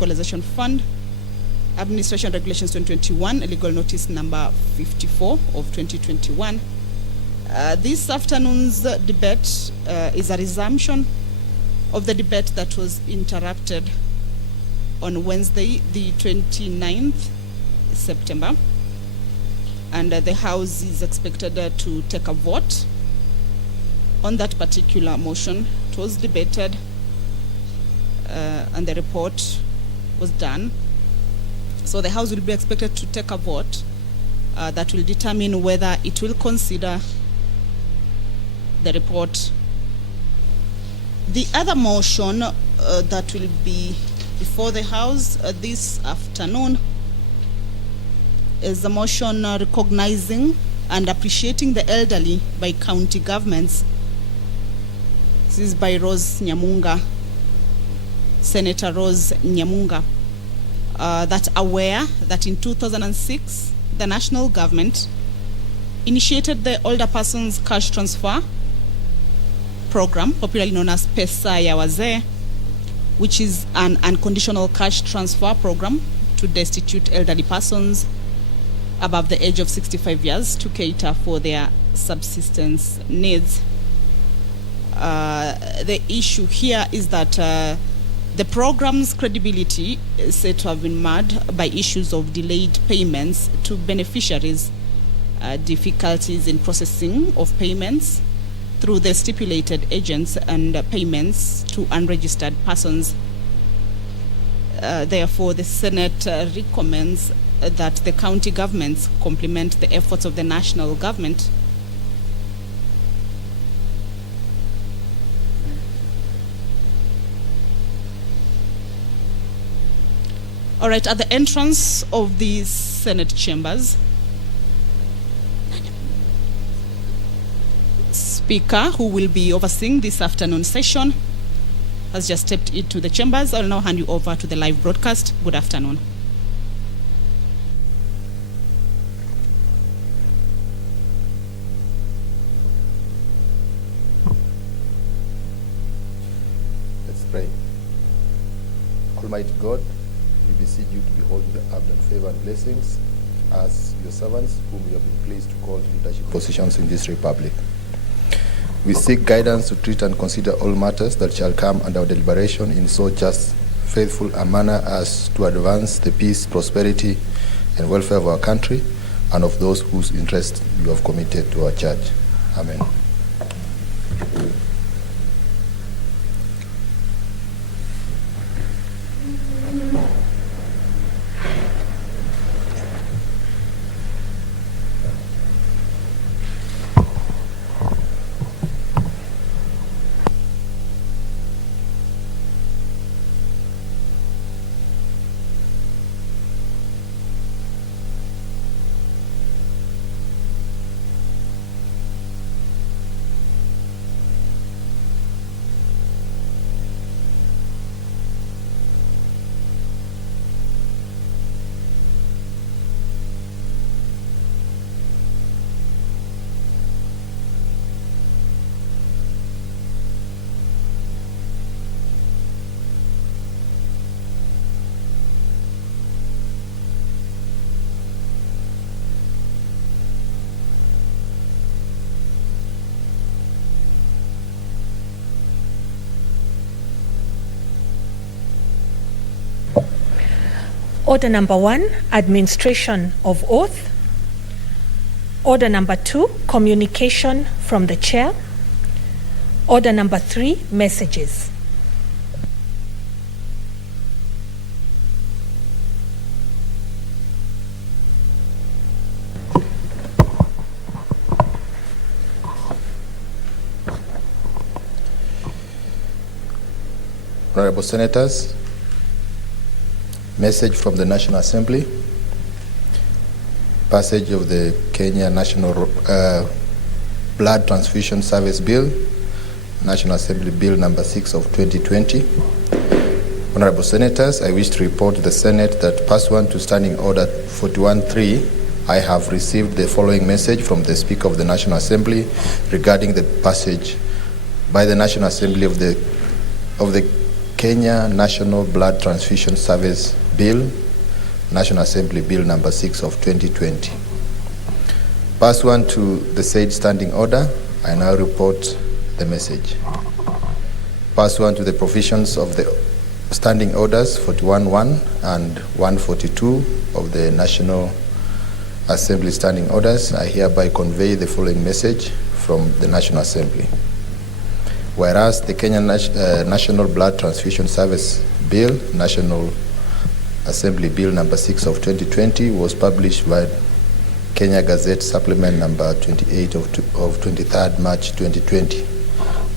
Equalization Fund, Administration Regulations 2021, Legal Notice number 54 of 2021. This afternoon's debate is a resumption of the debate that was interrupted on Wednesday, the 29th September. And the House is expected to take a vote on that particular motion. It was debated and the report was done. So the House will be expected to take a vote that will determine whether it will consider the report. The other motion that will be before the House this afternoon is the motion recognizing and appreciating the elderly by county governments. This is by Rose Nyamunga, Senator Rose Nyamunga, that's aware that in 2006, the national government initiated the Older Persons Cash Transfer Program, popularly known as Pesa ya Wazee, which is an unconditional cash transfer program to destitute elderly persons above the age of 65 years to cater for their subsistence needs. The issue here is that the program's credibility is said to have been marred by issues of delayed payments to beneficiaries, difficulties in processing of payments through the stipulated agents, and payments to unregistered persons. Therefore, the Senate recommends that the county governments complement the efforts of the national government All right, at the entrance of the Senate chambers, Speaker, who will be overseeing this afternoon session, has just stepped into the chambers. I'll now hand you over to the live broadcast. Good afternoon. Let's pray. Almighty God, we beseech you to behold the abundant favor and blessings as your servants whom you have been pleased to call to leadership positions in this republic. We seek guidance to treat and consider all matters that shall come under our deliberation in so just, faithful a manner as to advance the peace, prosperity, and welfare of our country and of those whose interest you have committed to our church. Amen. Order number 1, administration of oath. Order number 2, communication from the chair. Order number 3, messages. Honorable Senators, message from the National Assembly, passage of the Kenya National Blood Transfusion Service Bill, National Assembly Bill number 6 of 2020. Honorable Senators, I wish to report to the Senate that pursuant to Standing Order 41.3, I have received the following message from the Speaker of the National Assembly regarding the passage by the National Assembly of the Kenya National Blood Transfusion Service Bill, National Assembly Bill number 6 of 2020. Pursuant to the said standing order, I now report the message. Pursuant to the provisions of the standing orders 41.1 and 142 of the National Assembly standing orders, I hereby convey the following message from the National Assembly. Whereas the Kenya National Blood Transfusion Service Bill, National Assembly Bill number 6 of 2020 was published by Kenya Gazette Supplement number 28 of 23rd March 2020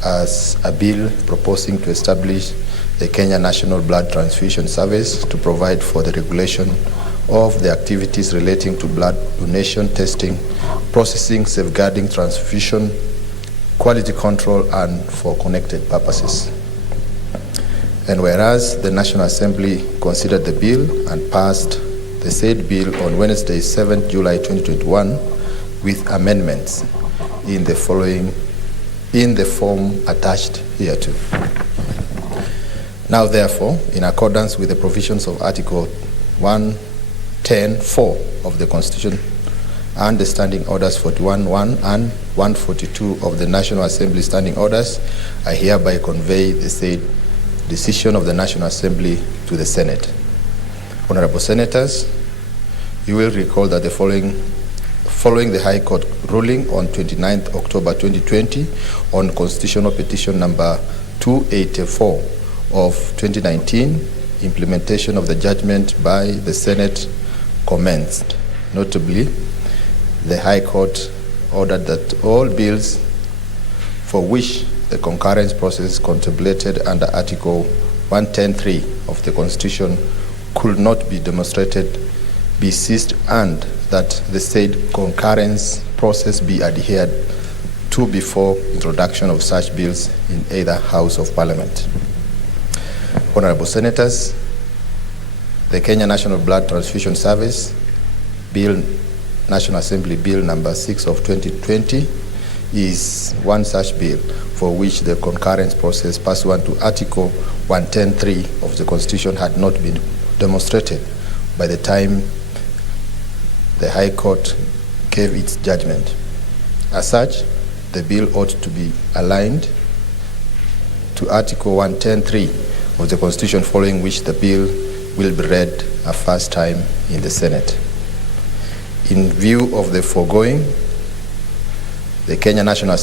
as a bill proposing to establish the Kenya National Blood Transfusion Service to provide for the regulation of the activities relating to blood donation, testing, processing, safeguarding, transfusion, quality control, and for connected purposes. And whereas the National Assembly considered the bill and passed the said bill on Wednesday, 7th July 2021 with amendments in the form attached hereto. Now therefore, in accordance with the provisions of Article 110(4) of the Constitution and the Standing Orders 41.1 and 142 of the National Assembly Standing Orders, I hereby convey the said decision of the National Assembly to the Senate. Honorable Senators, you will recall that following the High Court ruling on 29th October 2020 on Constitutional Petition number 284 of 2019, implementation of the judgment by the Senate commenced. Notably, the High Court ordered that all bills for which the concurrence process contemplated under Article 110(3) of the Constitution could not be demonstrated be ceased, and that the said concurrence process be adhered to before introduction of such bills in either House of Parliament. Honorable Senators, the Kenya National Blood Transfusion Service Bill, National Assembly Bill number 6 of 2020 is one such bill for which the concurrence process pursuant to Article 110(3) of the Constitution had not been demonstrated by the time the High Court gave its judgment. As such, the bill ought to be aligned to Article 110(3) of the Constitution, following which the bill will be read a first time in the Senate. In view of the foregoing, the Kenya National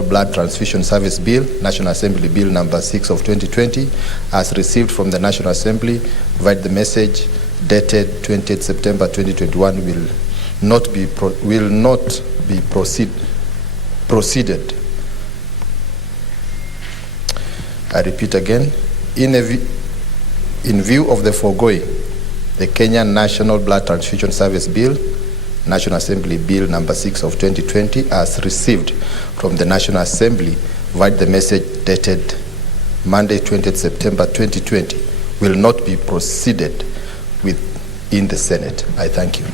Blood Transfusion Service Bill, National Assembly Bill number 6 of 2020, as received from the National Assembly, provide the message dated 20th September 2021 will not be proceeded. I repeat again, in view of the foregoing, the Kenya National Blood Transfusion Service Bill, National Assembly Bill number 6 of 2020, as received from the National Assembly, provide the message dated Monday, 20th September 2020, will not be proceeded with in the Senate. I thank you.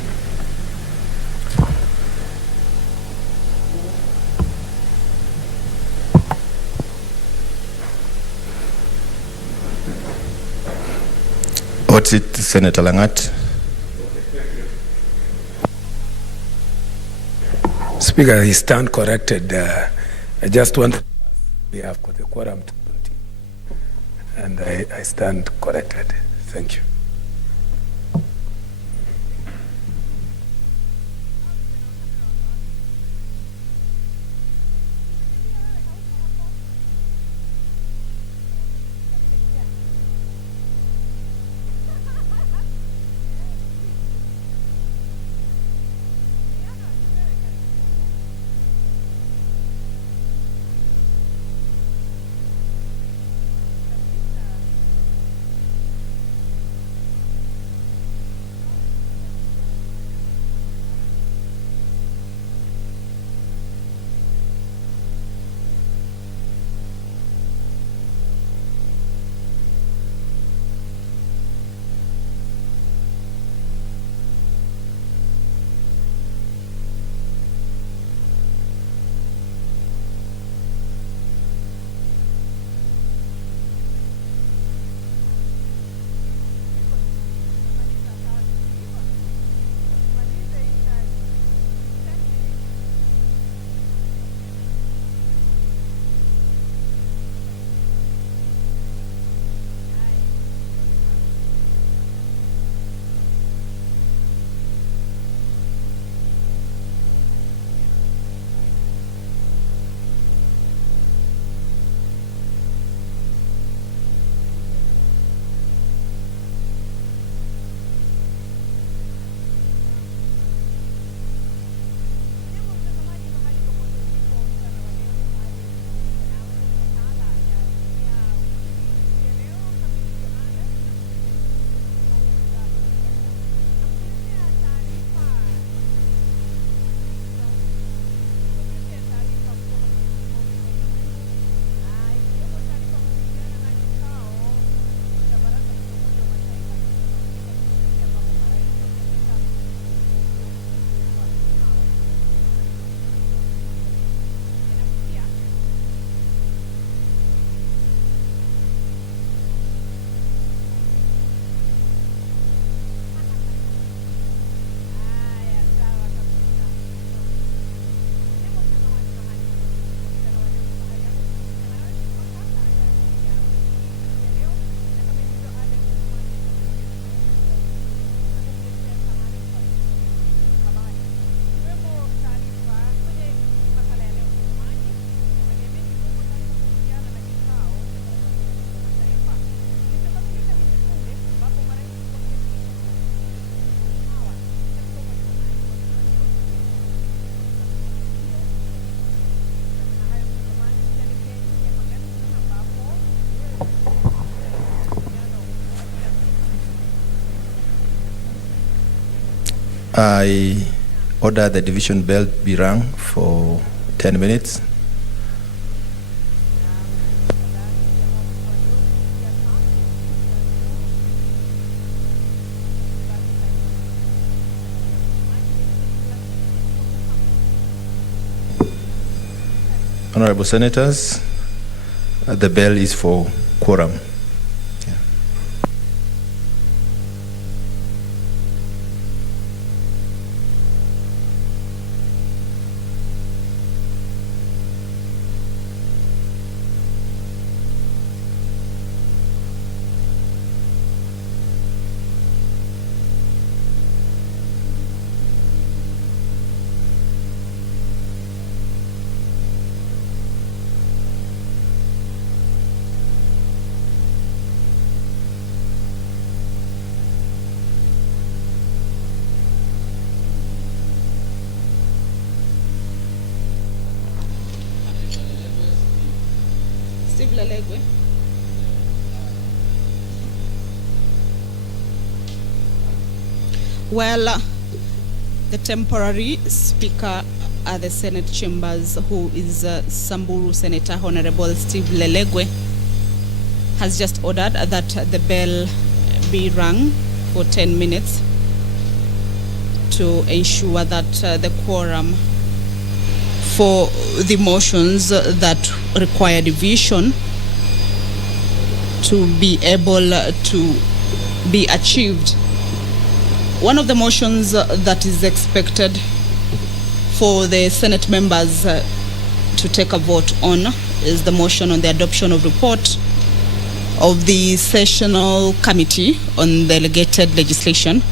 What's it, Senator Langat? Speaker, he stand corrected. I just want we have got the quorum to continue, and I stand corrected. Thank you. I order the division bell be rung for 10 minutes. Honorable Senators, the bell is for quorum. Well, the temporary speaker at the Senate chambers, who is Samburu Senator Honorable Steve Lelegwe, has just ordered that the bell be rung for 10 minutes to ensure that the quorum for the motions that require division to be able to be achieved. One of the motions that is expected for the Senate members to take a vote on is the motion on the adoption of report of the Sessional Committee on Delegated Legislation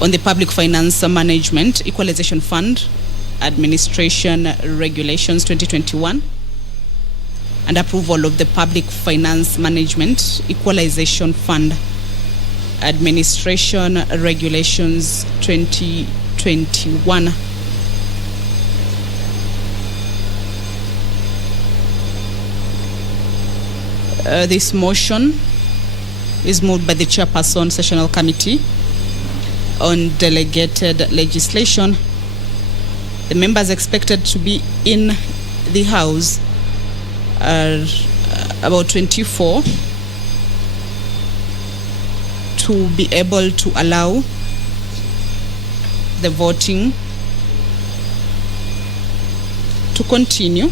on the Public Finance Management Equalization Fund Administration Regulations 2021 and approval of the Public Finance Management Equalization Fund Administration Regulations 2021. This motion is moved by the Chairperson, Sessional Committee on Delegated Legislation. The members expected to be in the House are about 24 to be able to allow the voting to continue.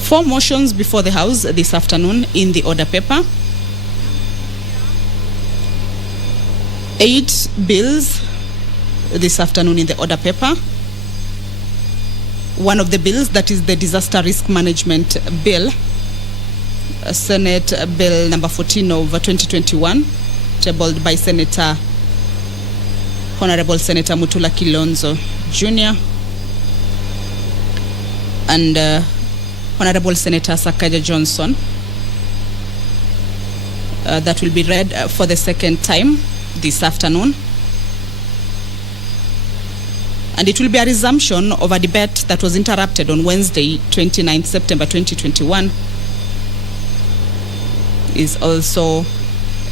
4 motions before the House this afternoon in the order paper. 8 bills this afternoon in the order paper. One of the bills, that is the Disaster Risk Management Bill, Senate Bill number 14 of 2021, tabled by Honorable Senator Mutula Kilonzo Jr. and Honorable Senator Sakaja Johnson. That will be read for the second time this afternoon. And it will be a resumption of a debate that was interrupted on Wednesday, 29 September 2021. Is also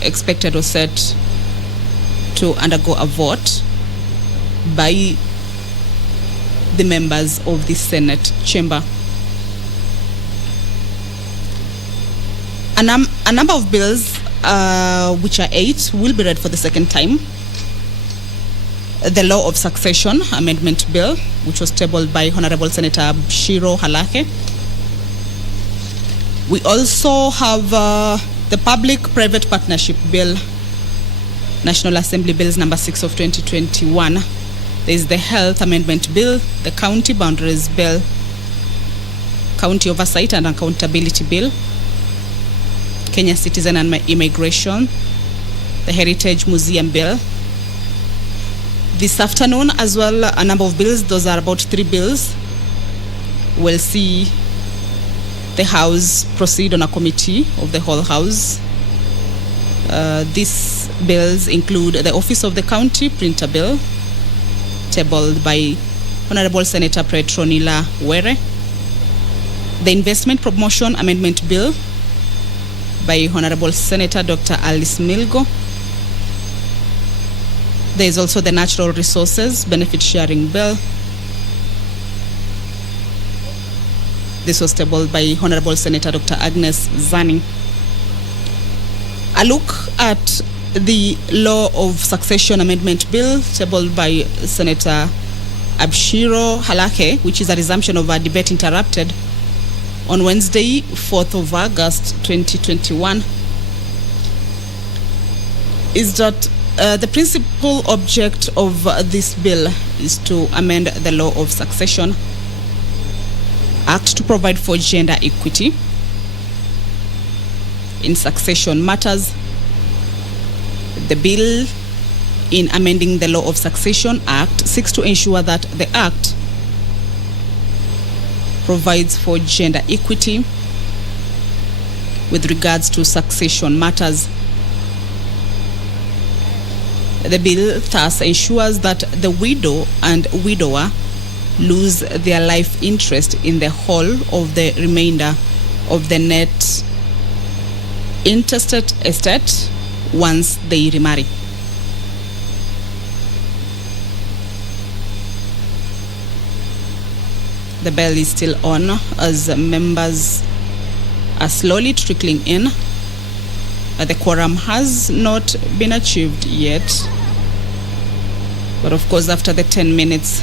expected or set to undergo a vote by the members of the Senate chamber. A number of bills, which are 8, will be read for the second time. The Law of Succession Amendment Bill, which was tabled by Honorable Senator Shiro Halake. We also have the Public-Private Partnership Bill, National Assembly Bills number 6 of 2021. There is the Health Amendment Bill, the County Boundaries Bill, County Oversight and Accountability Bill, Kenya Citizen and Immigration, the Heritage Museum Bill. This afternoon as well, a number of bills, those are about 3 bills, we'll see the House proceed on a committee of the whole House. These bills include the Office of the County Printer Bill, tabled by Honorable Senator Petronila Were, the Investment Promotion Amendment Bill, by Honorable Senator Dr. Alice Milgo. There is also the Natural Resources Benefit Sharing Bill. This was tabled by Honorable Senator Dr. Agnes Zani. A look at the Law of Succession Amendment Bill tabled by Senator Abshiro Halake, which is a resumption of a debate interrupted on Wednesday, 4th of August 2021, is that the principal object of this bill is to amend the Law of Succession Act to provide for gender equity in succession matters. The bill, in amending the Law of Succession Act, seeks to ensure that the Act provides for gender equity with regards to succession matters. The bill thus ensures that the widow and widower lose their life interest in the whole of the remainder of the net intestate estate once they remarry. The bell is still on as members are slowly trickling in. The quorum has not been achieved yet. But of course, after the 10 minutes,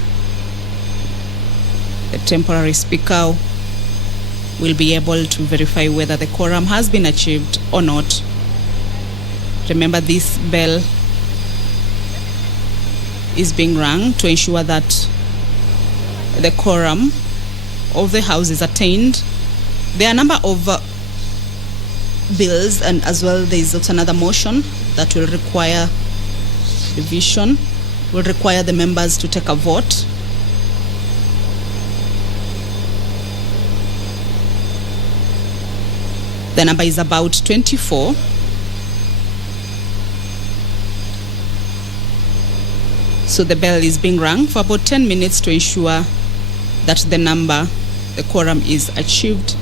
the temporary speaker will be able to verify whether the quorum has been achieved or not. Remember, this bell is being rung to ensure that the quorum of the House is attained. There are a number of bills, and as well there is also another motion that will require division, will require the members to take a vote. The number is about 24. So the bell is being rung for about 10 minutes to ensure that the quorum is achieved.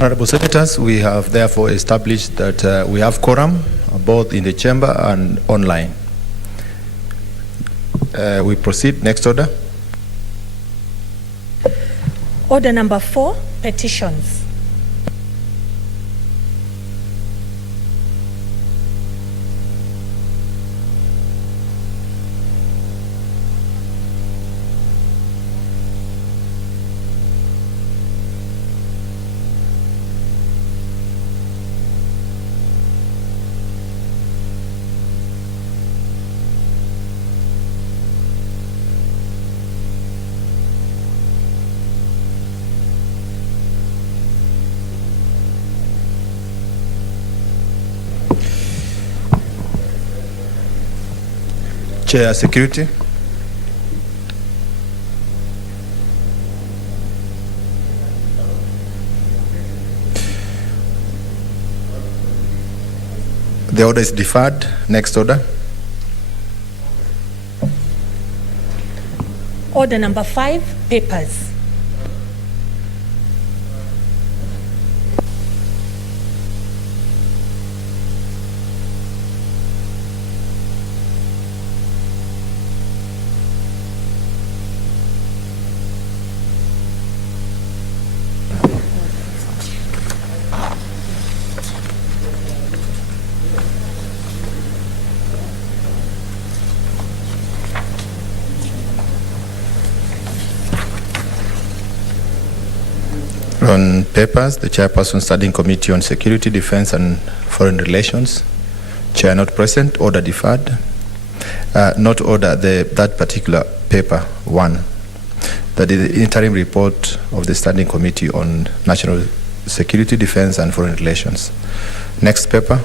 Honorable Senators, we have therefore established that we have quorum both in the chamber and online. We proceed. Next order. Order number 4, petitions. Chair, Security. The order is deferred. Next order. Order number 5, papers. On papers, the Chairperson Standing Committee on Security, Defense and Foreign Relations. Chair not present. Order deferred. Not order that particular paper 1. That is the interim report of the Standing Committee on National Security, Defense and Foreign Relations. Next paper.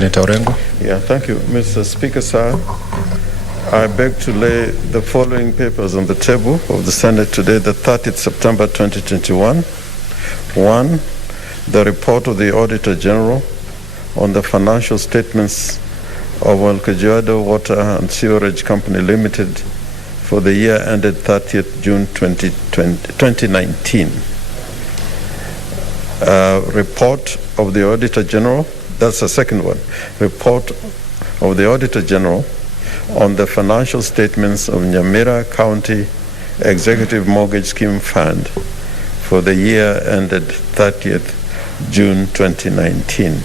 Senator Orengo. Yeah, thank you, Mr. Speaker, sir. I beg to lay the following papers on the table of the Senate today, the 30th September 2021. One, the report of the Auditor General on the financial statements of Kajiado Water and Sewerage Company Limited for the year ended 30th June 2019. Report of the Auditor General, that's the second one. Report of the Auditor General on the financial statements of Nyamira County Executive Mortgage Scheme Fund for the year ended 30th June 2019.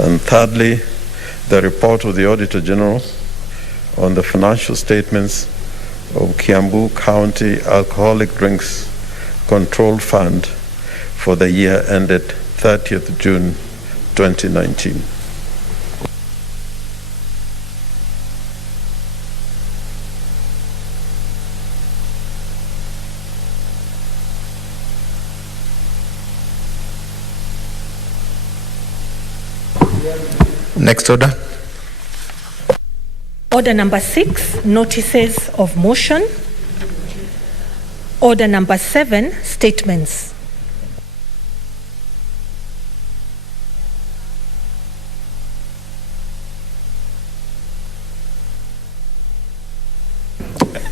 And thirdly, the report of the Auditor General on the financial statements of Kiambu County Alcoholic Drinks Control Fund for the year ended 30th June 2019. Next order. Order number 6, notices of motion. Order number 7, statements.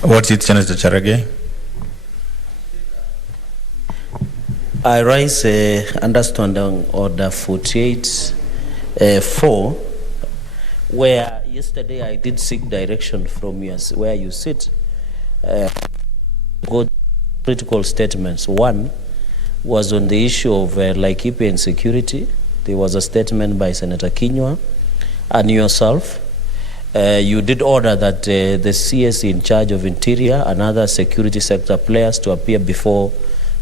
What's it, Senator Charage? I rise understanding order 48-4, where yesterday I did seek direction from you where you sit. Go critical statements. One was on the issue of Laikipia insecurity. There was a statement by Senator Kinyua and yourself. You did order that the CS in charge of Interior and other security sector players to appear before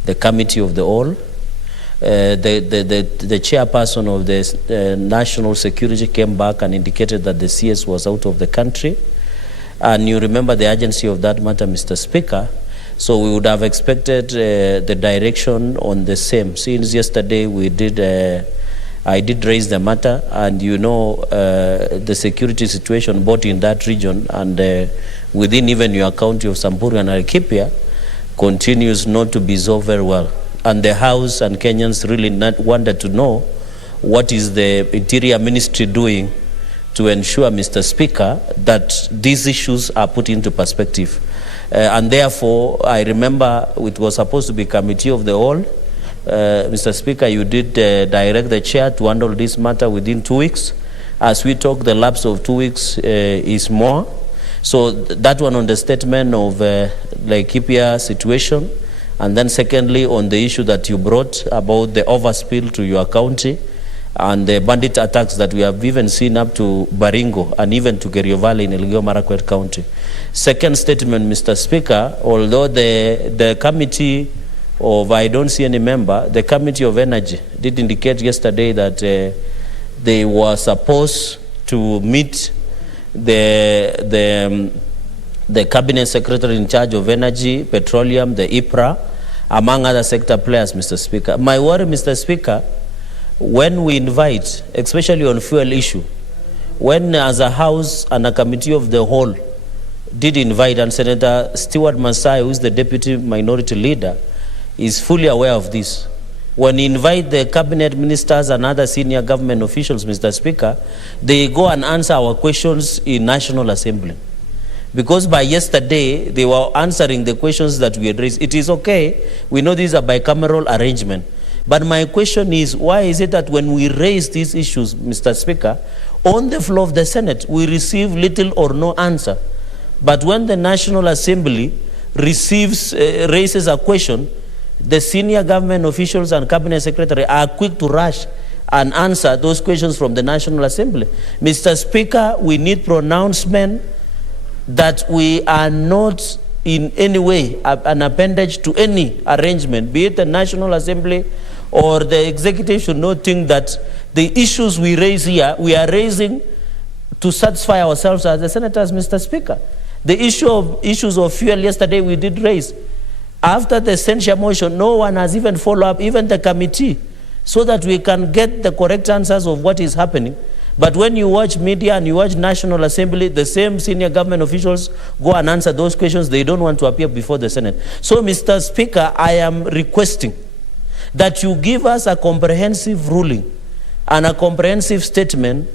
the Committee of the Whole. The chairperson of the National Security came back and indicated that the CS was out of the country. And you remember the urgency of that matter, Mr. Speaker. So we would have expected the direction on the same. Since yesterday we did, I did raise the matter, and you know the security situation both in that region and within even your county of Samburu and Laikipia continues not to be so very well. And the House and Kenyans really wanted to know what is the Interior Ministry doing to ensure, Mr. Speaker, that these issues are put into perspective. And therefore, I remember it was supposed to be Committee of the Whole. Mr. Speaker, you did direct the chair to handle this matter within 2 weeks. As we talk, the lapse of 2 weeks is more. So that one on the statement of Laikipia situation. And then secondly, on the issue that you brought about the overspill to your county and the bandit attacks that we have even seen up to Baringo and even to Kerio Valley in Elgeyo Marakwet County. Second statement, Mr. Speaker, although the committee of, I don't see any member, the Committee of Energy did indicate yesterday that they were supposed to meet the Cabinet Secretary in charge of Energy, Petroleum, the IPRA, among other sector players, Mr. Speaker. My worry, Mr. Speaker, when we invite, especially on fuel issue, when as a House and a Committee of the Whole did invite, and Senator Stewart Masai, who is the Deputy Minority Leader, is fully aware of this. When you invite the cabinet ministers and other senior government officials, Mr. Speaker, they go and answer our questions in National Assembly. Because by yesterday, they were answering the questions that we had raised. It is okay. We know this is a bicameral arrangement. But my question is, why is it that when we raise these issues, Mr. Speaker, on the floor of the Senate, we receive little or no answer? But when the National Assembly raises a question, the senior government officials and cabinet secretary are quick to rush and answer those questions from the National Assembly. Mr. Speaker, we need pronouncement that we are not in any way an appendage to any arrangement, be it the National Assembly or the executive should not think that the issues we raise here, we are raising to satisfy ourselves as the senators, Mr. Speaker. The issues of fuel yesterday we did raise. After the censure motion, no one has even followed up, even the committee, so that we can get the correct answers of what is happening. But when you watch media and you watch National Assembly, the same senior government officials go and answer those questions. They don't want to appear before the Senate. So, Mr. Speaker, I am requesting that you give us a comprehensive ruling and a comprehensive statement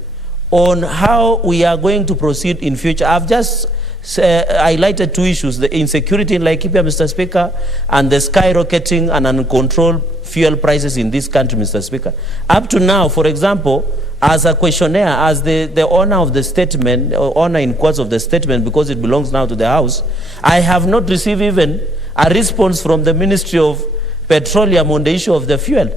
on how we are going to proceed in future. I've just highlighted two issues, the insecurity in Laikipia, Mr. Speaker, and the skyrocketing and uncontrolled fuel prices in this country, Mr. Speaker. Up to now, for example, as a questionnaire, as the owner of the statement, or owner in quotes of the statement, because it belongs now to the House, I have not received even a response from the Ministry of Petroleum on the issue of the fuel.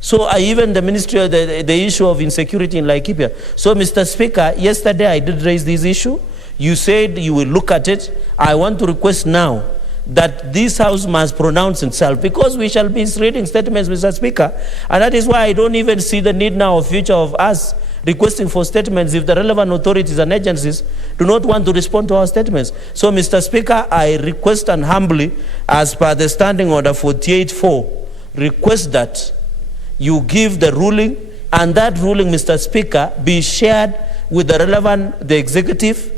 So even the Ministry of the issue of insecurity in Laikipia. So, Mr. Speaker, yesterday I did raise this issue. You said you will look at it. I want to request now that this House must pronounce itself, because we shall be reading statements, Mr. Speaker, and that is why I don't even see the need now of future of us requesting for statements if the relevant authorities and agencies do not want to respond to our statements. So, Mr. Speaker, I request and humbly, as per the Standing Order 48.4, request that you give the ruling, and that ruling, Mr. Speaker, be shared with the relevant, the executive,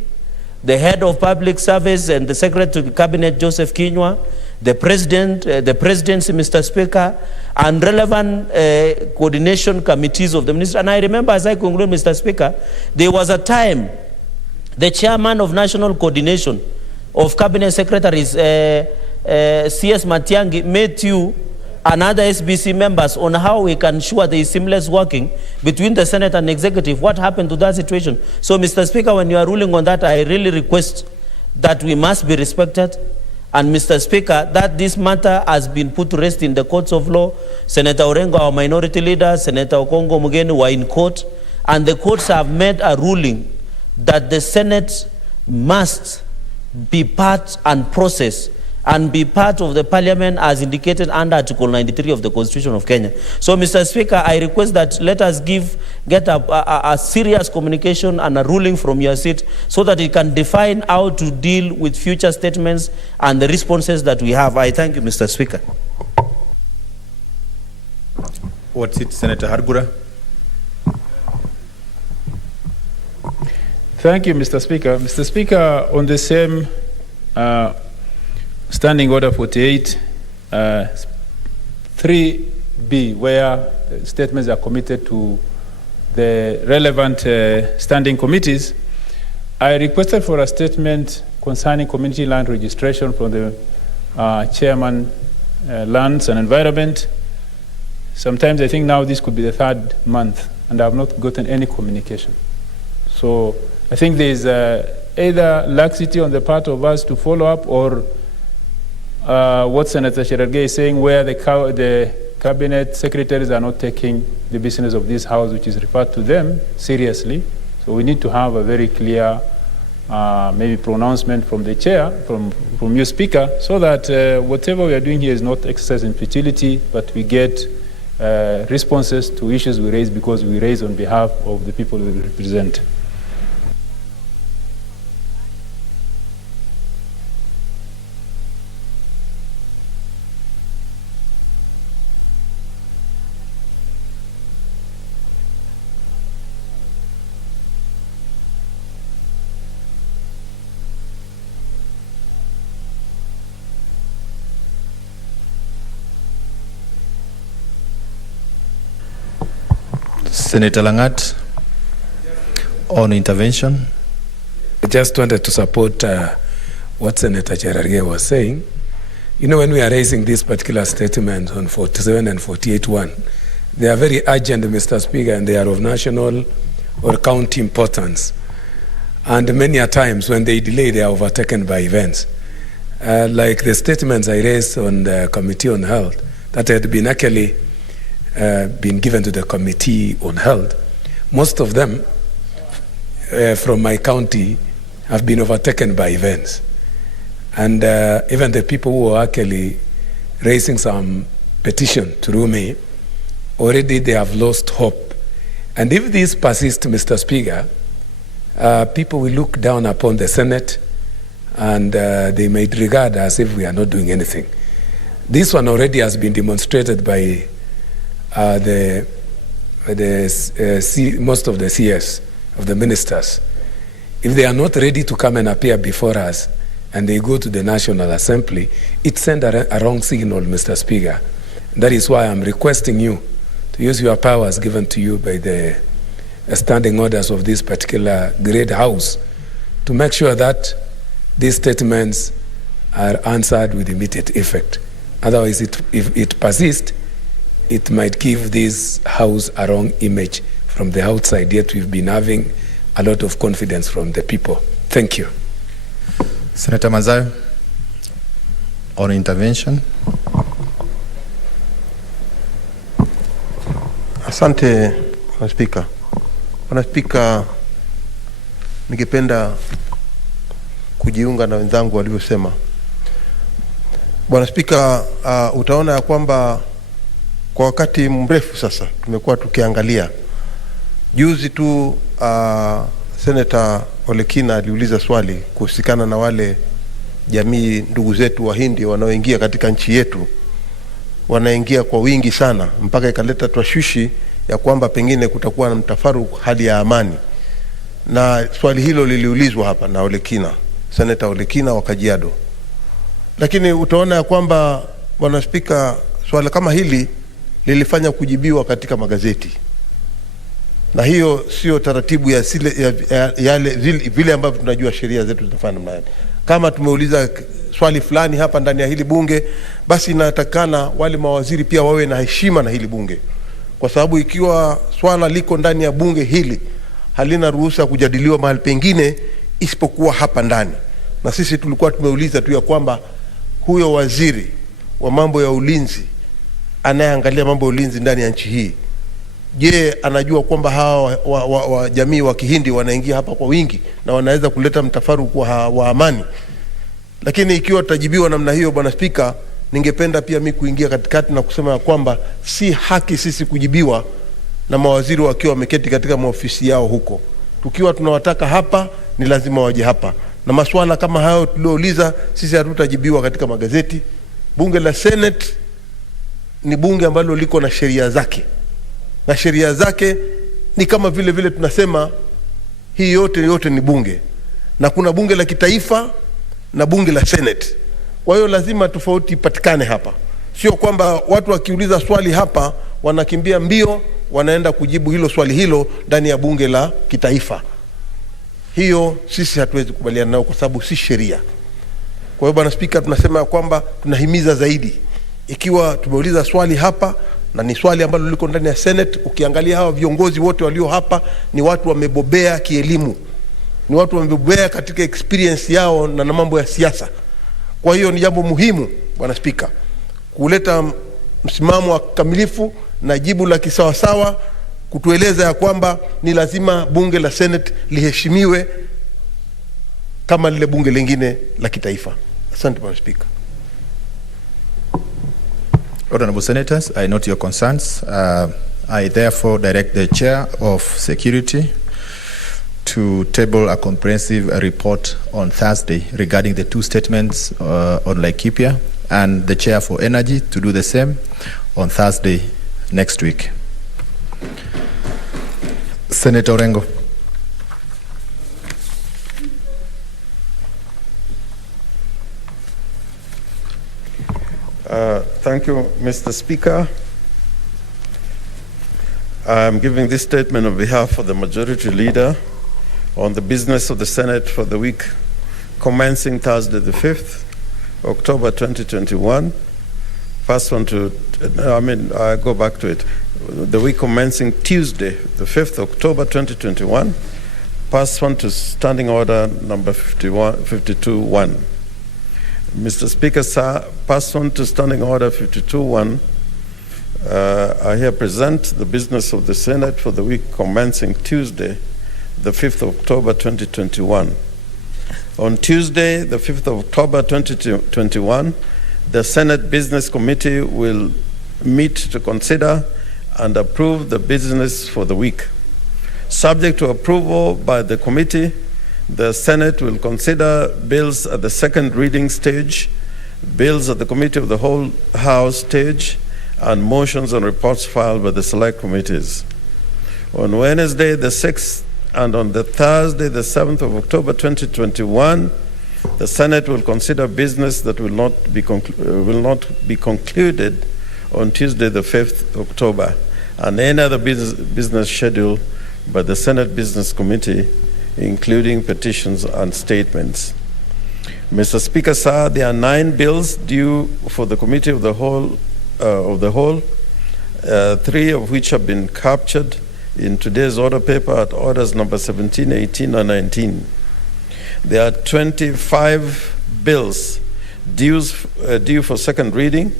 the head of public service and the secretary to the cabinet, Joseph Kinyua, the president, the presidency, Mr. Speaker, and relevant coordination committees of the ministry. And I remember, as I conclude, Mr. Speaker, there was a time the chairman of national coordination of cabinet secretaries, C.S. Matiangi, met you and other SBC members on how we can ensure there is seamless working between the Senate and executive. What happened to that situation? So, Mr. Speaker, when you are ruling on that, I really request that we must be respected. And, Mr. Speaker, that this matter has been put to rest in the courts of law. Senator Orengo, our minority leader, Senator Okongo Mugeni were in court, and the courts have made a ruling that the Senate must be part and process and be part of the Parliament as indicated under Article 93 of the Constitution of Kenya. So, Mr. Speaker, I request that let us get a serious communication and a ruling from your seat so that it can define how to deal with future statements and the responses that we have. I thank you, Mr. Speaker. What's it, Senator Hargura? Thank you, Mr. Speaker. Mr. Speaker, on the same Standing Order 48, 3B, where statements are committed to the relevant standing committees, I requested for a statement concerning community land registration from the Chairman, Lands and Environment. Sometimes I think now this could be the third month, and I have not gotten any communication. So I think there is either laxity on the part of us to follow up, or what Senator Cherargei is saying, where the cabinet secretaries are not taking the business of this House, which is referred to them, seriously. So we need to have a very clear maybe pronouncement from the chair, from you, Speaker, so that whatever we are doing here is not exercise in futility, but we get responses to issues we raise, because we raise on behalf of the people we represent. Senator Langat, on intervention. I just wanted to support what Senator Cherargei was saying. You know, when we are raising these particular statements on 47 and 48.1, they are very urgent, Mr. Speaker, and they are of national or county importance. And many a times when they delay, they are overtaken by events. Like the statements I raised on the Committee on Health that had been actually been given to the Committee on Health, most of them from my county have been overtaken by events. And even the people who are actually raising some petition through me, already they have lost hope. And if this persists, Mr. Speaker, people will look down upon the Senate, and they may regard as if we are not doing anything. This one already has been demonstrated by the by most of the CS, of the ministers. If they are not ready to come and appear before us, and they go to the National Assembly, it sends a wrong signal, Mr. Speaker. That is why I'm requesting you to use your powers given to you by the standing orders of this particular great house to make sure that these statements are answered with immediate effect. Otherwise, if it persists, it might give this house a wrong image from the outside, yet we've been having a lot of confidence from the people. Thank you. Senator Mazayo, on intervention. Asante, Bwana Spika. Bwana Spika, ningependa kujiunga na wenzangu walivyosema. Bwana Spika, utaona ya kwamba kwa wakati mrefu sasa tumekuwa tukiangalia. Juzi tu Senator Olekina aliuliza swali kuhusikana na wale jamii ndugu zetu Wahindi wanaoingia katika nchi yetu. Wanaingia kwa wingi sana mpaka ikaleta tashwishi ya kwamba pengine kutakuwa na mtafaruku, hali ya amani. Na swali hilo liliulizwa hapa na Olekina, Senator Olekina wa Kajiado. Lakini utaona ya kwamba Bwana Spika, swali kama hili lilifanya kujibiwa katika magazeti. Na hiyo sio taratibu ya vile ambavyo tunajua sheria zetu zinafanya namna gani. Kama tumeuliza swali fulani hapa ndani ya hili bunge, basi inatakana wale mawaziri pia wawe na heshima na hili bunge. Kwa sababu ikiwa swala liko ndani ya bunge hili, halina ruhusa kujadiliwa mahali pengine isipokuwa hapa ndani. Na sisi tulikuwa tumeuliza tu ya kwamba huyo waziri wa mambo ya ulinzi anayeangalia mambo ya ulinzi ndani ya nchi hii, je, anajua kwamba hawa wa jamii wa Kihindi wanaingia hapa kwa wingi na wanaweza kuleta mtafaruku wa amani? Lakini ikiwa tutajibiwa namna hiyo, Bwana Spika, ningependa pia mimi kuingia katikati na kusema ya kwamba si haki sisi kujibiwa na mawaziri wakiwa wameketi katika maofisi yao huko. Tukiwa tunawataka hapa, ni lazima waje hapa. Na maswala kama hayo tuliouliza sisi hatutajibiwa katika magazeti. Bunge la Senate ni bunge ambalo liko na sheria zake. Na sheria zake ni kama vile tunasema hii yote ni bunge. Na kuna bunge la kitaifa na bunge la Senate. Kwa hiyo lazima tofauti patikane hapa. Sio kwamba watu wakiuliza swali hapa wanakimbia mbio wanaenda kujibu hilo swali hilo ndani ya bunge la kitaifa. Hiyo sisi hatuwezi kubaliana nao kwa sababu si sheria. Kwa hiyo Bwana Spika, tunasema kwamba tunahimiza zaidi. Ikiwa tumeuliza swali hapa na ni swali ambalo liko ndani ya Senate, ukiangalia hawa viongozi wote walio hapa ni watu wamebobea kielimu. Ni watu wamebobea katika experience yao na mambo ya siasa. Kwa hiyo ni jambo muhimu, Bwana Spika, kuleta msimamo wa kamilifu na jibu la kisawasawa, kutueleza ya kwamba ni lazima bunge la Senate liheshimiwe kama lile bunge lingine la kitaifa. Asante Bwana Spika. Honorable Senators, I note your concerns. I therefore direct the Chair of Security to table a comprehensive report on Thursday regarding the two statements on Laikipia, and the Chair for Energy to do the same on Thursday next week. Senator Orengo. Thank you, Mr. Speaker. I'm giving this statement on behalf of the Majority Leader on the business of the Senate for the week commencing Thursday the 5th, October 2021. First one to, I go back to it. The week commencing Tuesday, the 5th October 2021. Pass one to Standing Order number 52-1. Mr. Speaker, sir, pass on to Standing Order 52-1. I here present the business of the Senate for the week commencing Tuesday, the 5th of October 2021. On Tuesday, the 5th of October 2021, the Senate Business Committee will meet to consider and approve the business for the week. Subject to approval by the committee, the Senate will consider bills at the second reading stage, bills at the Committee of the Whole House stage, and motions and reports filed by the select committees. On Wednesday, the 6th, and on the Thursday, the 7th of October 2021, the Senate will consider business that will not be concluded on Tuesday, the 5th October, and any other business scheduled by the Senate Business Committee, including petitions and statements. Mr. Speaker, sir, there are 9 bills due for the Committee of the Whole, 3 of which have been captured in today's order paper at orders number 17, 18, and 19. There are 25 bills due for second reading,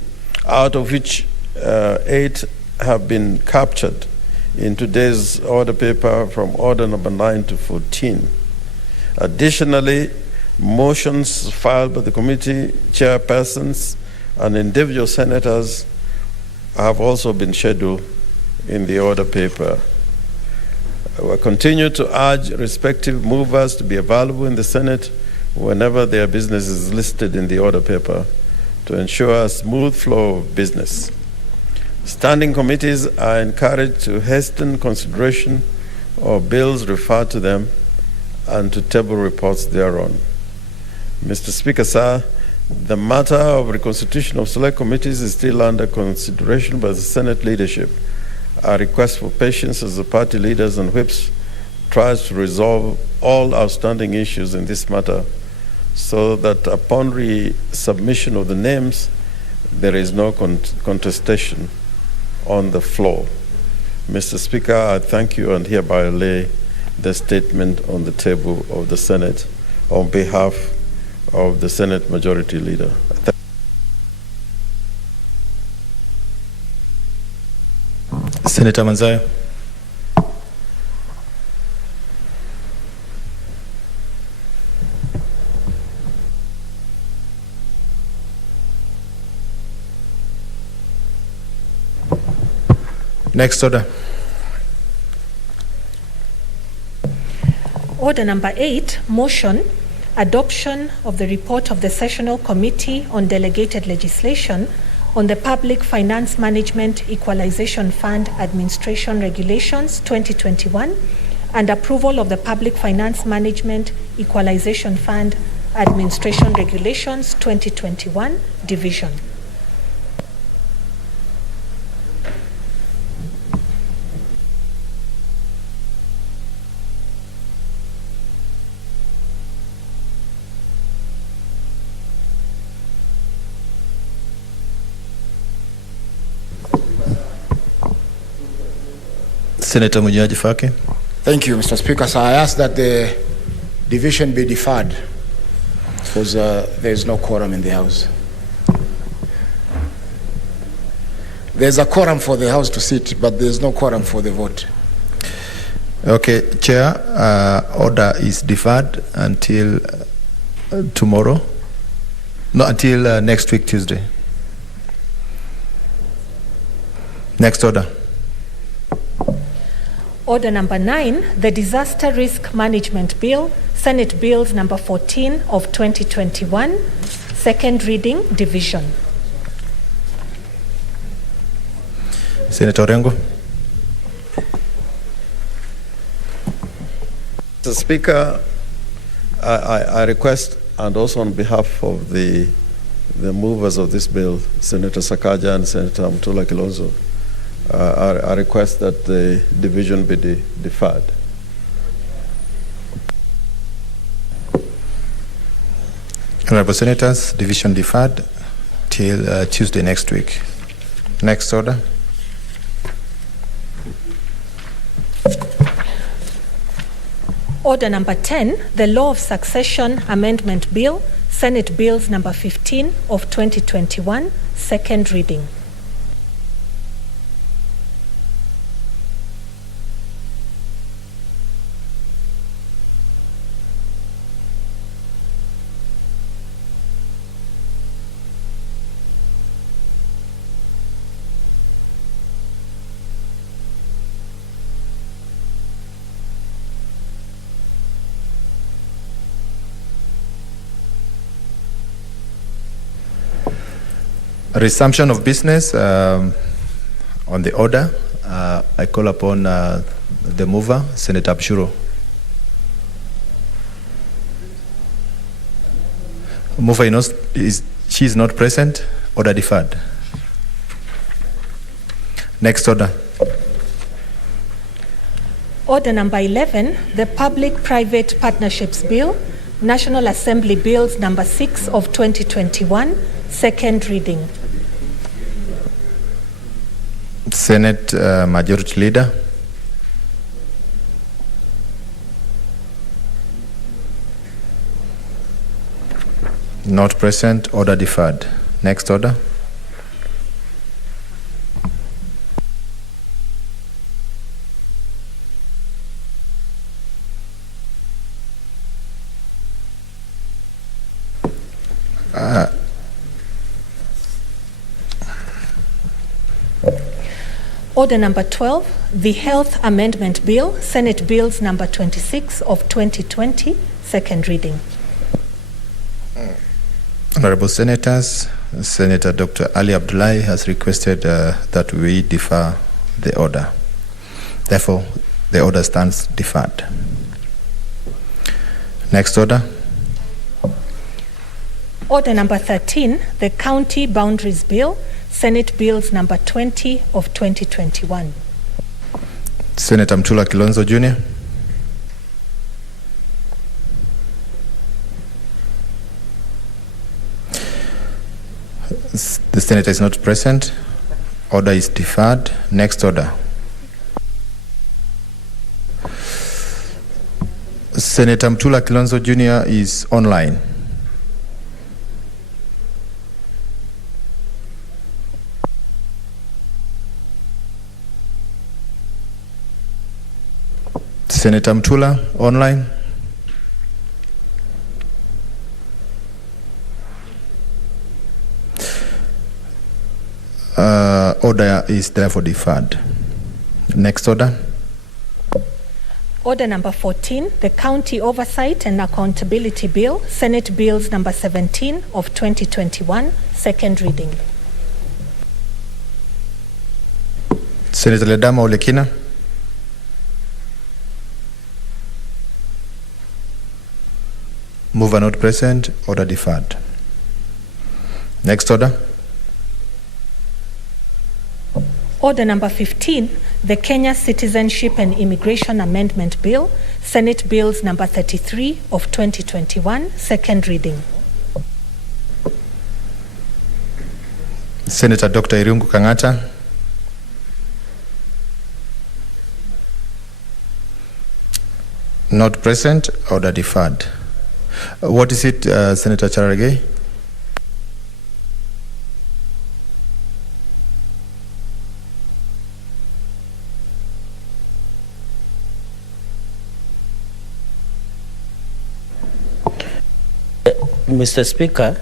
out of which 8 have been captured in today's order paper from order number 9 to 14. Additionally, motions filed by the committee chairpersons and individual senators have also been scheduled in the order paper. I will continue to urge respective movers to be available in the Senate whenever their business is listed in the order paper to ensure a smooth flow of business. Standing committees are encouraged to hasten consideration of bills referred to them and to table reports thereon. Mr. Speaker, sir, the matter of reconstitution of select committees is still under consideration by the Senate leadership. I request for patience as the party leaders and whips tries to resolve all outstanding issues in this matter so that upon resubmission of the names, there is no contestation on the floor. Mr. Speaker, I thank you and hereby lay the statement on the table of the Senate on behalf of the Senate Majority Leader. Senator Manzayo. Next order. Order number 8, motion, adoption of the report of the Sessional Committee on Delegated Legislation on the Public Finance Management Equalization Fund Administration Regulations 2021 and approval of the Public Finance Management Equalization Fund Administration Regulations 2021 Division. Senator Mujaji Faki. Thank you, Mr. Speaker. So I ask that the division be deferred because there is no quorum in the House. There's a quorum for the House to sit, but there's no quorum for the vote. Okay, Chair, order is deferred until tomorrow. No, until next week, Tuesday. Next order. Order number 9, the Disaster Risk Management Bill, Senate Bills number 14 of 2021, second reading, division. Senator Orengo. Mr. Speaker, I request, and also on behalf of the movers of this bill, Senator Sakaja and Senator Mutula Kilonzo, I request that the division be deferred. Honorable Senators, division deferred till Tuesday next week. Next order. Order number 10, the Law of Succession Amendment Bill, Senate Bills number 15 of 2021, second reading. Resumption of business on the order. I call upon the mover, Senator Abshuro. Mover she is not present. Order deferred. Next order. Order number 11, the Public-Private Partnerships Bill, National Assembly Bills number 6 of 2021, second reading. Senate Majority Leader. Not present. Order deferred. Next order. Order number 12, the Health Amendment Bill, Senate Bills number 26 of 2020, second reading. Honorable Senators, Senator Dr. Ali Abdullahi has requested that we defer the order. Therefore, the order stands deferred. Next order. Order number 13, the County Boundaries Bill, Senate Bills number 20 of 2021. Senator Mtula Kilonzo Jr. The senator is not present. Order is deferred. Next order. Senator Mtula Kilonzo Jr. is online. Senator Mtula, online. Order is therefore deferred. Next order. Order number 14, the County Oversight and Accountability Bill, Senate Bills number 17 of 2021, second reading. Senator Ledama Olekina. Mover not present. Order deferred. Next order. Order number 15, the Kenya Citizenship and Immigration Amendment Bill, Senate Bills number 33 of 2021, second reading. Senator Dr. Irungu Kangata. Not present. Order deferred. What is it, Senator Charage? Mr. Speaker,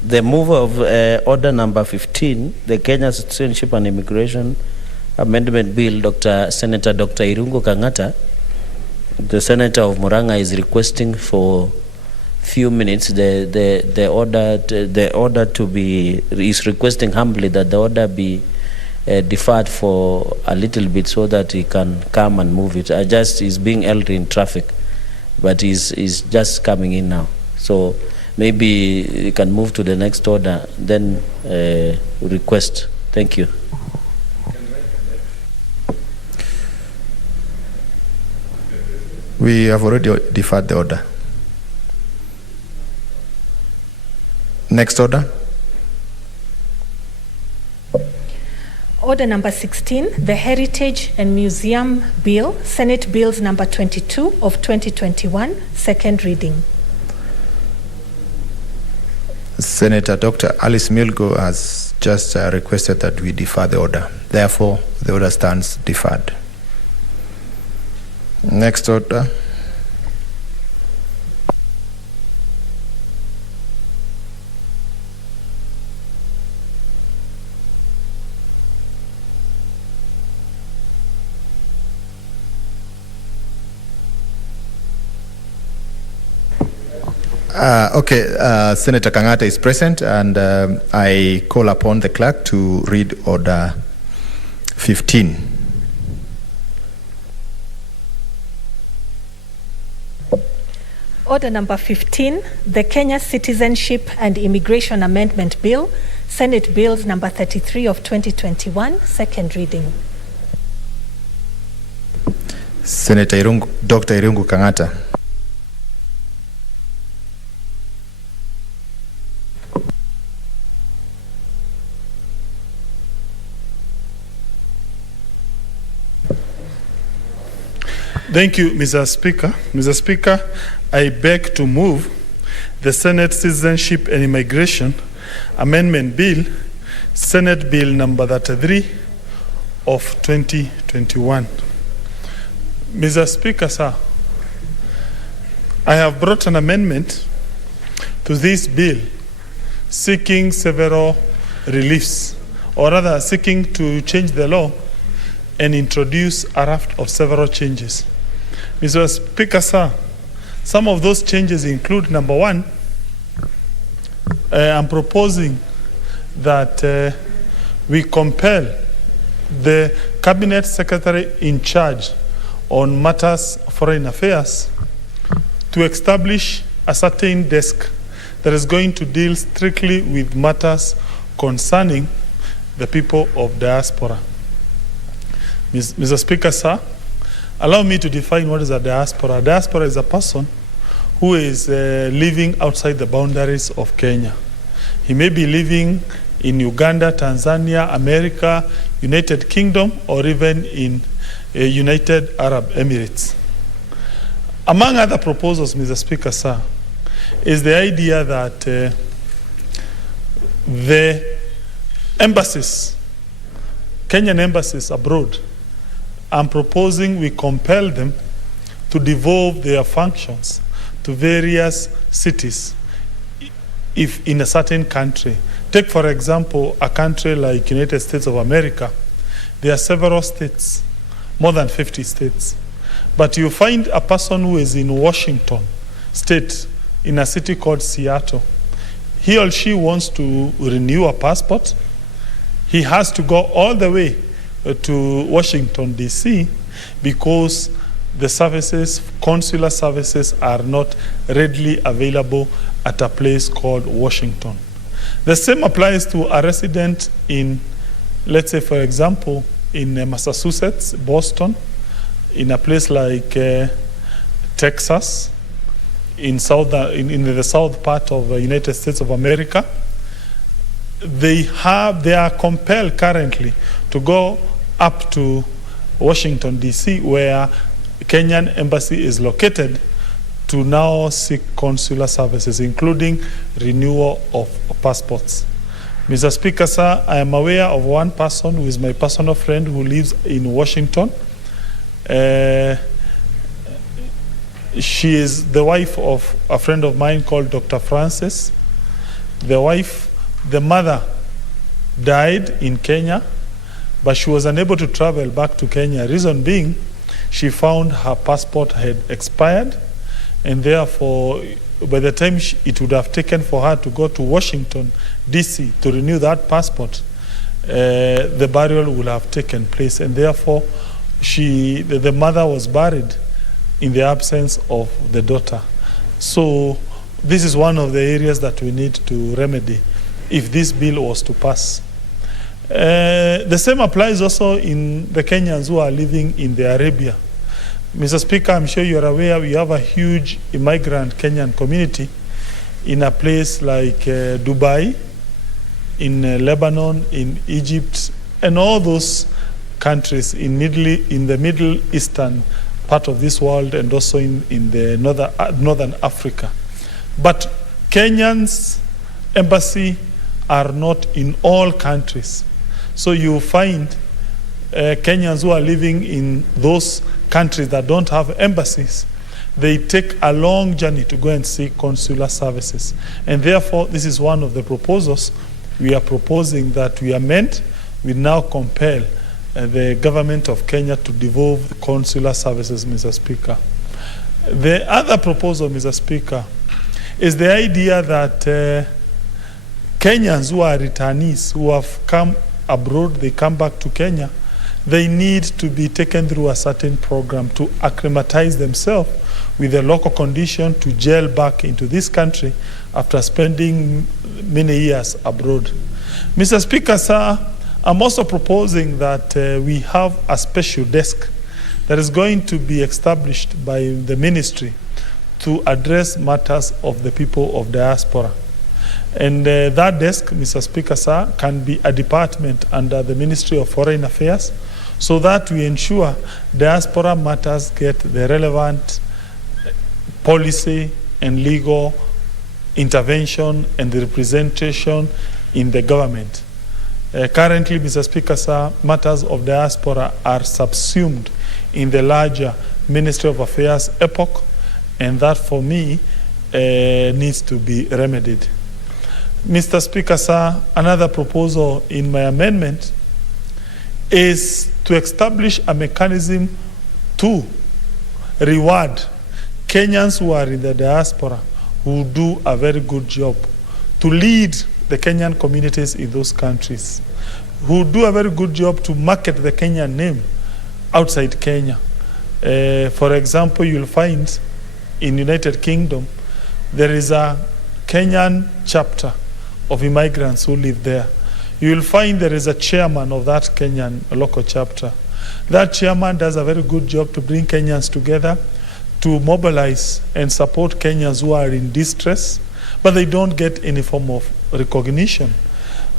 the mover of order number 15, the Kenya Citizenship and Immigration Amendment Bill, Senator Dr. Irungu Kangata, the Senator of Murang'a, is requesting for few minutes the order to be, is requesting humbly that the order be deferred for a little bit so that he can come and move it. He's being held in traffic, but he's just coming in now. So maybe you can move to the next order, then request. Thank you. We have already deferred the order. Next order. Order number 16, the Heritage and Museum Bill, Senate Bills number 22 of 2021, second reading. Senator Dr. Alice Milgo has just requested that we defer the order. Therefore, the order stands deferred. Next order. Senator Kangata is present, and I call upon the clerk to read order 15. Order number 15, the Kenya Citizenship and Immigration Amendment Bill, Senate Bills number 33 of 2021, second reading. Senator Irungu, Dr. Irungu Kangata. Thank you, Mr. Speaker. Mr. Speaker, I beg to move the Senate Citizenship and Immigration Amendment Bill, Senate Bill number 33 of 2021. Mr. Speaker, sir, I have brought an amendment to this bill seeking several reliefs, or rather seeking to change the law and introduce a raft of several changes. Mr. Speaker, sir, some of those changes include, number one, I'm proposing that we compel the Cabinet Secretary in charge on matters of foreign affairs to establish a certain desk that is going to deal strictly with matters concerning the people of diaspora. Mr. Speaker, sir, allow me to define what is a diaspora. A diaspora is a person who is living outside the boundaries of Kenya. He may be living in Uganda, Tanzania, America, United Kingdom, or even in United Arab Emirates. Among other proposals, Mr. Speaker, sir, is the idea that the embassies, Kenyan embassies abroad, I'm proposing we compel them to devolve their functions to various cities if in a certain country. Take, for example, a country like United States of America. There are several states, more than 50 states. But you find a person who is in Washington State, in a city called Seattle. He or she wants to renew a passport. He has to go all the way to Washington, D.C., because the services, consular services, are not readily available at a place called Washington. The same applies to a resident in, let's say, for example, in Massachusetts, Boston, in a place like Texas, in the south part of the United States of America. They are compelled currently to go up to Washington, D.C., where Kenyan embassy is located, to now seek consular services, including renewal of passports. Mr. Speaker, sir, I am aware of one person who is my personal friend who lives in Washington. She is the wife of a friend of mine called Dr. Francis. The mother died in Kenya, but she was unable to travel back to Kenya. Reason being, she found her passport had expired, and therefore, by the time it would have taken for her to go to Washington, D.C. to renew that passport, the burial would have taken place, and therefore, the mother was buried in the absence of the daughter. So this is one of the areas that we need to remedy if this bill was to pass. The same applies also in the Kenyans who are living in the Arabia. Mr. Speaker, I'm sure you're aware we have a huge immigrant Kenyan community in a place like Dubai, in Lebanon, in Egypt, and all those countries in the Middle Eastern part of this world, and also in the northern Africa. But Kenyans' embassy are not in all countries. So you find Kenyans who are living in those countries that don't have embassies, they take a long journey to go and seek consular services. And therefore, this is one of the proposals we are proposing that we amend. We now compel the government of Kenya to devolve the consular services, Mr. Speaker. The other proposal, Mr. Speaker, is the idea that Kenyans who are returnees, who have come abroad, they come back to Kenya, they need to be taken through a certain program to acclimatize themselves with the local condition to gel back into this country after spending many years abroad. Mr. Speaker, sir, I'm also proposing that we have a special desk that is going to be established by the ministry to address matters of the people of diaspora. And that desk, Mr. Speaker, sir, can be a department under the Ministry of Foreign Affairs, so that we ensure diaspora matters get the relevant policy and legal intervention and the representation in the government. Currently, Mr. Speaker, sir, matters of diaspora are subsumed in the larger Ministry of Affairs epoch, and that for me needs to be remedied. Mr. Speaker, sir, another proposal in my amendment is to establish a mechanism to reward Kenyans who are in the diaspora who do a very good job, to lead the Kenyan communities in those countries, who do a very good job to market the Kenyan name outside Kenya. For example, you'll find in United Kingdom, there is a Kenyan chapter of immigrants who live there. You will find there is a chairman of that Kenyan local chapter. That chairman does a very good job to bring Kenyans together, to mobilize and support Kenyans who are in distress, but they don't get any form of recognition.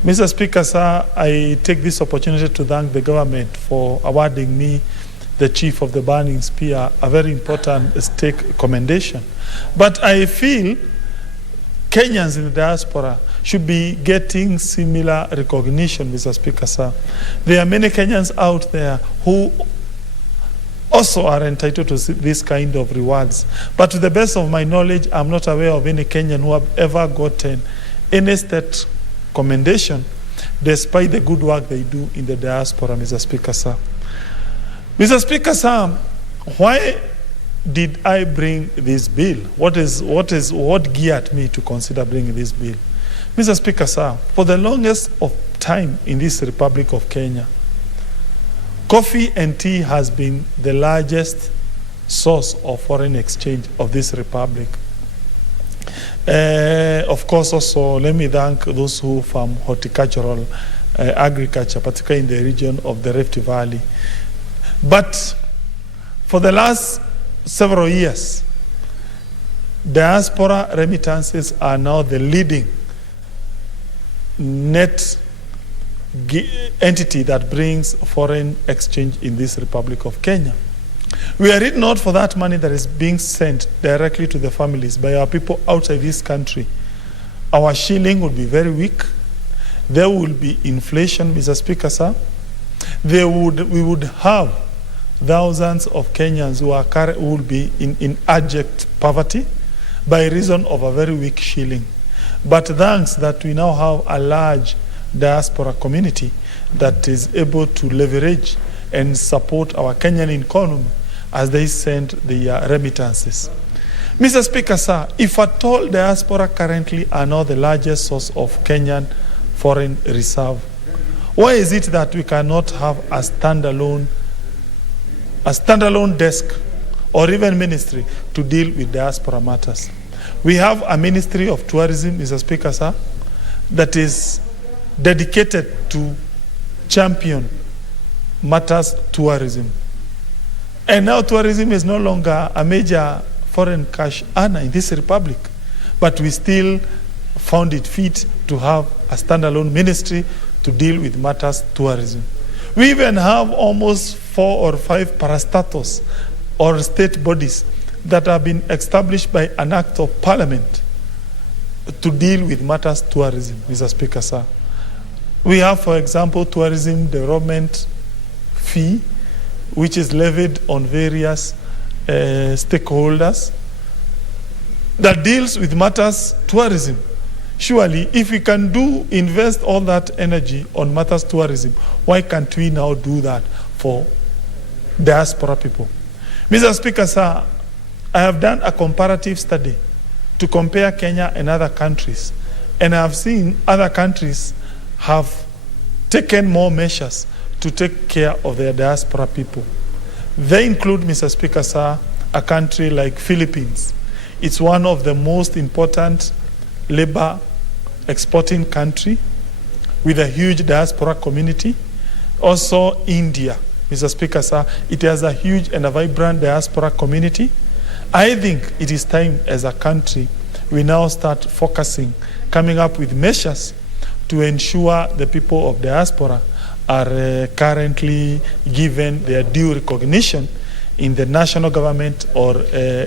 Mr. Speaker, sir, I take this opportunity to thank the government for awarding me the Chief of the Burning Spear, a very important stake commendation. But I feel Kenyans in the diaspora should be getting similar recognition, Mr. Speaker, sir. There are many Kenyans out there who also are entitled to this kind of rewards. But to the best of my knowledge, I'm not aware of any Kenyan who have ever gotten any state commendation despite the good work they do in the diaspora, Mr. Speaker, sir. Mr. Speaker, sir, why did I bring this bill? What geared me to consider bringing this bill? Mr. Speaker, sir, for the longest of time in this Republic of Kenya, coffee and tea has been the largest source of foreign exchange of this republic. Of course, also, let me thank those who farm horticultural agriculture, particularly in the region of the Rift Valley. But for the last several years, diaspora remittances are now the leading net entity that brings foreign exchange in this Republic of Kenya. We are it not for that money that is being sent directly to the families by our people outside this country, our shilling would be very weak. There will be inflation, Mr. Speaker, sir. We would have thousands of Kenyans who will be in abject poverty by reason of a very weak shilling. But thanks that we now have a large diaspora community that is able to leverage and support our Kenyan economy as they send the remittances. Mr. Speaker, sir, if at all diaspora currently are now the largest source of Kenyan foreign reserve, why is it that we cannot have a standalone desk or even ministry to deal with diaspora matters? We have a Ministry of Tourism, Mr. Speaker, sir, that is dedicated to champion matters tourism. And now tourism is no longer a major foreign cash earner in this republic, but we still found it fit to have a standalone ministry to deal with matters tourism. We even have almost 4 or 5 parastatos or state bodies that have been established by an act of parliament to deal with matters tourism, Mr. Speaker, sir. We have, for example, tourism development fee, which is levied on various stakeholders that deals with matters tourism. Surely, if we can invest all that energy on matters tourism, why can't we now do that for diaspora people? Mr. Speaker, sir, I have done a comparative study to compare Kenya and other countries, and I have seen other countries have taken more measures to take care of their diaspora people. They include, Mr. Speaker, sir, a country like Philippines. It's one of the most important labor exporting country with a huge diaspora community. Also India, Mr. Speaker, sir, it has a huge and a vibrant diaspora community. I think it is time as a country we now start focusing, coming up with measures to ensure the people of diaspora are currently given their due recognition in the national government or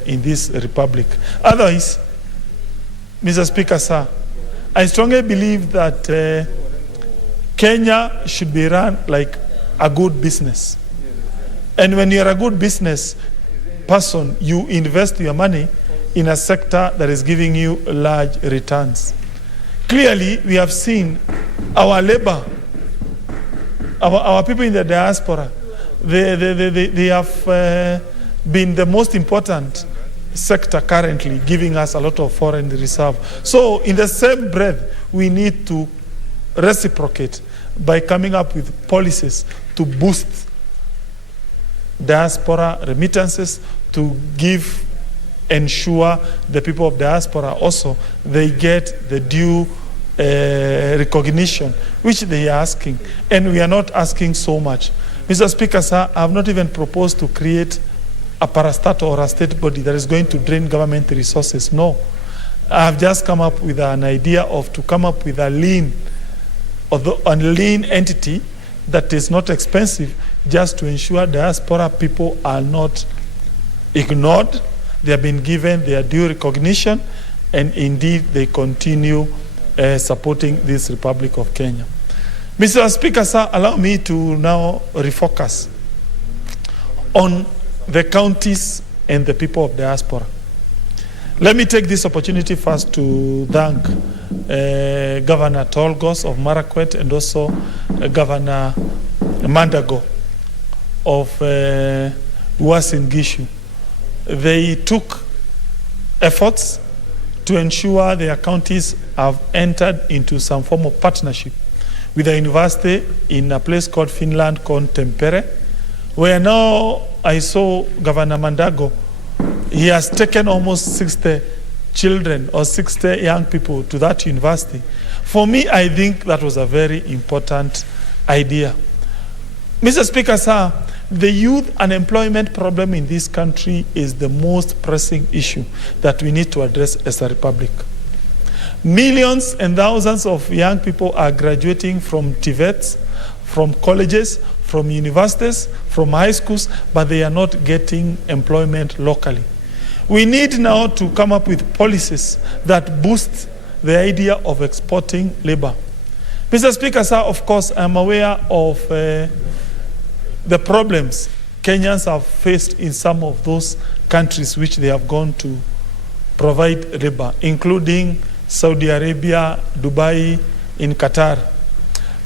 in this republic. Otherwise, Mr. Speaker, sir, I strongly believe that Kenya should be run like a good business. And when you're a good business person, you invest your money in a sector that is giving you large returns. Clearly, we have seen our labor, our people in the diaspora, they have been the most important sector currently, giving us a lot of foreign reserve. So in the same breath, we need to reciprocate by coming up with policies to boost diaspora remittances, to ensure the people of diaspora also they get the due recognition which they are asking, and we are not asking so much. Mr. Speaker, sir, I have not even proposed to create a parastatal or a state body that is going to drain government resources. No, I have just come up with an idea to come up with a lean entity that is not expensive, just to ensure diaspora people are not ignored. They have been given their due recognition, and indeed they continue supporting this Republic of Kenya. Mr. Speaker, sir, allow me to now refocus on the counties and the people of diaspora. Let me take this opportunity first to thank Governor Tolgos of Marakwet and also Governor Mandago of Uasin Gishu. They took efforts to ensure their counties have entered into some form of partnership with a university in a place called Finland called Tempere, where now I saw Governor Mandago, he has taken almost 60 children or 60 young people to that university. For me, I think that was a very important idea. Mr. Speaker, sir, the youth unemployment problem in this country is the most pressing issue that we need to address as a republic. Millions and thousands of young people are graduating from TVETs, from colleges, from universities, from high schools, but they are not getting employment locally. We need now to come up with policies that boost the idea of exporting labor. Mr. Speaker, sir, of course, I'm aware of the problems Kenyans have faced in some of those countries which they have gone to provide labor, including Saudi Arabia, Dubai, in Qatar.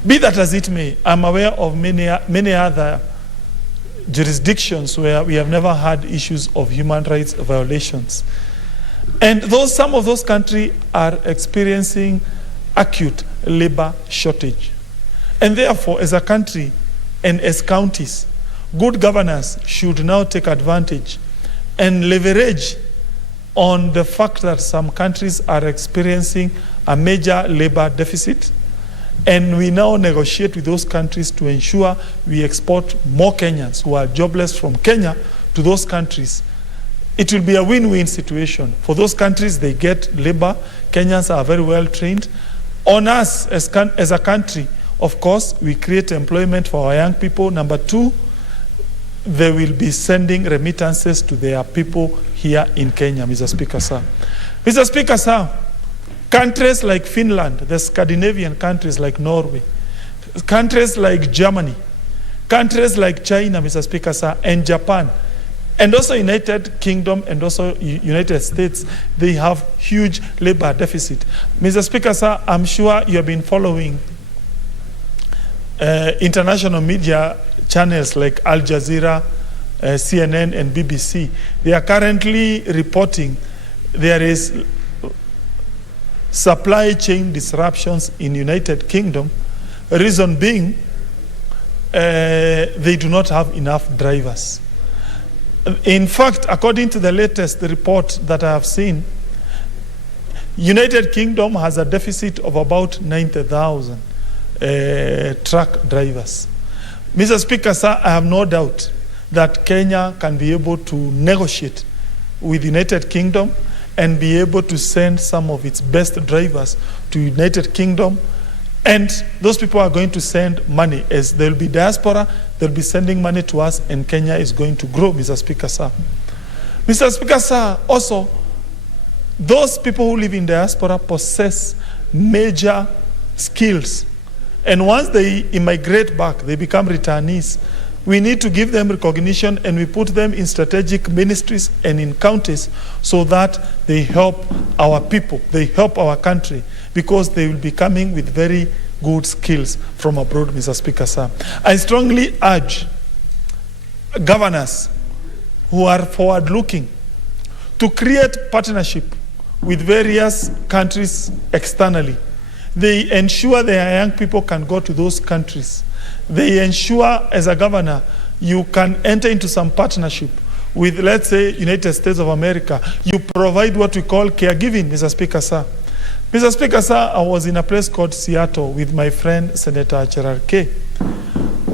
Be that as it may, I'm aware of many other jurisdictions where we have never had issues of human rights violations. And some of those countries are experiencing acute labor shortage. And therefore, as a country and as counties, good governors should now take advantage and leverage on the fact that some countries are experiencing a major labor deficit, and we now negotiate with those countries to ensure we export more Kenyans who are jobless from Kenya to those countries. It will be a win-win situation. For those countries, they get labor. Kenyans are very well trained. On us as a country, of course, we create employment for our young people. Number two, they will be sending remittances to their people here in Kenya, Mr. Speaker, sir. Mr. Speaker, sir, countries like Finland, the Scandinavian countries like Norway, countries like Germany, countries like China, Mr. Speaker, sir, and Japan, and also United Kingdom and also United States, they have huge labor deficit. Mr. Speaker, sir, I'm sure you have been following international media channels like Al Jazeera, CNN, and BBC. They are currently reporting there is supply chain disruptions in United Kingdom. Reason being, they do not have enough drivers. In fact, according to the latest report that I have seen, United Kingdom has a deficit of about 90,000 truck drivers. Mr. Speaker, sir, I have no doubt that Kenya can be able to negotiate with United Kingdom and be able to send some of its best drivers to United Kingdom. And those people are going to send money. As there will be diaspora, they'll be sending money to us, and Kenya is going to grow, Mr. Speaker, sir. Mr. Speaker, sir, also, those people who live in diaspora possess major skills. And once they immigrate back, they become returnees. We need to give them recognition, and we put them in strategic ministries and in counties so that they help our people, they help our country, because they will be coming with very good skills from abroad, Mr. Speaker, sir. I strongly urge governors who are forward-looking to create partnership with various countries externally. They ensure their young people can go to those countries. They ensure, as a governor, you can enter into some partnership with, let's say, United States of America. You provide what we call caregiving, Mr. Speaker, sir. Mr. Speaker, sir, I was in a place called Seattle with my friend, Senator Gerard K.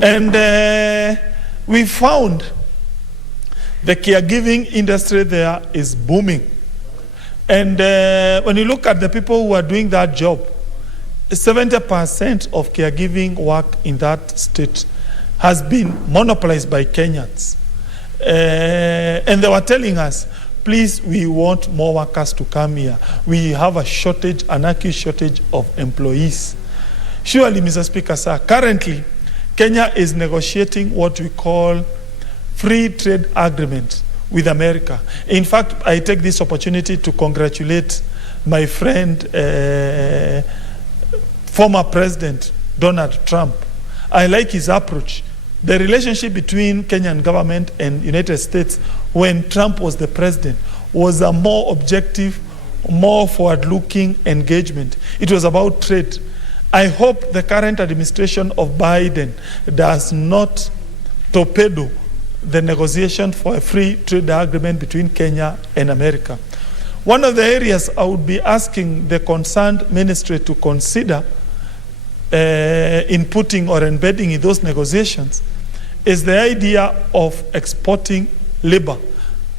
And we found the caregiving industry there is booming. And when you look at the people who are doing that job, 70% of caregiving work in that state has been monopolized by Kenyans. And they were telling us, please, we want more workers to come here. We have a shortage, an acute shortage of employees. Surely, Mr. Speaker, sir, currently, Kenya is negotiating what we call free trade agreement with America. In fact, I take this opportunity to congratulate my friend, former President Donald Trump. I like his approach. The relationship between Kenyan government and United States when Trump was the president was a more objective, more forward-looking engagement. It was about trade. I hope the current administration of Biden does not torpedo the negotiation for a free trade agreement between Kenya and America. One of the areas I would be asking the concerned ministry to consider in putting or embedding in those negotiations is the idea of exporting labor.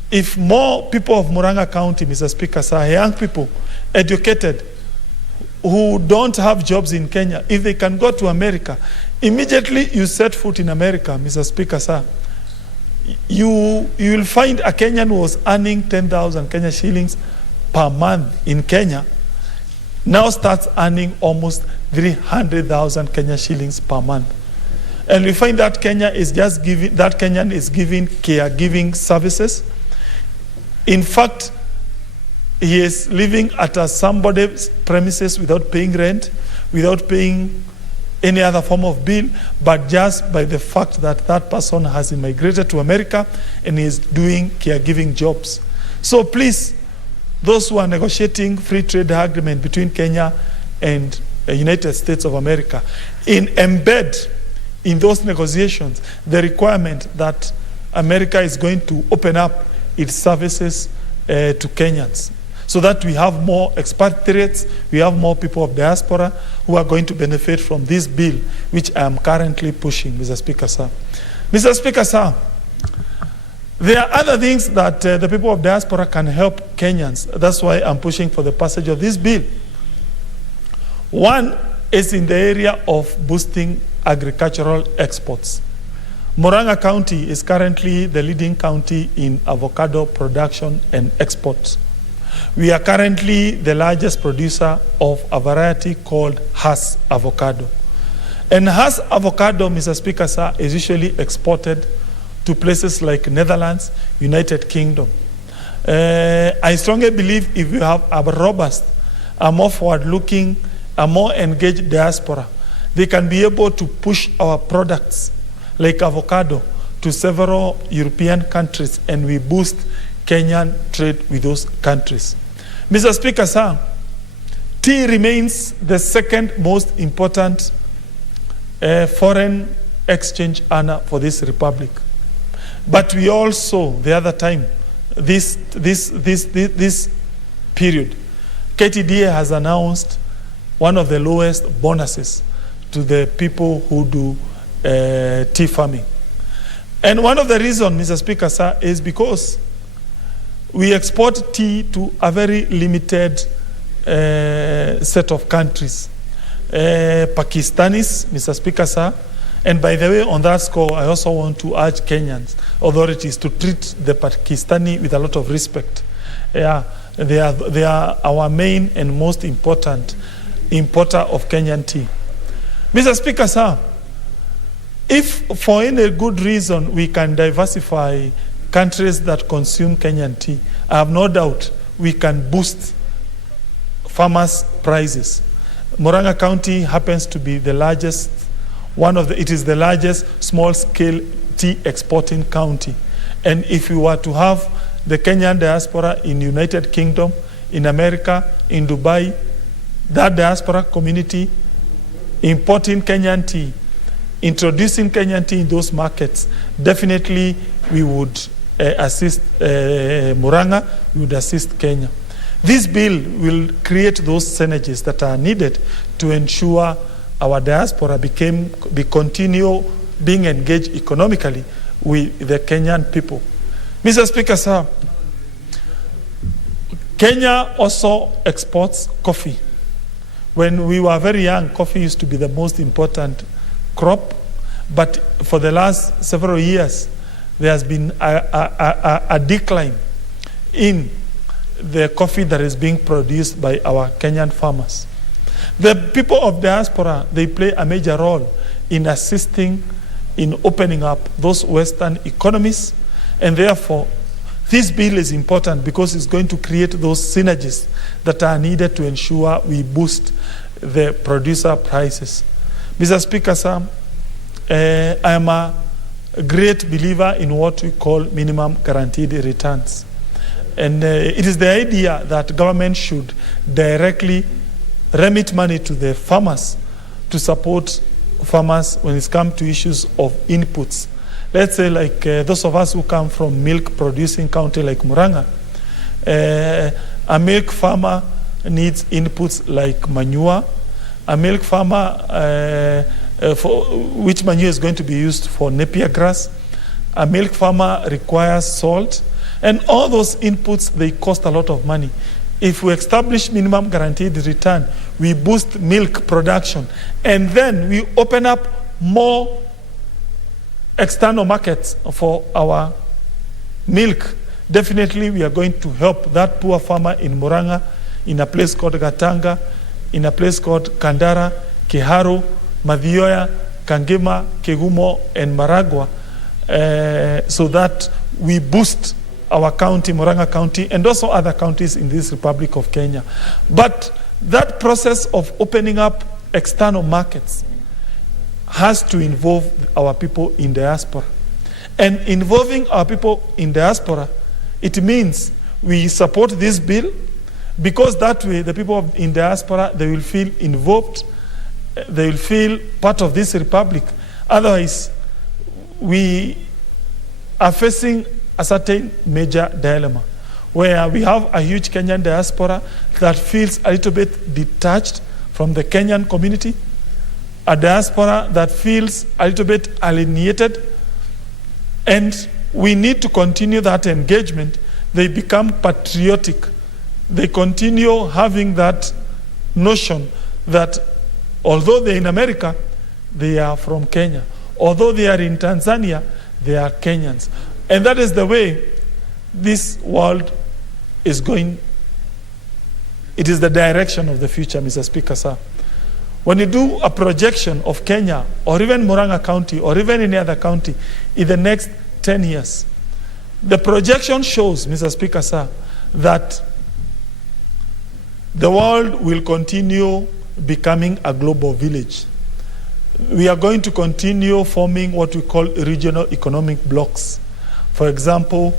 If more people of Murang'a County, Mr. Speaker, sir, young people, educated, who don't have jobs in Kenya, if they can go to America, immediately you set foot in America, Mr. Speaker, sir, you will find a Kenyan who was earning 10,000 Kenya shillings per month in Kenya now starts earning almost 300,000 Kenya shillings per month. And we find that Kenyan is giving caregiving services. In fact, he is living at somebody's premises without paying rent, without paying any other form of bill, but just by the fact that that person has immigrated to America and is doing caregiving jobs. So please, those who are negotiating free trade agreement between Kenya and the United States of America, embed in those negotiations the requirement that America is going to open up its services to Kenyans, so that we have more expatriates, we have more people of diaspora who are going to benefit from this bill, which I am currently pushing, Mr. Speaker, sir. Mr. Speaker, sir, there are other things that the people of diaspora can help Kenyans. That's why I'm pushing for the passage of this bill. One is in the area of boosting agricultural exports. Murang'a County is currently the leading county in avocado production and exports. We are currently the largest producer of a variety called Hass avocado. And Hass avocado, Mr. Speaker, sir, is usually exported to places like Netherlands, United Kingdom. I strongly believe if you have a robust, a more forward-looking, a more engaged diaspora, they can be able to push our products like avocado to several European countries, and we boost Kenyan trade with those countries. Mr. Speaker, sir, tea remains the second most important foreign exchange earner for this republic. But we also, the other time, this period, KTDA has announced one of the lowest bonuses to the people who do tea farming. And one of the reasons, Mr. Speaker, sir, is because we export tea to a very limited set of countries. Pakistanis, Mr. Speaker, sir, and by the way, on that score, I also want to urge Kenyan authorities to treat the Pakistani with a lot of respect. Yeah, they are our main and most important importer of Kenyan tea. Mr. Speaker, sir, if for any good reason we can diversify countries that consume Kenyan tea, I have no doubt we can boost farmers' prices. Murang'a County happens to be the largest, it is the largest small-scale tea exporting county. And if we were to have the Kenyan diaspora in United Kingdom, in America, in Dubai, that diaspora community importing Kenyan tea, introducing Kenyan tea in those markets, definitely we would assist Murang'a, we would assist Kenya. This bill will create those synergies that are needed to ensure our diaspora continue being engaged economically with the Kenyan people. Mr. Speaker, sir, Kenya also exports coffee. When we were very young, coffee used to be the most important crop, but for the last several years, there has been a decline in the coffee that is being produced by our Kenyan farmers. The people of diaspora, they play a major role in assisting in opening up those Western economies, and therefore this bill is important because it's going to create those synergies that are needed to ensure we boost the producer prices. Mr. Speaker, sir, I am a great believer in what we call minimum guaranteed returns. And it is the idea that government should directly remit money to the farmers to support farmers when it comes to issues of inputs. Let's say like those of us who come from milk producing county like Murang'a, a milk farmer needs inputs like manure. A milk farmer, for which manure is going to be used for napier grass. A milk farmer requires salt. And all those inputs, they cost a lot of money. If we establish minimum guaranteed return, we boost milk production, and then we open up more external markets for our milk. Definitely, we are going to help that poor farmer in Murang'a, in a place called Gatanga, in a place called Kandara, Kiharu, Mathioya, Kangema, Kegumo, and Maragua, so that we boost our county, Murang'a County, and also other counties in this Republic of Kenya. But that process of opening up external markets has to involve our people in diaspora. And involving our people in diaspora, it means we support this bill, because that way the people in diaspora, they will feel involved, they will feel part of this republic. Otherwise, we are facing a certain major dilemma where we have a huge Kenyan diaspora that feels a little bit detached from the Kenyan community, a diaspora that feels a little bit alienated, and we need to continue that engagement. They become patriotic. They continue having that notion that although they're in America, they are from Kenya. Although they are in Tanzania, they are Kenyans. And that is the way this world is going. It is the direction of the future, Mr. Speaker, sir. When you do a projection of Kenya, or even Murang'a County, or even any other county, in the next 10 years, the projection shows, Mr. Speaker, sir, that the world will continue becoming a global village. We are going to continue forming what we call regional economic blocks. For example,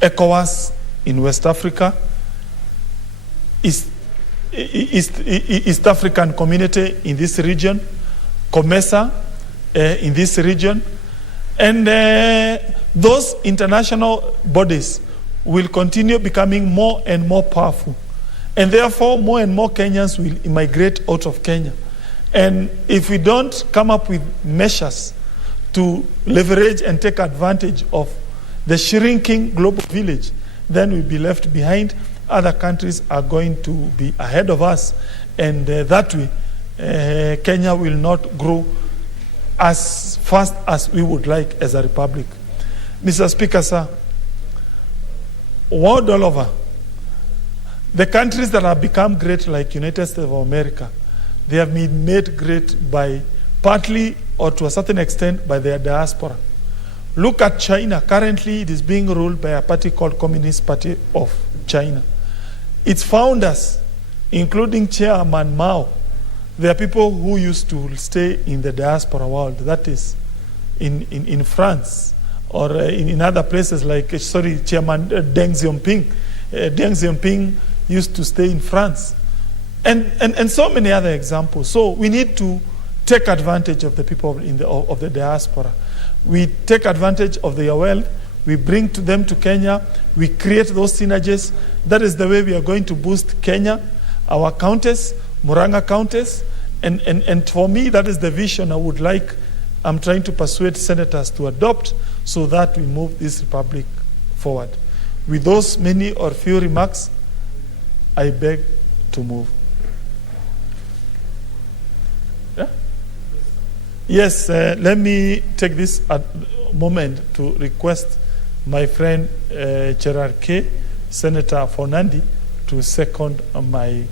ECOWAS in West Africa, East African Community in this region, COMESA in this region. And those international bodies will continue becoming more and more powerful. And therefore, more and more Kenyans will immigrate out of Kenya. And if we don't come up with measures to leverage and take advantage of the shrinking global village, then we'll be left behind. Other countries are going to be ahead of us. And that way, Kenya will not grow as fast as we would like as a republic. Mr. Speaker, sir, world all over, the countries that have become great, like United States of America, they have been made great by partly or to a certain extent by their diaspora. Look at China. Currently, it is being ruled by a party called Communist Party of China. Its founders, including Chairman Mao, they are people who used to stay in the diaspora world, that is, in France or in other places like, Chairman Deng Xiaoping. Deng Xiaoping used to stay in France. And so many other examples. So we need to take advantage of the people of the diaspora. We take advantage of their wealth. We bring them to Kenya. We create those synergies. That is the way we are going to boost Kenya, our counties, Murang'a counties. And for me, that is the vision I'm trying to persuade senators to adopt so that we move this republic forward. With those many or few remarks, I beg to move. Yes, let me take this moment to request my friend Gerard K., Senator for Nandi, to second my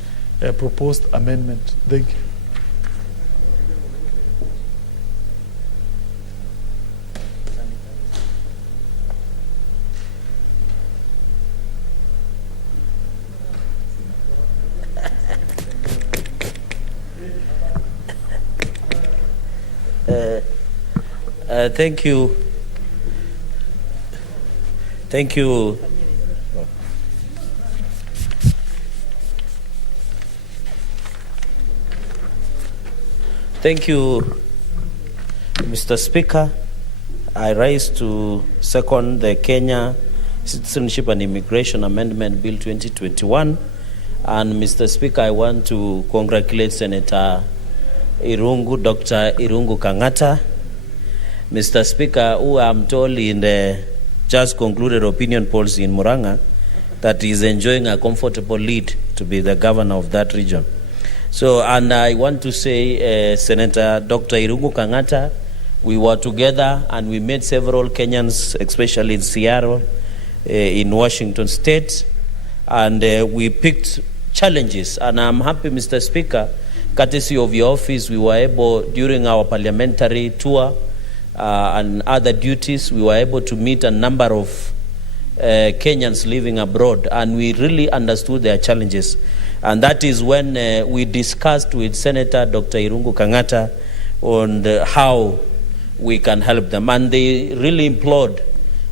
proposed amendment. Thank you. Thank you. Thank you. Thank you, Mr. Speaker. I rise to second the Kenya Citizenship and Immigration Amendment Bill 2021. And Mr. Speaker, I want to congratulate Senator Irungu, Dr. Irungu Kangata. Mr. Speaker, who I'm told in the just concluded opinion polls in Murang'a that he's enjoying a comfortable lead to be the governor of that region. So, and I want to say, Senator Dr. Irungu Kangata, we were together and we met several Kenyans, especially in Seattle, in Washington State, and we picked challenges. And I'm happy, Mr. Speaker, courtesy of your office, we were able, during our parliamentary tour, and other duties, we were able to meet a number of Kenyans living abroad, and we really understood their challenges. And that is when we discussed with Senator Dr. Irungu Kangata on how we can help them. And they really implored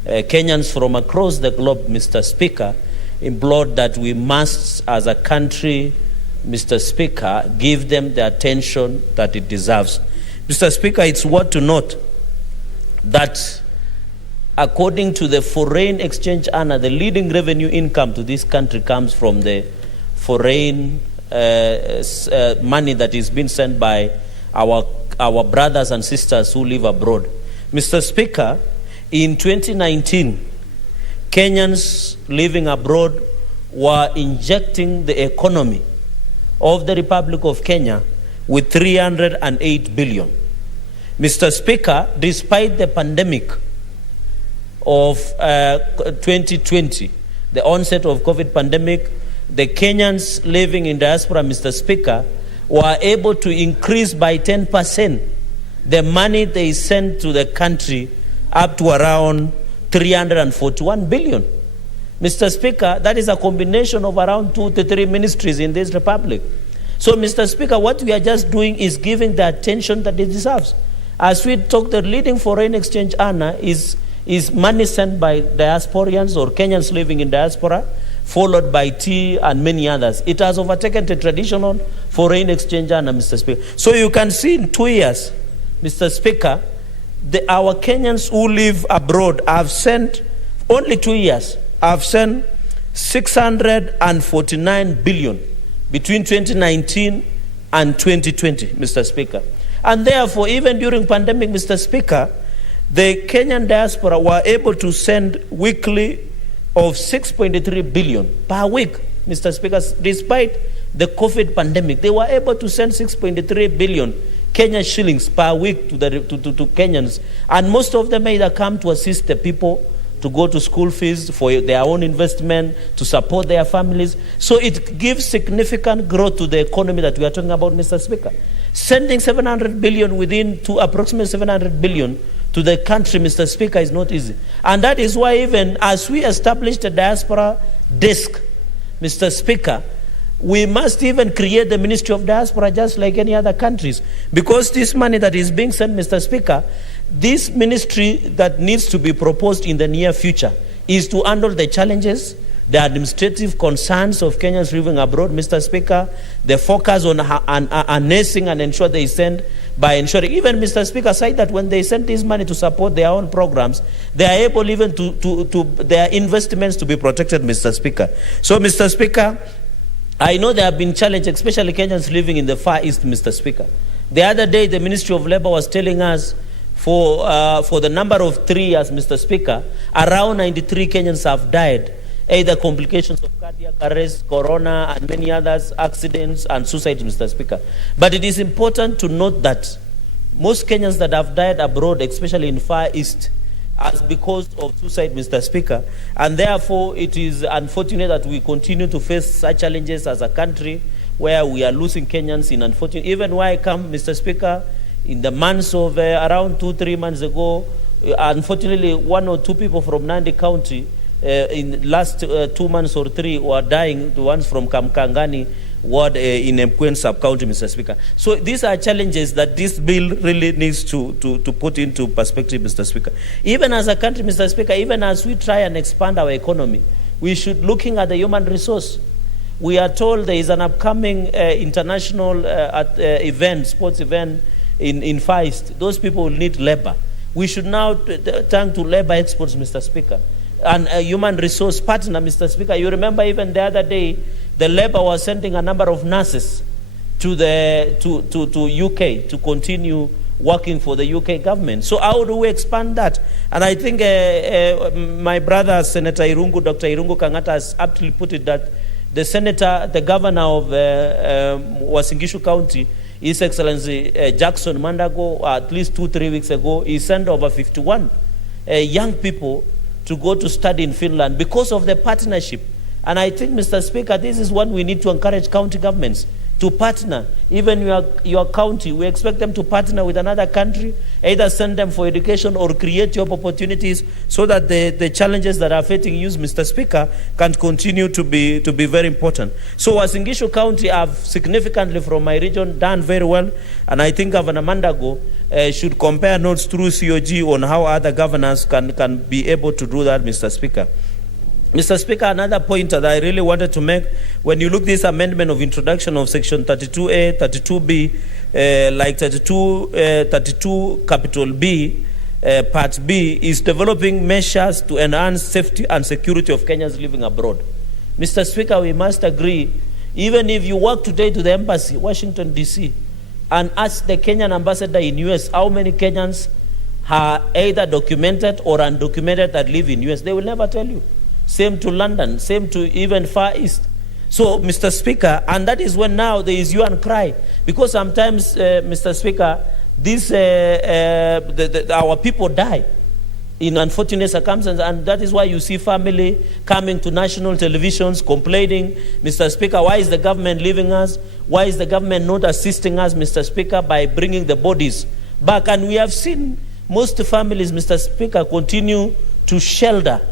Kenyans from across the globe, Mr. Speaker, implored that we must, as a country, Mr. Speaker, give them the attention that it deserves. Mr. Speaker, it's worth to note that according to the foreign exchange earner, the leading revenue income to this country comes from the foreign money that is being sent by our brothers and sisters who live abroad. Mr. Speaker, in 2019, Kenyans living abroad were injecting the economy of the Republic of Kenya with 308 billion. Mr. Speaker, despite the pandemic of 2020, the onset of COVID pandemic, the Kenyans living in diaspora, Mr. Speaker, were able to increase by 10% the money they sent to the country up to around 341 billion. Mr. Speaker, that is a combination of around 2 to 3 ministries in this republic. So, Mr. Speaker, what we are just doing is giving the attention that it deserves. As we talk, the leading foreign exchange earner is money sent by diasporians or Kenyans living in diaspora, followed by tea and many others. It has overtaken the traditional foreign exchange earner, Mr. Speaker. So you can see in 2 years, Mr. Speaker, our Kenyans who live abroad have sent, only 2 years, have sent 649 billion between 2019 and 2020, Mr. Speaker. And therefore, even during pandemic, Mr. Speaker, the Kenyan diaspora were able to send weekly of 6.3 billion per week, Mr. Speaker. Despite the COVID pandemic, they were able to send 6.3 billion Kenyan shillings per week to Kenyans. And most of them either come to assist the people to go to school fees for their own investment, to support their families. So it gives significant growth to the economy that we are talking about, Mr. Speaker. Sending 700 billion within to approximately 700 billion to the country, Mr. Speaker, is not easy. And that is why even as we established a diaspora desk, Mr. Speaker, we must even create the Ministry of Diaspora just like any other countries. Because this money that is being sent, Mr. Speaker, this ministry that needs to be proposed in the near future is to handle the challenges, the administrative concerns of Kenyans living abroad, Mr. Speaker, the focus on harnessing and ensure they send by ensuring, even Mr. Speaker said that when they send this money to support their own programs, they are able even to their investments to be protected, Mr. Speaker. So, Mr. Speaker, I know there have been challenges, especially Kenyans living in the Far East, Mr. Speaker. The other day, the Ministry of Labor was telling us for the number of 3 years, Mr. Speaker, around 93 Kenyans have died, either complications of cardiac arrest, corona, and many others, accidents and suicides, Mr. Speaker. But it is important to note that most Kenyans that have died abroad, especially in Far East, as because of suicide, Mr. Speaker. And therefore, it is unfortunate that we continue to face such challenges as a country where we are losing Kenyans in unfortunate. Even where I come, Mr. Speaker, in the months of around 2-3 months ago, unfortunately, 1 or 2 people from Nandi County in last 2 months or 3 were dying, the ones from Kamkangani ward in Mkwen sub-county, Mr. Speaker. So these are challenges that this bill really needs to put into perspective, Mr. Speaker. Even as a country, Mr. Speaker, even as we try and expand our economy, we should looking at the human resource. We are told there is an upcoming international event, sports event in Far East. Those people will need labor. We should now turn to labor exports, Mr. Speaker, and a human resource partner, Mr. Speaker. You remember even the other day, the Labour was sending a number of nurses to UK to continue working for the UK government. So how do we expand that? And I think my brother, Senator Irungu, Dr. Irungu Kangata, has aptly put it that the governor of Uasin Gishu County, His Excellency Jackson Mandago, at least 2-3 weeks ago, he sent over 51 young people to go to study in Finland because of the partnership. And I think, Mr. Speaker, this is what we need to encourage county governments to partner. Even your county, we expect them to partner with another country, either send them for education or create job opportunities so that the challenges that are facing you, Mr. Speaker, can continue to be very important. So Uasin Gishu County have significantly from my region done very well, and I think Governor Mandago should compare notes through COG on how other governors can be able to do that, Mr. Speaker. Mr. Speaker, another point that I really wanted to make, when you look this amendment of introduction of section 32A, 32B, like 32 capital B, part B, is developing measures to enhance safety and security of Kenyans living abroad. Mr. Speaker, we must agree, even if you walk today to the embassy, Washington, D.C., and ask the Kenyan ambassador in U.S. how many Kenyans are either documented or undocumented that live in U.S., they will never tell you. Same to London, same to even Far East. So, Mr. Speaker, and that is when now there is hue and cry. Because sometimes, Mr. Speaker, our people die in unfortunate circumstances, and that is why you see family coming to national televisions complaining, Mr. Speaker, why is the government leaving us? Why is the government not assisting us, Mr. Speaker, by bringing the bodies back? And we have seen most families, Mr. Speaker, continue to shelter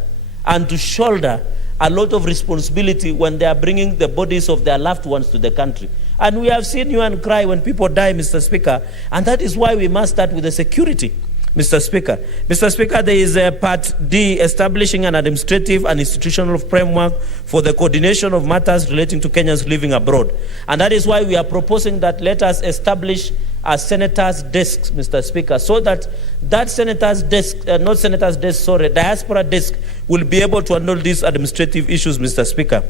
and to shoulder a lot of responsibility when they are bringing the bodies of their loved ones to the country. And we have seen you and cry when people die, Mr. Speaker, and that is why we must start with the security, Mr. Speaker. Mr. Speaker, there is a Part D, establishing an administrative and institutional framework for the coordination of matters relating to Kenyans living abroad. And that is why we are proposing that let us establish as senators' desks, Mr. Speaker, so that senator's desk, not senator's desk, sorry, diaspora desk will be able to handle these administrative issues, Mr. Speaker.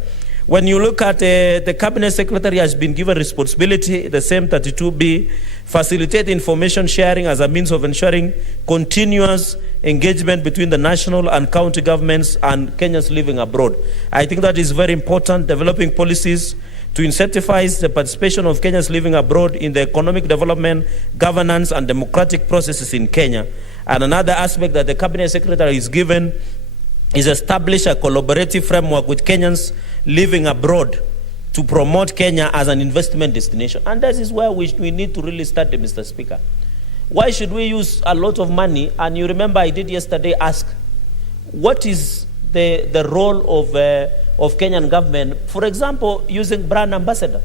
When you look at the Cabinet Secretary has been given responsibility, the same 32B, facilitate information sharing as a means of ensuring continuous engagement between the national and county governments and Kenyans living abroad. I think that is very important, developing policies to incentivize the participation of Kenyans living abroad in the economic development, governance, and democratic processes in Kenya. And another aspect that the Cabinet Secretary is given is establish a collaborative framework with Kenyans living abroad to promote Kenya as an investment destination. And that is where we need to really study, Mr. Speaker. Why should we use a lot of money? And you remember I did yesterday ask, what is the role of Kenyan government, for example, using brand ambassador?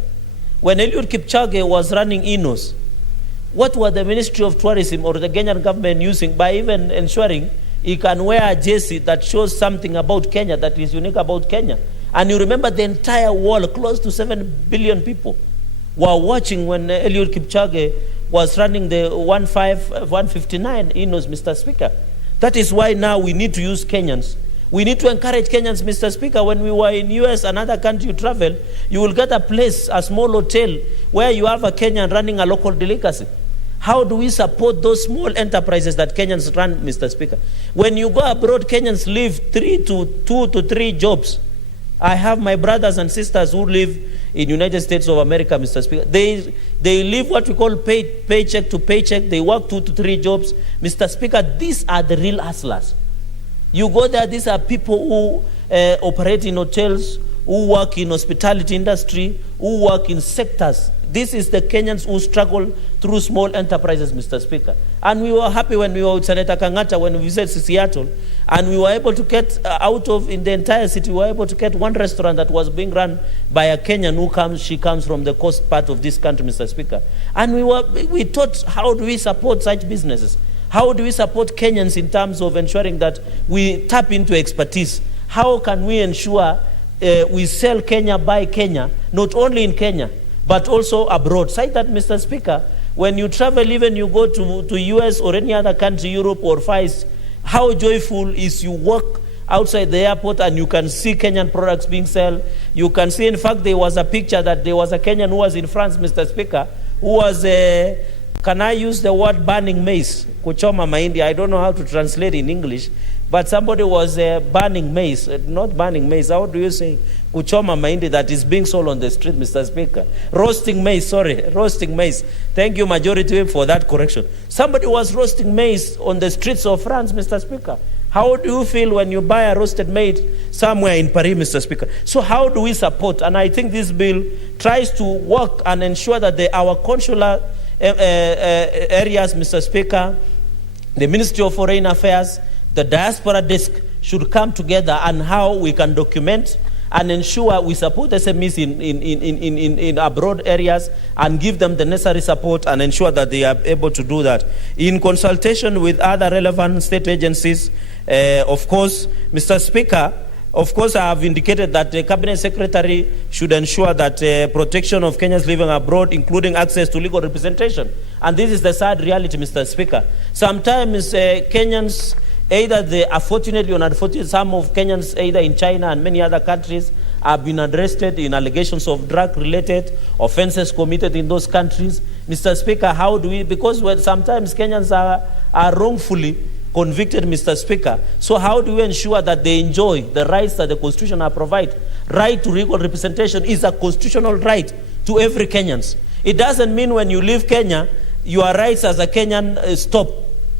When Eliud Kipchoge was running INOS, what were the Ministry of Tourism or the Kenyan government using by even ensuring he can wear a jersey that shows something about Kenya that is unique about Kenya? And you remember the entire world, close to 7 billion people, were watching when Eliud Kipchoge was running the 159 INOS, Mr. Speaker. That is why now we need to use Kenyans. We need to encourage Kenyans, Mr. Speaker. When we were in US, another country you travel, you will get a place, a small hotel, where you have a Kenyan running a local delicacy. How do we support those small enterprises that Kenyans run, Mr. Speaker? When you go abroad, Kenyans leave 2 to 3 jobs. I have my brothers and sisters who live in United States of America, Mr. Speaker. They live what we call paycheck to paycheck. They work 2 to 3 jobs. Mr. Speaker, these are the real hustlers. You go there, these are people who operate in hotels, who work in hospitality industry, who work in sectors. This is the Kenyans who struggle through small enterprises, Mr. Speaker. And we were happy when we were with Senator Kangata when we visited Seattle, and we were able to get out of, in the entire city, we were able to get one restaurant that was being run by a Kenyan she comes from the coast part of this country, Mr. Speaker. And we thought, how do we support such businesses? How do we support Kenyans in terms of ensuring that we tap into expertise? How can we ensure we sell Kenya, buy Kenya, not only in Kenya, but also abroad? Say that, Mr. Speaker, when you travel, even you go to US or any other country, Europe or Far East, how joyful is you walk outside the airport and you can see Kenyan products being sold. You can see, in fact, there was a picture that there was a Kenyan who was in France, Mr. Speaker, who was, can I use the word burning maize? Kuchoma mahindi. I don't know how to translate in English, but somebody was burning maize, not burning maize. How do you say? Kuchoma mahindi that is being sold on the street, Mr. Speaker. Roasting maize, sorry, roasting maize. Thank you, Majority Whip, for that correction. Somebody was roasting maize on the streets of France, Mr. Speaker. How do you feel when you buy a roasted maize somewhere in Paris, Mr. Speaker? So how do we support? And I think this bill tries to work and ensure that our consular areas, Mr. Speaker, the Ministry of Foreign Affairs, the diaspora desk should come together and how we can document and ensure we support SMEs in abroad areas and give them the necessary support and ensure that they are able to do that. In consultation with other relevant state agencies, of course, Mr. Speaker, of course, I have indicated that the Cabinet Secretary should ensure that protection of Kenyans living abroad, including access to legal representation. And this is the sad reality, Mr. Speaker. Sometimes Kenyans, fortunately or unfortunately, some of Kenyans, either in China and many other countries, have been arrested in allegations of drug-related offenses committed in those countries. Mr. Speaker, how do we, because sometimes Kenyans are wrongfully convicted, Mr. Speaker. So how do we ensure that they enjoy the rights that the Constitution provides? Right to legal representation is a constitutional right to every Kenyan. It doesn't mean when you leave Kenya, your rights as a Kenyan stop.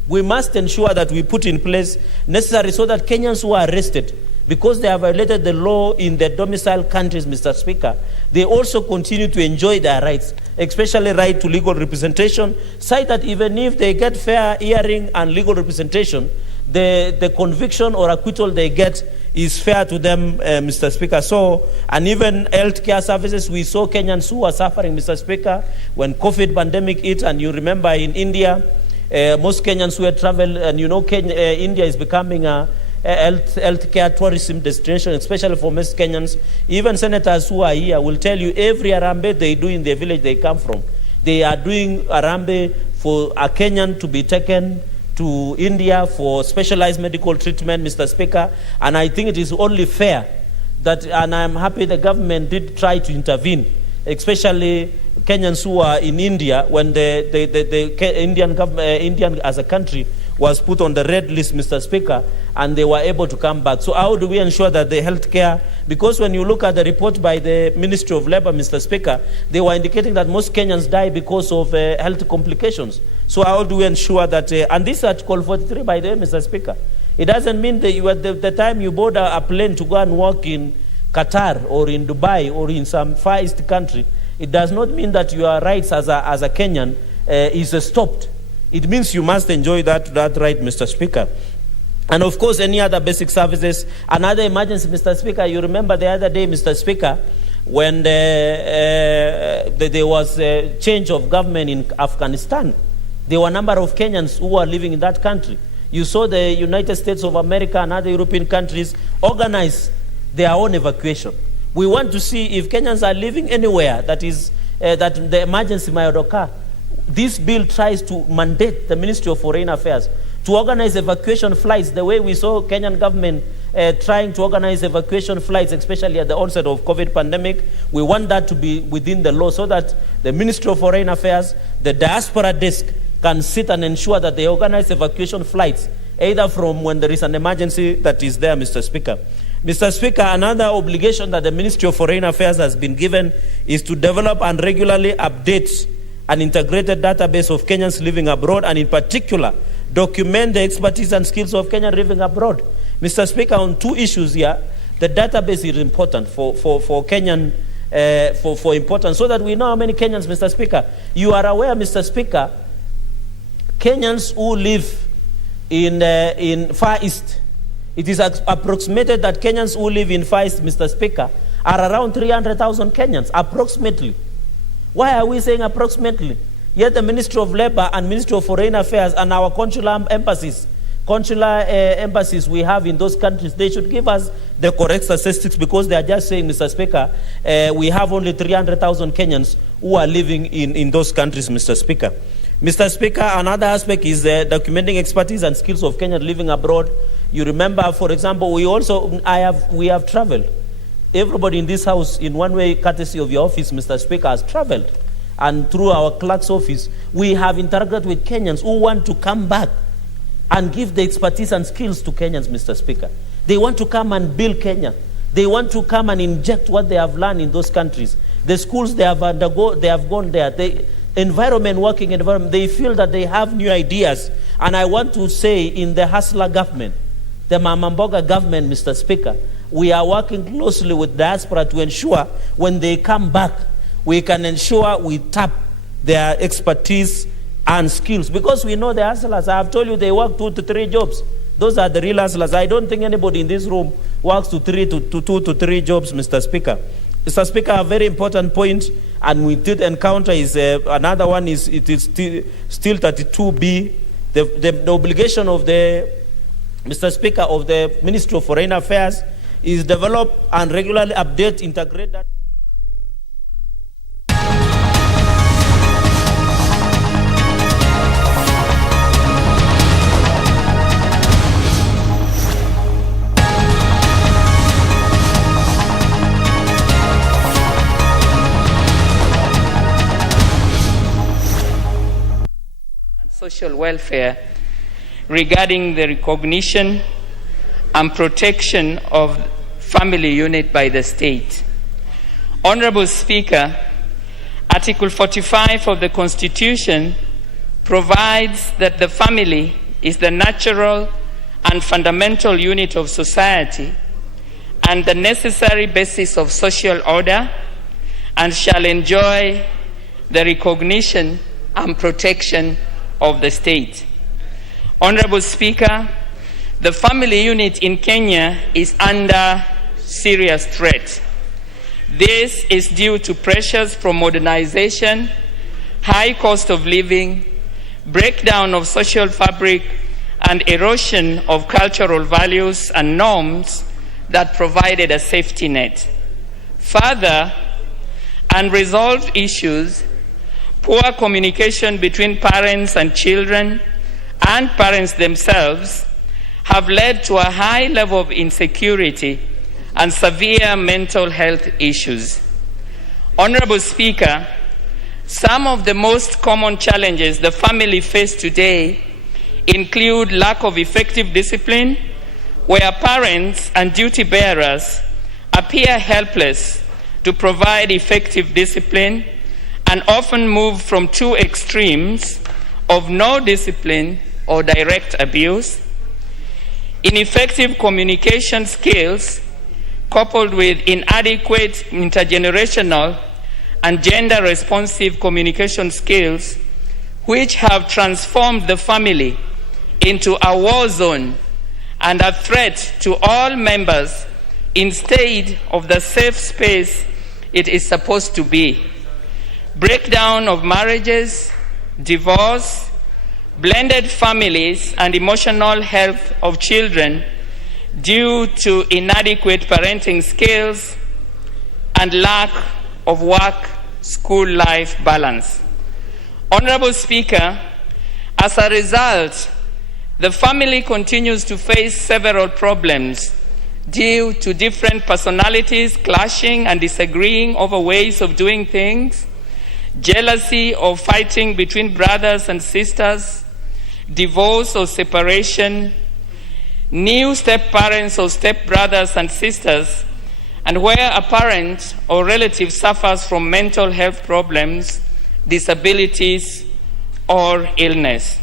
We must ensure that we put in place necessary so that Kenyans who are arrested because they have violated the law in their domicile countries, Mr. Speaker, they also continue to enjoy their rights, especially right to legal representation, so that even if they get fair hearing and legal representation, the conviction or acquittal they get is fair to them, Mr. Speaker. So, and even health care services, we saw Kenyans who are suffering, Mr. Speaker, when COVID pandemic hit, and you remember in India, most Kenyans who had traveled, and you know India is becoming a healthcare tourism destination, especially for most Kenyans. Even senators who are here will tell you every Arambe they do in the village they come from. They are doing Arambe for a Kenyan to be taken to India for specialized medical treatment, Mr. Speaker, and I think it is only fair that, and I'm happy the government did try to intervene, especially Kenyans who are in India when the Indian government, Indian as a country was put on the red list, Mr. Speaker, and they were able to come back. So how do we ensure that the health care, because when you look at the report by the Ministry of Labor, Mr. Speaker, they were indicating that most Kenyans die because of health complications. So how do we ensure that, and this is Article 43 by the way, Mr. Speaker, it doesn't mean that you, at the time you board a plane to go and work in Qatar or in Dubai or in some Far East country, it does not mean that your rights as a Kenyan is stopped. It means you must enjoy that right, Mr. Speaker. And of course, any other basic services, another emergency, Mr. Speaker, you remember the other day, Mr. Speaker, when there was a change of government in Afghanistan. There were a number of Kenyans who were living in that country. You saw the United States of America and other European countries organize their own evacuation. We want to see if Kenyans are living anywhere that is that the emergency might occur. This bill tries to mandate the Ministry of Foreign Affairs to organize evacuation flights the way we saw Kenyan government trying to organize evacuation flights, especially at the onset of COVID pandemic. We want that to be within the law so that the Ministry of Foreign Affairs, the diaspora desk, can sit and ensure that they organize evacuation flights, either from when there is an emergency that is there, Mr. Speaker. Mr. Speaker, another obligation that the Ministry of Foreign Affairs has been given is to develop and regularly update an integrated database of Kenyans living abroad, and in particular, document the expertise and skills of Kenyans living abroad. Mr. Speaker, on two issues here, the database is important for Kenyan, for importance, so that we know how many Kenyans, Mr. Speaker. You are aware, Mr. Speaker, Kenyans who live in Far East, it is approximated that Kenyans who live in Far East, Mr. Speaker, are around 300,000 Kenyans, approximately. Why are we saying approximately? Yet the Ministry of Labor and Ministry of Foreign Affairs and our consular embassies we have in those countries, they should give us the correct statistics, because they are just saying, Mr. Speaker, we have only 300,000 Kenyans who are living in those countries, Mr. Speaker. Mr. Speaker, another aspect is documenting expertise and skills of Kenyans living abroad. You remember, for example, we have traveled. Everybody in this house, in one way, courtesy of your office, Mr. Speaker, has traveled. And through our clerk's office, we have interacted with Kenyans who want to come back and give the expertise and skills to Kenyans, Mr. Speaker. They want to come and build Kenya. They want to come and inject what they have learned in those countries. The schools they have gone there. The working environment, they feel that they have new ideas. And I want to say, in the Hustler government, the Mamamboga government, Mr. Speaker, we are working closely with diaspora to ensure when they come back, we can ensure we tap their expertise and skills. Because we know the hustlers, I have told you, they work 2 to 3 jobs. Those are the real hustlers. I don't think anybody in this room works 2 to 3 jobs, Mr. Speaker. Mr. Speaker, a very important point, and we did encounter is another one is, it is still 32B, the obligation of the, Mr. Speaker, of the Ministry of Foreign Affairs is develop and regularly update, integrate that. And social welfare regarding the recognition and protection of family unit by the state. Honorable Speaker, Article 45 of the Constitution provides that the family is the natural and fundamental unit of society and the necessary basis of social order, and shall enjoy the recognition and protection of the state. Honorable Speaker, the family unit in Kenya is under serious threat. This is due to pressures from modernization, high cost of living, breakdown of social fabric, and erosion of cultural values and norms that provided a safety net. Further, unresolved issues poor communication between parents and children and parents themselves have led to a high level of insecurity and severe mental health issues. Honorable Speaker, some of the most common challenges the family face today include lack of effective discipline, where parents and duty bearers appear helpless to provide effective discipline and often move from two extremes of no discipline or direct abuse. Ineffective communication skills coupled with inadequate intergenerational and gender-responsive communication skills, which have transformed the family into a war zone and a threat to all members instead of the safe space it is supposed to be. Breakdown of marriages, divorce, blended families, and emotional health of children due to inadequate parenting skills and lack of work-school life balance. Honorable Speaker, as a result, the family continues to face several problems due to different personalities clashing and disagreeing over ways of doing things, jealousy or fighting between brothers and sisters, divorce or separation, new step-parents or step-brothers and sisters, and where a parent or relative suffers from mental health problems, disabilities, or illness.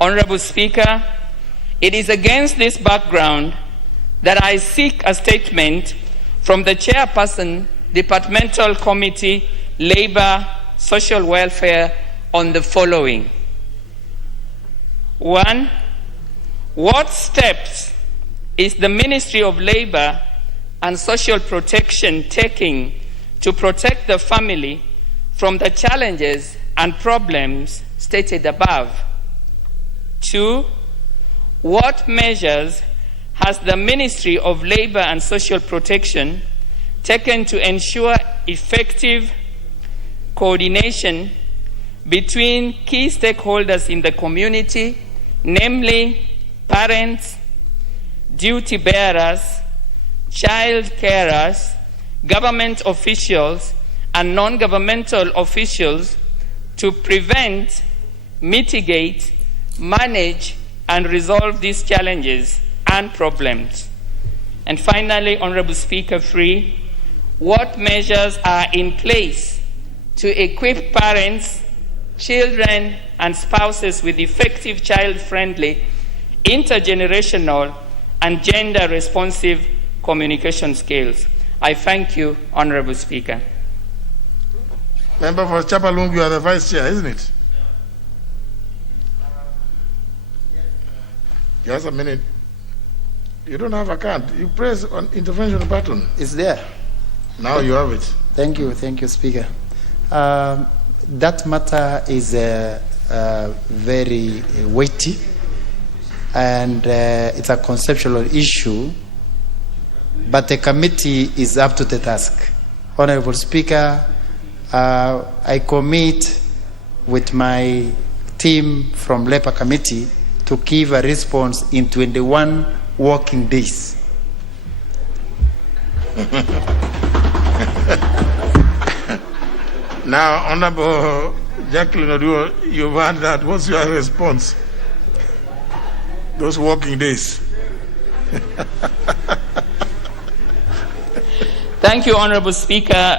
Honorable Speaker, it is against this background that I seek a statement from the Chairperson, Departmental Committee, Labor, Social Welfare on the following. 1. What steps is the Ministry of Labor and Social Protection taking to protect the family from the challenges and problems stated above? 2. What measures has the Ministry of Labor and Social Protection taken to ensure effective coordination between key stakeholders in the community, namely parents, duty bearers, child carers, government officials, and non-governmental officials to prevent, mitigate, manage, and resolve these challenges and problems? And finally, Honorable Speaker, what measures are in place to equip parents, children, and spouses with effective child-friendly, intergenerational, and gender-responsive communication skills? I thank you, Honorable Speaker. Member for Chapalung, you are the Vice Chair, isn't it? Just a minute. You don't have a card. You press on intervention button. It's there. Now you have it. Thank you, Speaker. That matter is very weighty, and it's a conceptual issue, but the committee is up to the task. Honorable Speaker, I commit with my team from Labor Committee to give a response in 21 working days. Now, Honorable Jacqueline Oduo, you've heard that. What's your response? Those working days. Thank you, Honorable Speaker.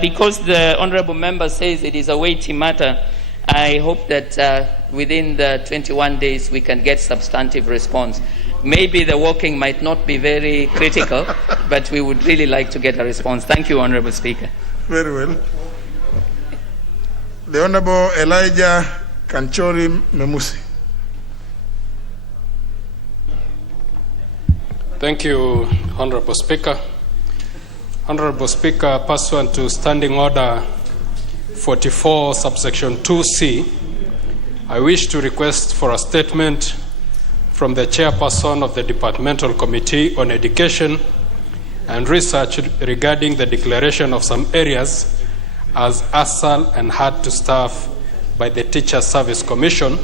Because the Honorable Member says it is a weighty matter, I hope that within the 21 days we can get substantive response. Maybe the working might not be very critical, but we would really like to get a response. Thank you, Honorable Speaker. Very well. The Honorable Elijah Kanchori Memusi. Thank you, Honorable Speaker. Honorable Speaker, pursuant to Standing Order 44, subsection 2C, I wish to request for a statement from the Chairperson of the Departmental Committee on Education and Research regarding the declaration of some areas as ASAL and hard to staff by the Teachers Service Commission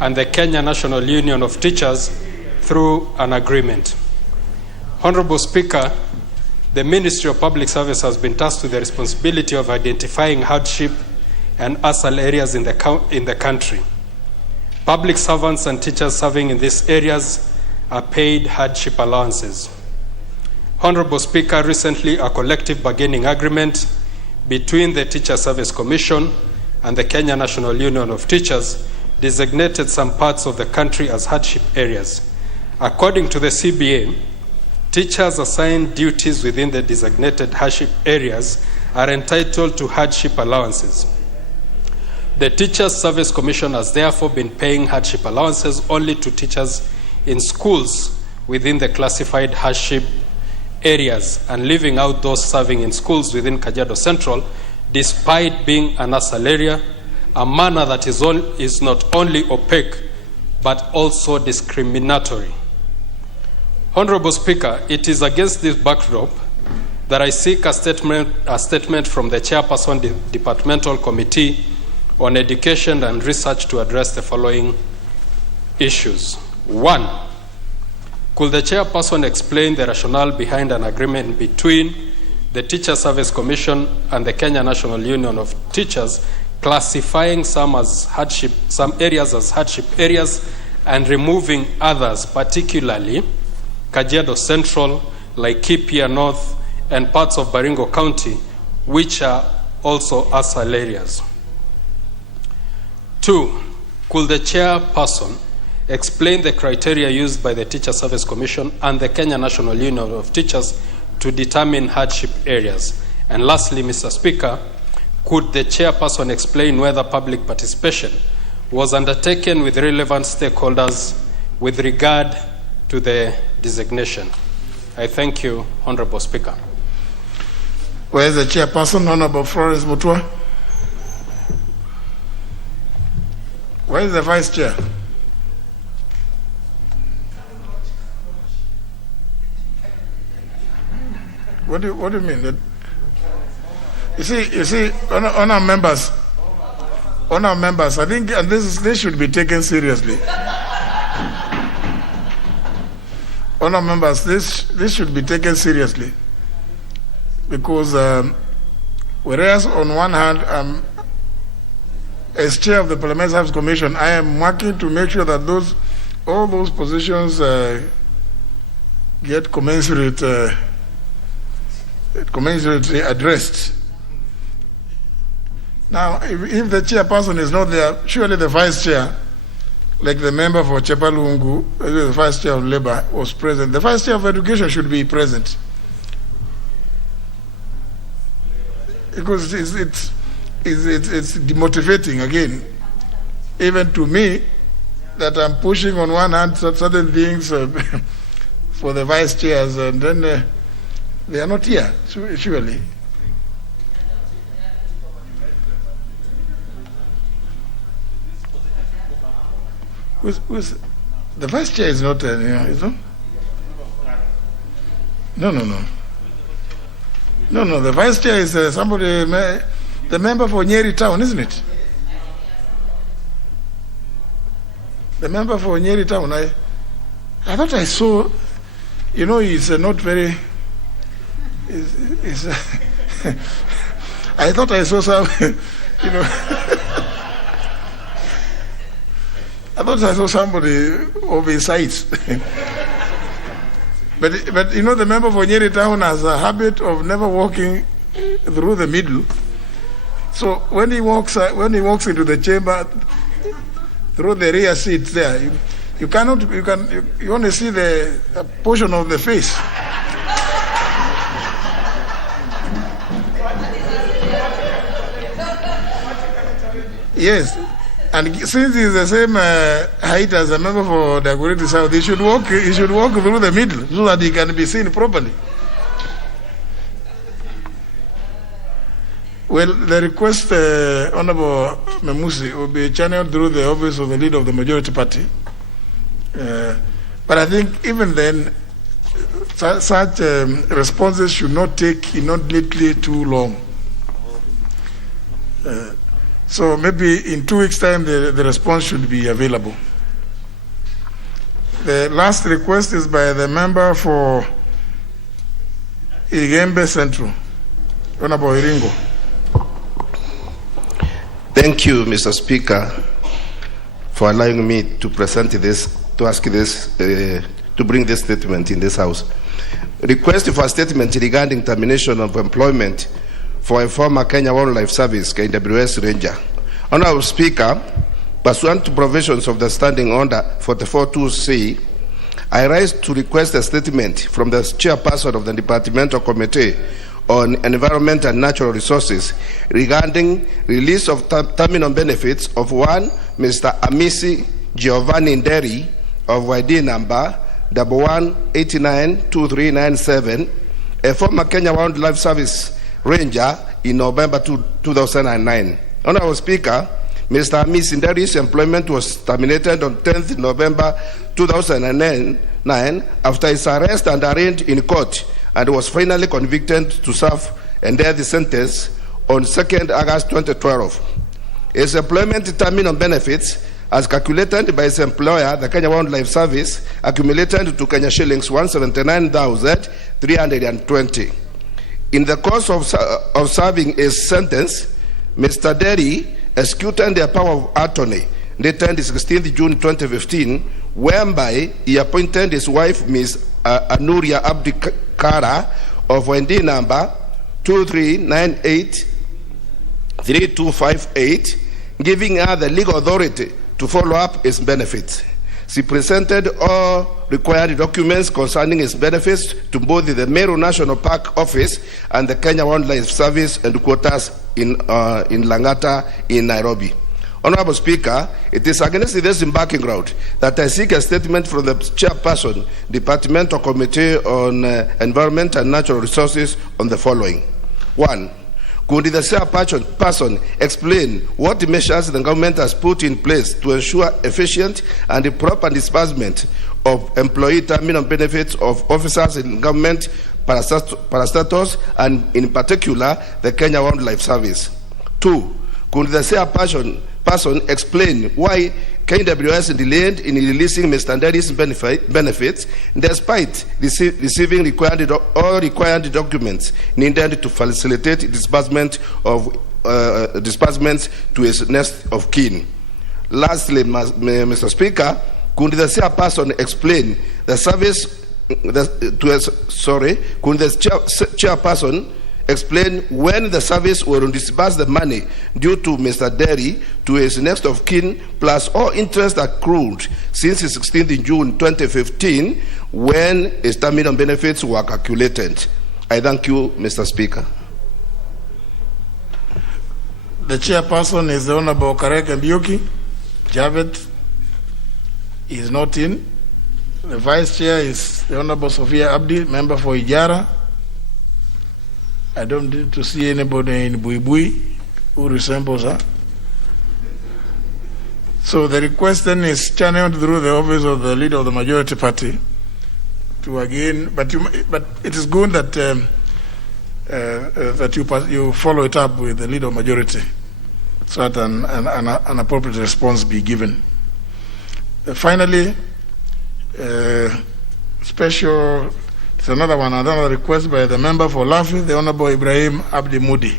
and the Kenya National Union of Teachers through an agreement. Honorable Speaker, the Ministry of Public Service has been tasked with the responsibility of identifying hardship and ASAL areas in the country. Public servants and teachers serving in these areas are paid hardship allowances. Honorable Speaker, recently a collective bargaining agreement between the Teachers Service Commission and the Kenya National Union of Teachers designated some parts of the country as hardship areas. According to the CBA, teachers assigned duties within the designated hardship areas are entitled to hardship allowances. The Teachers Service Commission has therefore been paying hardship allowances only to teachers in schools within the classified hardship areas and leaving out those serving in schools within Kajiado Central, despite being an ASAL area, a manner that is not only opaque but also discriminatory. Honorable Speaker, it is against this backdrop that I seek a statement from the Chairperson Departmental Committee on Education and Research to address the following issues. 1. Could the Chairperson explain the rationale behind an agreement between the Teacher Service Commission and the Kenya National Union of Teachers classifying some areas as hardship areas and removing others, particularly Kajiado Central, Laikipia North, and parts of Baringo County, which are also ASAL areas? 2. Could the Chairperson explain the criteria used by the Teacher Service Commission and the Kenya National Union of Teachers to determine hardship areas? And lastly, Mr. Speaker, could the Chairperson explain whether public participation was undertaken with relevant stakeholders with regard to the designation? I thank you, Honorable Speaker. Where is the Chairperson, Honorable Florence Mutua? Where is the Vice Chair? What do you mean? You see, honor members, I think, and this should be taken seriously. Honor members, this should be taken seriously, because whereas on one hand, as chair of the Parliamentary Service Commission, I am working to make sure that all those positions get commensurately addressed. Now, if the chairperson is not there, surely the vice chair, like the member for Chepalungu, the vice chair of Labour, was present. The vice chair of Education should be present, because it's demotivating again, even to me, that I'm pushing on one hand certain things for the vice chairs, and then they are not here, surely. The vice chair is not, is not? No, the vice chair is somebody, the member for Nyeri Town, isn't it? The member for Nyeri Town, I thought I saw, he's not very, I thought I saw some, I thought I saw somebody of his size. But the member for Nyeri Town has a habit of never walking through the middle. So when he walks into the chamber through the rear seat there, you only see a portion of the face. Yes, and since he's the same height as a member for the Aguriti South, he should walk through the middle so that he can be seen properly. Well, the request, Honorable Memusi, will be channeled through the office of the leader of the majority party. But I think even then, such responses should not take inordinately too long. So maybe in 2 weeks' time, the response should be available. The last request is by the member for Igembe Central, Honorable Iringo. Thank you, Mr. Speaker, for allowing me to present this, to ask this, to bring this statement in this House. Request for a statement regarding termination of employment for a former Kenya Wildlife Service, KWS Ranger. Honorable Speaker, pursuant to provisions of the Standing Order 44.2c, I rise to request a statement from the chairperson of the Departmental Committee on Environment and Natural Resources regarding release of terminal benefits of one, Mr. Amisi Giovanni Nderi of ID number 11892397, a former Kenya Wildlife Service Ranger in November 2009. Honorable Speaker, Mr. Amisi Nderi's employment was terminated on 10th November 2009 after his arrest and arraigned in court, and was finally convicted to serve a death sentence on 2nd August 2012. His employment terminal benefits, as calculated by his employer, the Kenya Wildlife Service, accumulated to Kenya shillings 179,320. In the course of serving his sentence, Mr. Nderi executed a power of attorney dated 16th June 2015, whereby he appointed his wife, Ms. Anuria Abdikara of ND number 23983258, giving her the legal authority to follow up his benefits. She presented all required documents concerning his benefits to both the Meru National Park Office and the Kenya Wildlife Service headquarters in Langata in Nairobi. Honorable Speaker, it is against this embarking ground that I seek a statement from the chairperson, Departmental Committee on Environment and Natural Resources on the following. 1. Could the chairperson explain what measures the government has put in place to ensure efficient and proper disbursement of employee terminal benefits of officers in government parastatals and in particular the Kenya Wildlife Service? 2. Could the chairperson explain why KWS delayed in releasing Mr. Nderi's benefits despite receiving all required documents needed to facilitate disbursements to his next of kin? Lastly, Mr. Speaker, could the chairperson explain the chairperson explain when the service will disburse the money due to Mr. Nderi to his next of kin, plus all interest accrued since 16th June 2015 when his terminal benefits were calculated? I thank you, Mr. Speaker. The chairperson is the Honorable Karek Mbiuki. Javed is not in. The vice chair is the Honorable Sophia Abdi, member for Ijara. I don't need to see anybody in Buibui who resembles her. So the request then is channeled through the office of the leader of the majority party to again, but it is good that that you follow it up with the leader of majority so that an appropriate response be given. Finally, special. It's another request by the member for Lafi, the Honorable Ibrahim Abdi Mudi.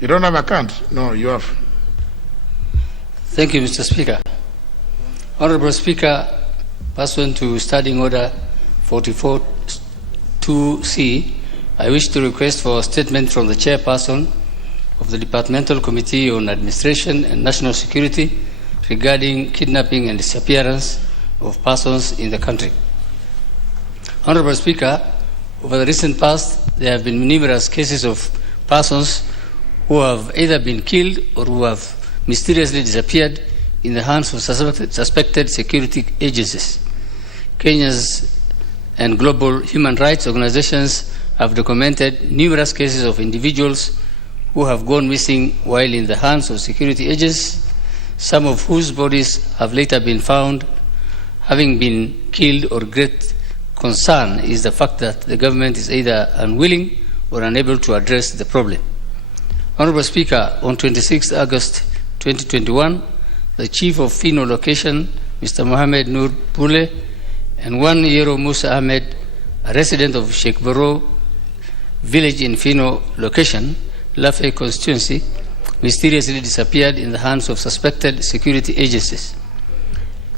You don't have account? No, you have. Thank you, Mr. Speaker. Honorable Speaker, pursuant to Standing Order 44.2c, I wish to request for a statement from the chairperson of the Departmental Committee on Administration and National Security regarding kidnapping and disappearance of persons in the country. Honorable Speaker, over the recent past, there have been numerous cases of persons who have either been killed or who have mysteriously disappeared in the hands of suspected security agencies. Kenya's and global human rights organizations have documented numerous cases of individuals who have gone missing while in the hands of security agents, some of whose bodies have later been found having been killed or great concern is the fact that the government is either unwilling or unable to address the problem. Honorable Speaker, on 26 August 2021, the Chief of Fino Location, Mr. Mohammed Nur Pule, and one Yero Musa Ahmed, a resident of Sheikh Baro village in Fino Location, Lafay constituency, mysteriously disappeared in the hands of suspected security agencies.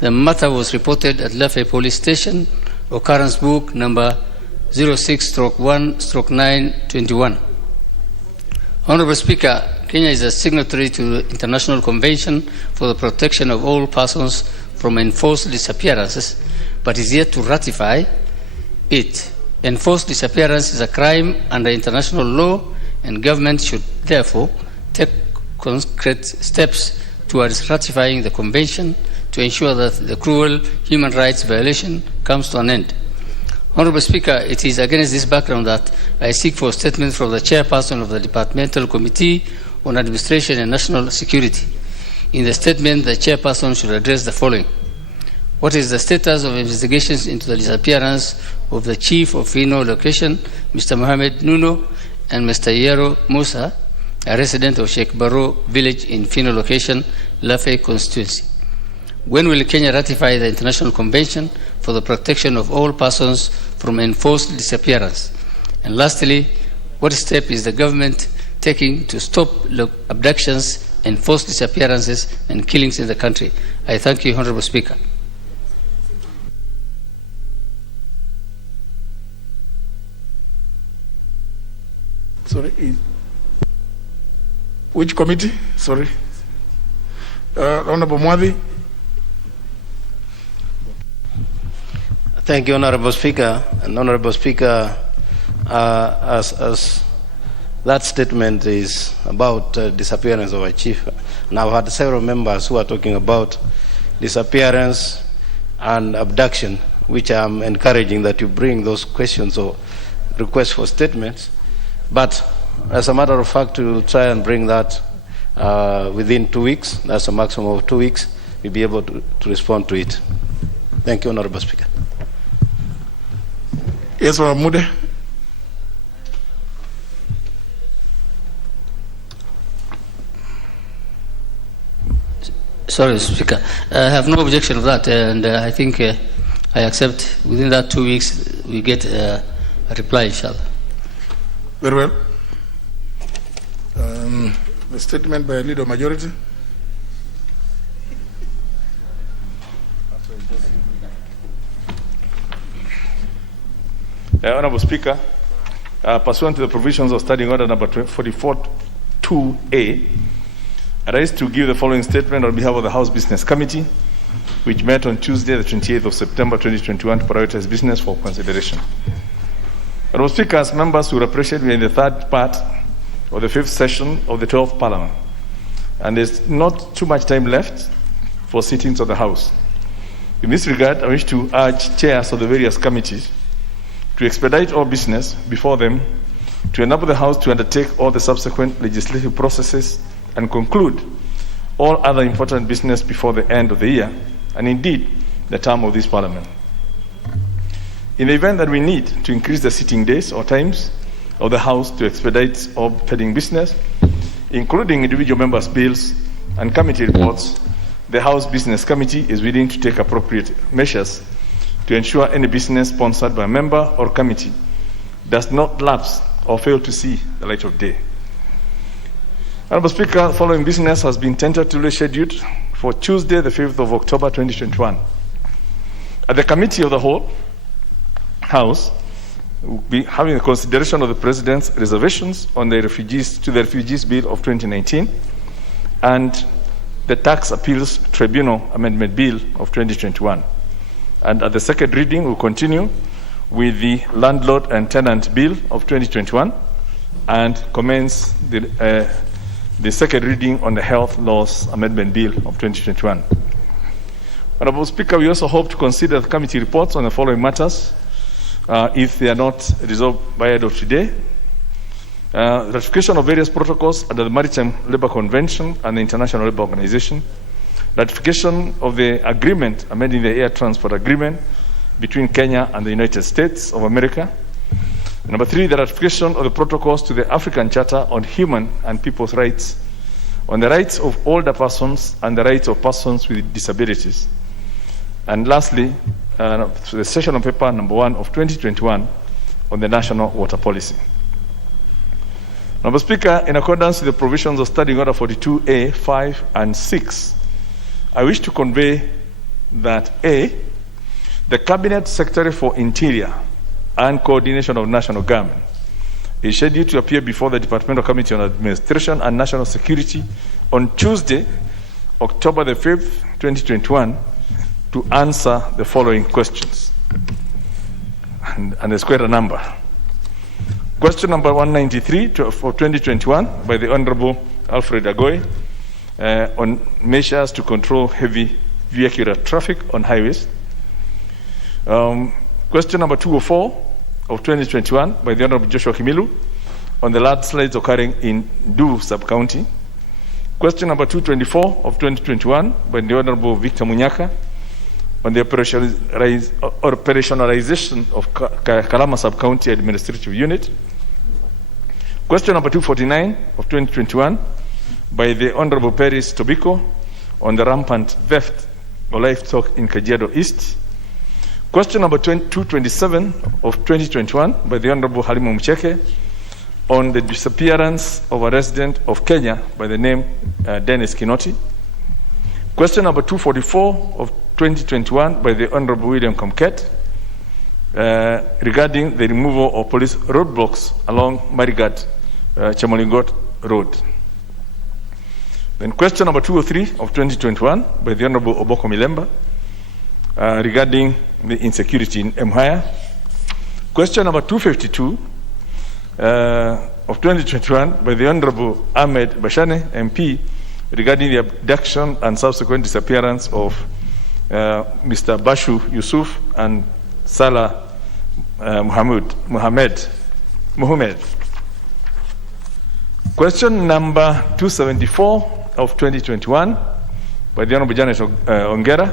The matter was reported at Lafay Police Station, occurrence book number 06/1/921. Honorable Speaker, Kenya is a signatory to the International Convention for the Protection of All Persons from Enforced Disappearances, but is yet to ratify it. Enforced disappearance is a crime under international law, and government should therefore take concrete steps towards ratifying the convention to ensure that the cruel human rights violation comes to an end. Honorable Speaker, it is against this background that I seek for a statement from the chairperson of the Departmental Committee on Administration and National Security. In the statement, the chairperson should address the following. What is the status of investigations into the disappearance of the Chief of Fino Location, Mr. Mohammed Nuno, and Mr. Yero Musa, a resident of Sheikh Baro village in Fino Location, Lafay constituency? When will Kenya ratify the International Convention for the Protection of All Persons from Enforced Disappearance? And lastly, what step is the government taking to stop abductions, enforced disappearances, and killings in the country? I thank you, Honorable Speaker. Sorry, which committee? Sorry. Honorable Mwadhi. Thank you, Honorable Speaker. And Honorable Speaker, as that statement is about disappearance of a chief, and I've had several members who are talking about disappearance and abduction, which I'm encouraging that you bring those questions or requests for statements. But as a matter of fact, we'll try and bring that within 2 weeks. That's a maximum of 2 weeks. We'll be able to respond to it. Thank you, Honorable Speaker. Yes, Mude. Sorry, Speaker. I have no objection of that, and I think I accept within that 2 weeks we get a reply, inshallah. Very well. The statement by leader majority. Honorable Speaker, pursuant to the provisions of Standing Order number 44-2A, I rise to give the following statement on behalf of the House Business Committee, which met on Tuesday, the 28th of September 2021, to prioritize business for consideration. Honorable Speaker, as members will appreciate, we are in the third part of the fifth session of the 12th Parliament, and there's not too much time left for sittings of the House. In this regard, I wish to urge chairs of the various committees to expedite all business before them, to enable the House to undertake all the subsequent legislative processes and conclude all other important business before the end of the year, and indeed the term of this Parliament. In the event that we need to increase the sitting days or times of the House to expedite all pending business, including individual members' bills and committee reports, the House Business Committee is willing to take appropriate measures to ensure any business sponsored by a member or committee does not lapse or fail to see the light of day. Honorable Speaker, the following business has been tentatively scheduled for Tuesday, the 5th of October 2021. At the Committee of the Whole House, will be having the consideration of the President's reservations on the Refugees Bill of 2019 and the Tax Appeals Tribunal Amendment Bill of 2021. And at the second reading, we'll continue with the Landlord and Tenant Bill of 2021 and commence the second reading on the Health Laws Amendment Bill of 2021. Honorable Speaker, we also hope to consider the committee reports on the following matters if they are not resolved by end of today. Ratification of various protocols under the Maritime Labour Convention and the International Labour Organization, ratification of the agreement amending the air transport agreement between Kenya and the United States of America. Number 3, the ratification of the protocols to the African Charter on Human and People's Rights, on the rights of older persons and the rights of persons with disabilities. And lastly, the sessional paper number 1 of 2021 on the national water policy. Mr. Speaker, in accordance with the provisions of Standing Order 42A, 5 and 6, I wish to convey that A, the Cabinet Secretary for Interior and Coordination of National Government is scheduled to appear before the Departmental Committee on Administration and National Security on Tuesday, October the 5th, 2021, to answer the following questions. And there's quite a number. Question number 193 for 2021 by the Honorable Alfred Agoy on measures to control heavy vehicular traffic on highways. Question number 204 of 2021 by the Honorable Joshua Kimilu on the landslides occurring in Du sub-county. Question number 224 of 2021 by the Honorable Victor Munyaka on the operationalization of Kalama sub-county administrative unit. Question number 249 of 2021 by the Honorable Paris Tobiko on the rampant theft of livestock in Kajiado East. Question number 227 of 2021 by the Honorable Halima Mucheke on the disappearance of a resident of Kenya by the name Dennis Kinoti. Question number 244 of 2021 by the Honorable William Comket regarding the removal of police roadblocks along Marigat Chamolingot Road. Then question number 203 of 2021 by the Honorable Oboko Milemba regarding the insecurity in Mhaya. Question number 252 of 2021 by the Honorable Ahmed Bashane, MP, regarding the abduction and subsequent disappearance of Mr. Bashu Yusuf and Salah Muhammad. Question number 274 of 2021 by the Honorable Janet Ongera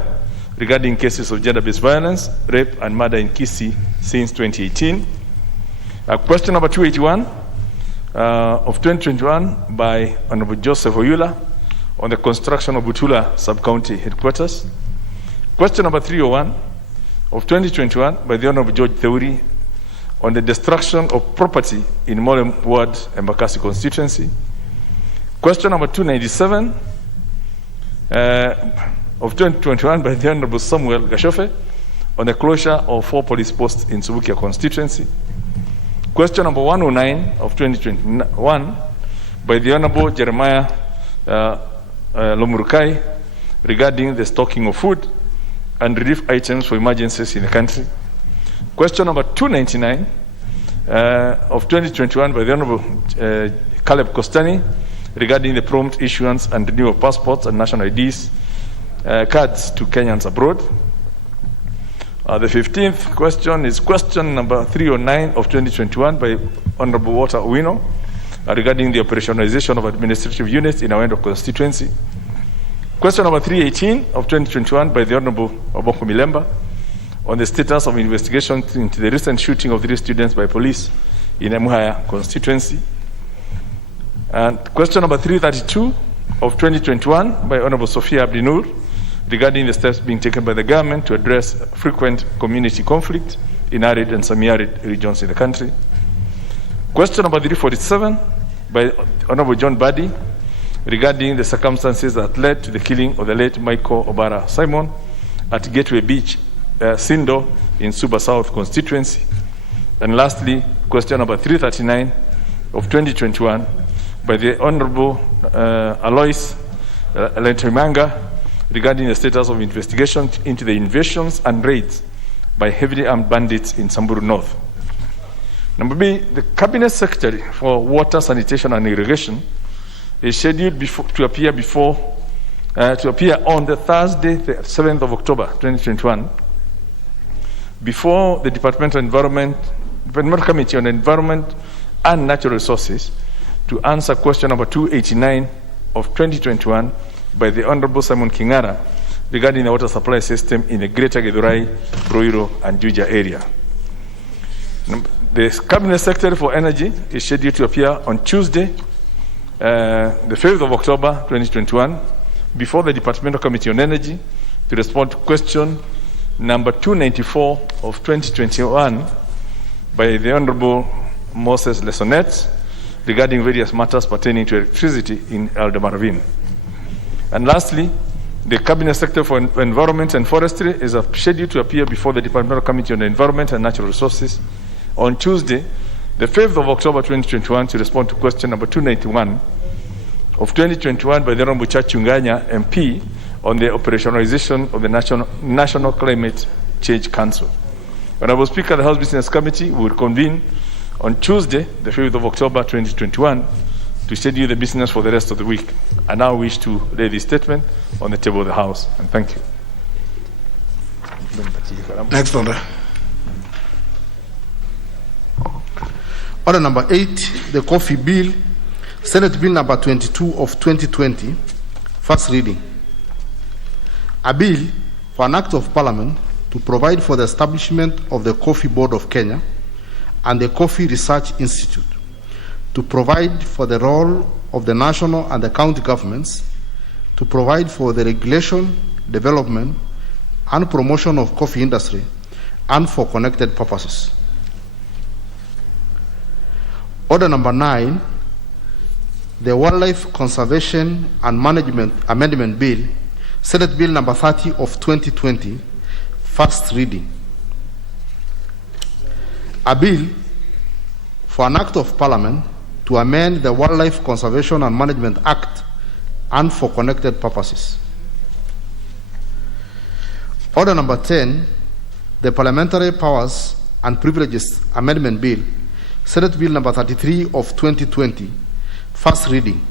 regarding cases of gender-based violence, rape and murder in Kisii since 2018. Question number 281 of 2021 by Honorable Joseph Oyula on the construction of Butula sub-county headquarters. Question number 301 of 2021 by the Honorable George Theuri on the destruction of property in Molem Ward, Embakasi constituency. Question number 297 of 2021 by the Honorable Samuel Gashofe on the closure of 4 police posts in Subukia constituency. Question number 109 of 2021 by the Honorable Jeremiah Lomurukai regarding the stocking of food and relief items for emergencies in the country. Question number 299 of 2021 by the Honorable Caleb Kostani regarding the prompt issuance and renewal of passports and national IDs cards to Kenyans abroad. The 15th question is question number 309 of 2021 by Honorable Walter Owino regarding the operationalization of administrative units in Awendo constituency. Question number 318 of 2021 by the Honorable Oboko Milemba on the status of investigation into the recent shooting of 3 students by police in Emuhaya constituency. And question number 332 of 2021 by Honorable Sophia Abdinur regarding the steps being taken by the government to address frequent community conflict in arid and semi-arid regions in the country. Question number 347 by Honorable John Buddy regarding the circumstances that led to the killing of the late Michael Obara Simon at Gateway Beach, Sindo in Suba South constituency. And lastly, question number 339 of 2021 by the Honorable Alois Lentimanga regarding the status of investigation into the invasions and raids by heavily armed bandits in Samburu North. Number B, the Cabinet Secretary for Water, Sanitation and Irrigation is scheduled to appear on the Thursday, the 7th of October, 2021, before the Departmental Committee on Environment and Natural Resources to answer question number 289 of 2021 by the Honorable Simon Kingara regarding the water supply system in the Greater Githurai, Ruiru, and Juja area. The Cabinet Secretary for Energy is scheduled to appear on Tuesday, the 5th of October 2021, before the Departmental Committee on Energy to respond to question number 294 of 2021 by the Honorable Moses Lesonet regarding various matters pertaining to electricity in Eldomaravine. And lastly, the Cabinet Secretary for Environment and Forestry is scheduled to appear before the Departmental Committee on Environment and Natural Resources on Tuesday, the 5th of October 2021, to respond to question number 291 of 2021 by the Honorable Chachunganya MP on the operationalization of the National Climate Change Council. Honorable Speaker, the House Business Committee will convene on Tuesday, the 5th of October 2021, to schedule the business for the rest of the week. I now wish to lay this statement on the table of the House, and thank you. Next order. Order number 8, the Coffee Bill, Senate Bill number 22 of 2020, first reading. A bill for an act of Parliament to provide for the establishment of the Coffee Board of Kenya and the Coffee Research Institute, to provide for the role of the national and the county governments, to provide for the regulation, development, and promotion of coffee industry, and for connected purposes. Order number 9, the Wildlife Conservation and Management Amendment Bill, Senate Bill number 30 of 2020, first reading. A bill for an act of Parliament to amend the Wildlife Conservation and Management Act and for connected purposes. Order number 10, the Parliamentary Powers and Privileges Amendment Bill, Senate Bill number 33 of 2020, first reading.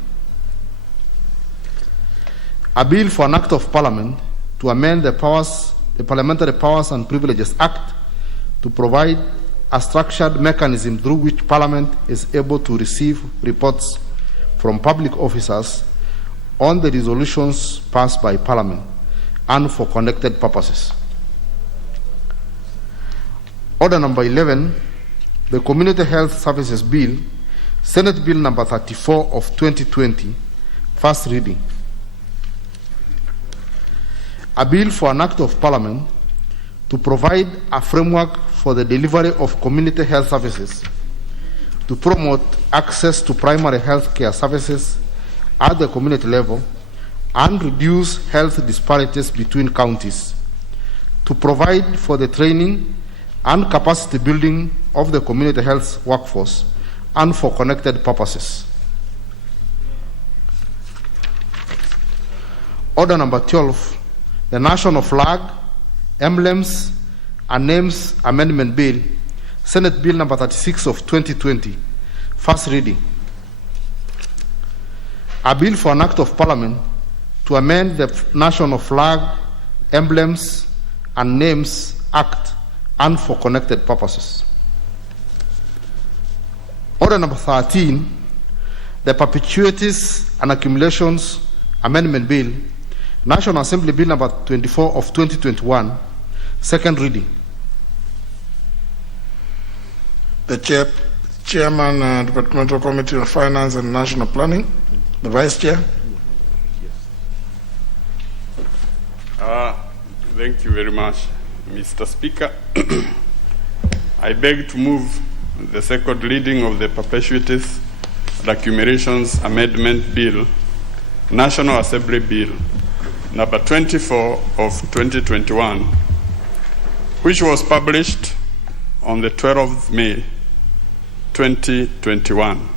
A bill for an act of Parliament to amend the Parliamentary Powers and Privileges Act to provide a structured mechanism through which Parliament is able to receive reports from public officers on the resolutions passed by Parliament and for connected purposes. Order number 11, the Community Health Services Bill, Senate Bill number 34 of 2020, first reading. A bill for an act of Parliament to provide a framework for the delivery of community health services, to promote access to primary health care services at the community level and reduce health disparities between counties, to provide for the training and capacity building of the community health workforce and for connected purposes. Order number 12, the National Flag, Emblems, and Names Amendment Bill, Senate Bill number 36 of 2020, first reading. A bill for an act of Parliament to amend the National Flag, Emblems, and Names Act and for connected purposes. Order number 13, the Perpetuities and Accumulations Amendment Bill, National Assembly Bill number 24 of 2021, second reading. The Chairman, Departmental Committee on Finance and National Planning, the Vice Chair. Thank you very much, Mr. Speaker. I beg to move the second reading of the Perpetuities and Accumulations Amendment Bill, National Assembly Bill, number 24 of 2021, which was published on the 12th of May, 2021.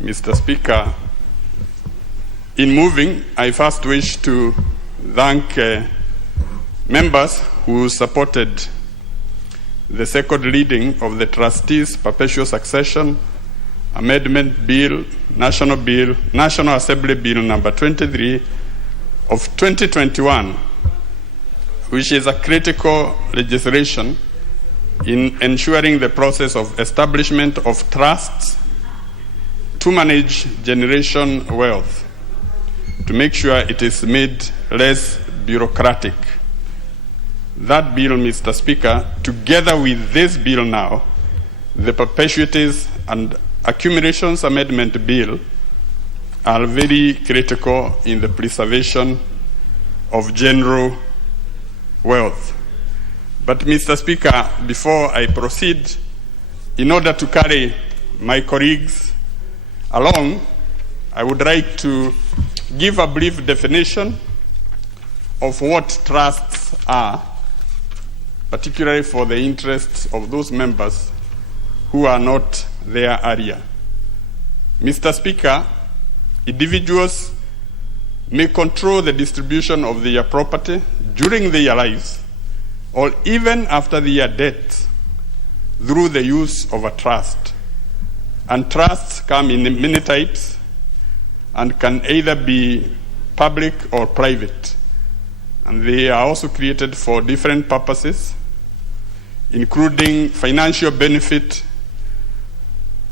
Mr. Speaker, in moving, I first wish to thank members who supported the second reading of the Trustees' Perpetual Succession Amendment Bill, National Assembly Bill number 23 of 2021, which is a critical legislation in ensuring the process of establishment of trusts to manage generation wealth, to make sure it is made less bureaucratic. That bill, Mr. Speaker, together with this bill now, the Perpetuities and Accumulations Amendment Bill, are very critical in the preservation of general wealth. But, Mr. Speaker, before I proceed, in order to carry my colleagues along, I would like to give a brief definition of what trusts are, particularly for the interests of those members who are not their area. Mr. Speaker, individuals may control the distribution of their property during their lives or even after their death through the use of a trust. And trusts come in many types and can either be public or private. And they are also created for different purposes, including financial benefit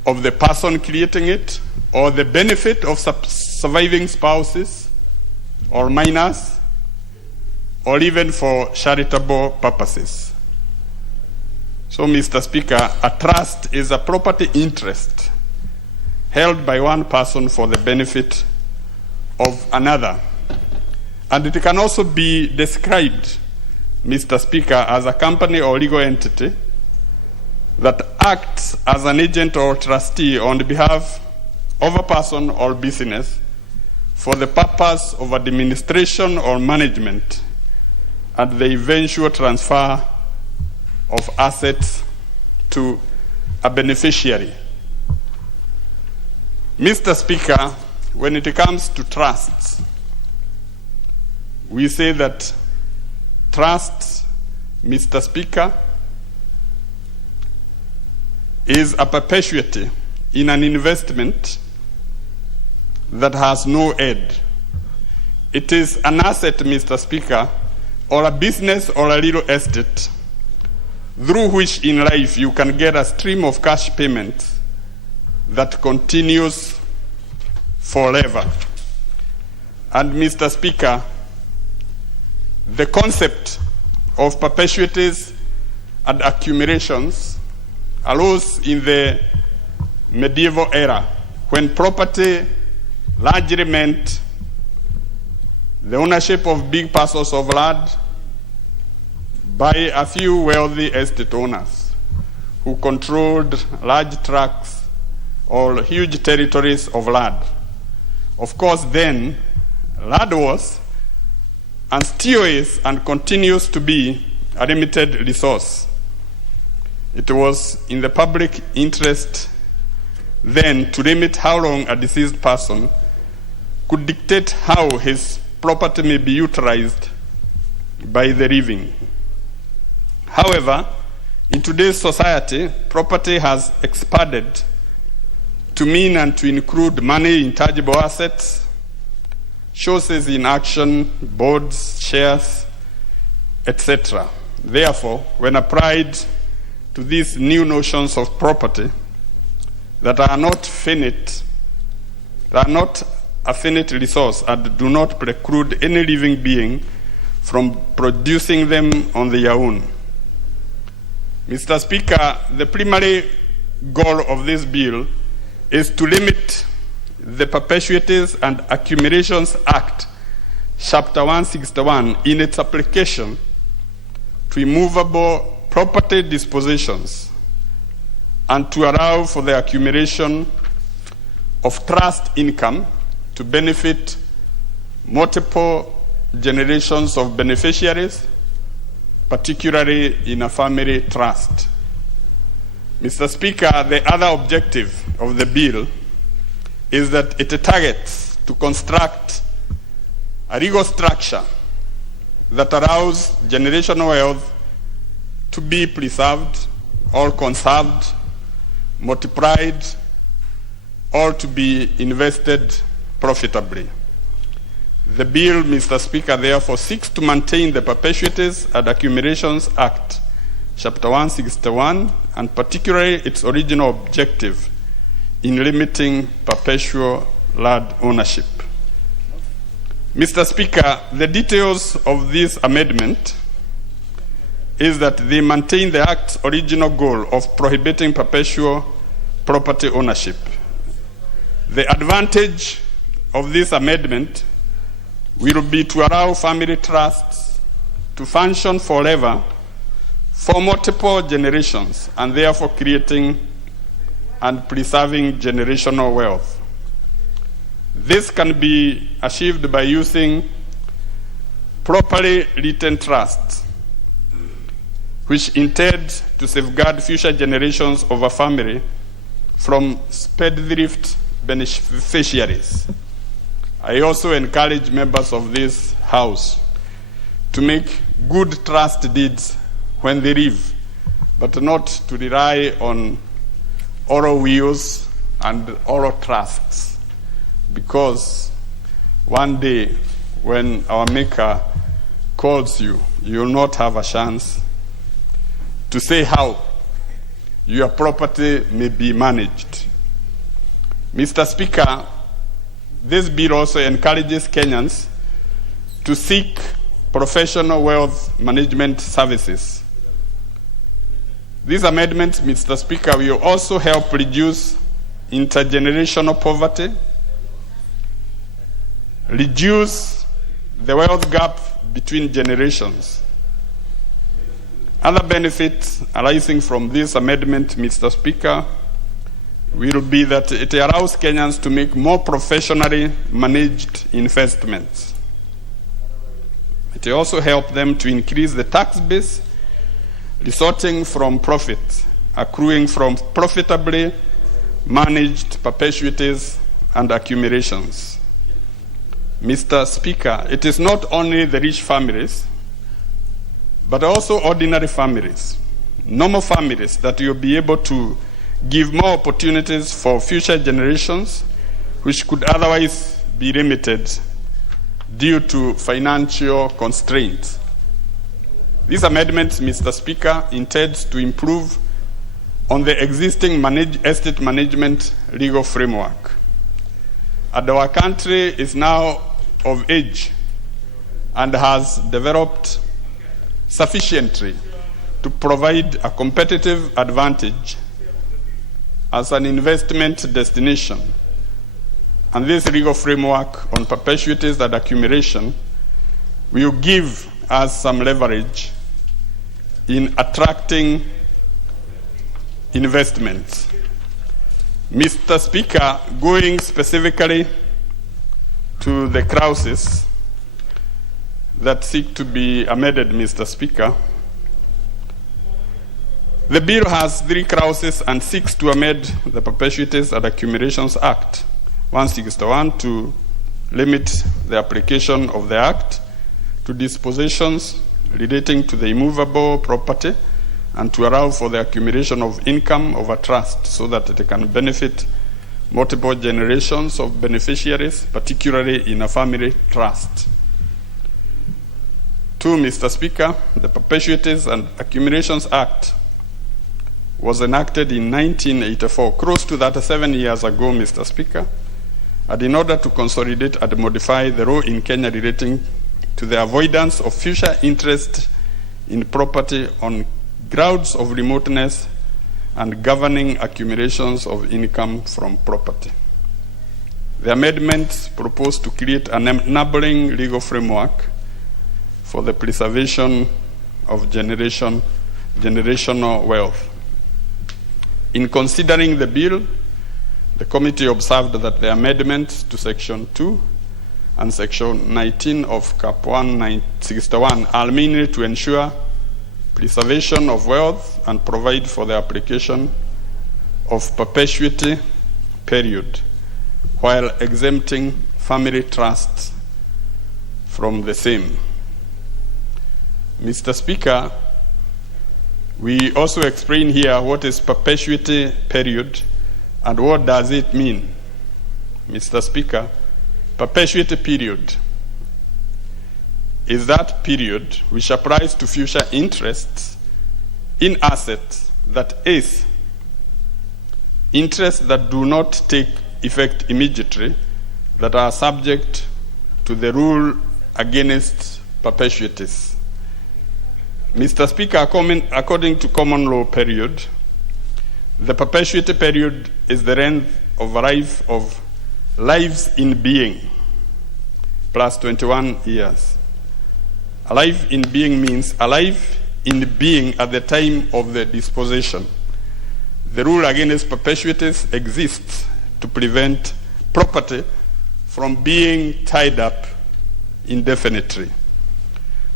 of the person creating it, or the benefit of surviving spouses or minors, or even for charitable purposes. So, Mr. Speaker, a trust is a property interest held by one person for the benefit of another. And it can also be described, Mr. Speaker, as a company or legal entity that acts as an agent or trustee on behalf of a person or business for the purpose of administration or management and the eventual transfer of assets to a beneficiary. Mr. Speaker, when it comes to trusts, we say that trusts, Mr. Speaker, is a perpetuity in an investment that has no end. It is an asset, Mr. Speaker, or a business or a real estate through which in life you can get a stream of cash payments that continues forever. And, Mr. Speaker, the concept of perpetuities and accumulations arose in the medieval era when property largely meant the ownership of big parcels of land by a few wealthy estate owners who controlled large tracts or huge territories of land. Of course, then, land was and still is and continues to be a limited resource. It was in the public interest then to limit how long a deceased person could dictate how his property may be utilized by the living. However, in today's society, property has expanded to mean and to include money, intangible assets, choices in action, boards, shares, etc. Therefore, when applied to these new notions of property that are not finite, that are not a finite resource and do not preclude any living being from producing them on their own. Mr. Speaker, the primary goal of this bill is to limit the Perpetuities and Accumulations Act, Chapter 161, in its application to immovable property dispositions and to allow for the accumulation of trust income to benefit multiple generations of beneficiaries, particularly in a family trust. Mr. Speaker, the other objective of the bill is that it targets to construct a legal structure that allows generational wealth to be preserved or conserved, multiplied, or to be invested profitably. The bill, Mr. Speaker, therefore seeks to maintain the Perpetuities and Accumulations Act, Chapter 161, and particularly its original objective in limiting perpetual land ownership. Mr. Speaker, the details of this amendment is that they maintain the Act's original goal of prohibiting perpetual property ownership. The advantage of this amendment will be to allow family trusts to function forever for multiple generations, and therefore creating and preserving generational wealth. This can be achieved by using properly written trusts, which intend to safeguard future generations of a family from spendthrift beneficiaries. I also encourage members of this House to make good trust deeds when they leave, but not to rely on oral wills and oral trusts, because one day when our Maker calls you, you will not have a chance to say how your property may be managed. Mr. Speaker, this bill also encourages Kenyans to seek professional wealth management services. These amendments, Mr. Speaker, will also help reduce intergenerational poverty, reduce the wealth gap between generations. Other benefits arising from this amendment, Mr. Speaker, will be that it allows Kenyans to make more professionally managed investments. It will also help them to increase the tax base resulting from profits accruing from profitably managed perpetuities and accumulations. Mr. Speaker, it is not only the rich families, but also ordinary families, normal families, that will be able to give more opportunities for future generations which could otherwise be limited due to financial constraints. This amendment, Mr. Speaker, intends to improve on the existing estate management legal framework. And our country is now of age and has developed sufficiently to provide a competitive advantage as an investment destination. And this legal framework on perpetuities and accumulation will give us some leverage in attracting investments. Mr. Speaker, going specifically to the clauses that seek to be amended, Mr. Speaker, the bill has 3 clauses and seeks to amend the Perpetuities and Accumulations Act 161 to limit the application of the Act to dispositions relating to the immovable property and to allow for the accumulation of income of a trust so that it can benefit multiple generations of beneficiaries, particularly in a family trust. 2, Mr. Speaker, the Perpetuities and Accumulations Act was enacted in 1984, close to 37 years ago, Mr. Speaker, and in order to consolidate and modify the law in Kenya relating to the avoidance of future interest in property on grounds of remoteness and governing accumulations of income from property. The amendments propose to create an enabling legal framework for the preservation of generational wealth. In considering the bill, the committee observed that the amendments to Section 2 and Section 19 of Cap 161 are mainly to ensure preservation of wealth and provide for the application of perpetuity period, while exempting family trusts from the same. Mr. Speaker, we also explain here what is perpetuity period and what does it mean. Mr. Speaker, perpetuity period is that period which applies to future interests in assets, that is, interests that do not take effect immediately, that are subject to the rule against perpetuities. Mr. Speaker, according to common law period, the perpetuity period is the length of a life of lives in being plus 21 years. Alive in being means alive in being at the time of the disposition. The rule against perpetuities exists to prevent property from being tied up indefinitely.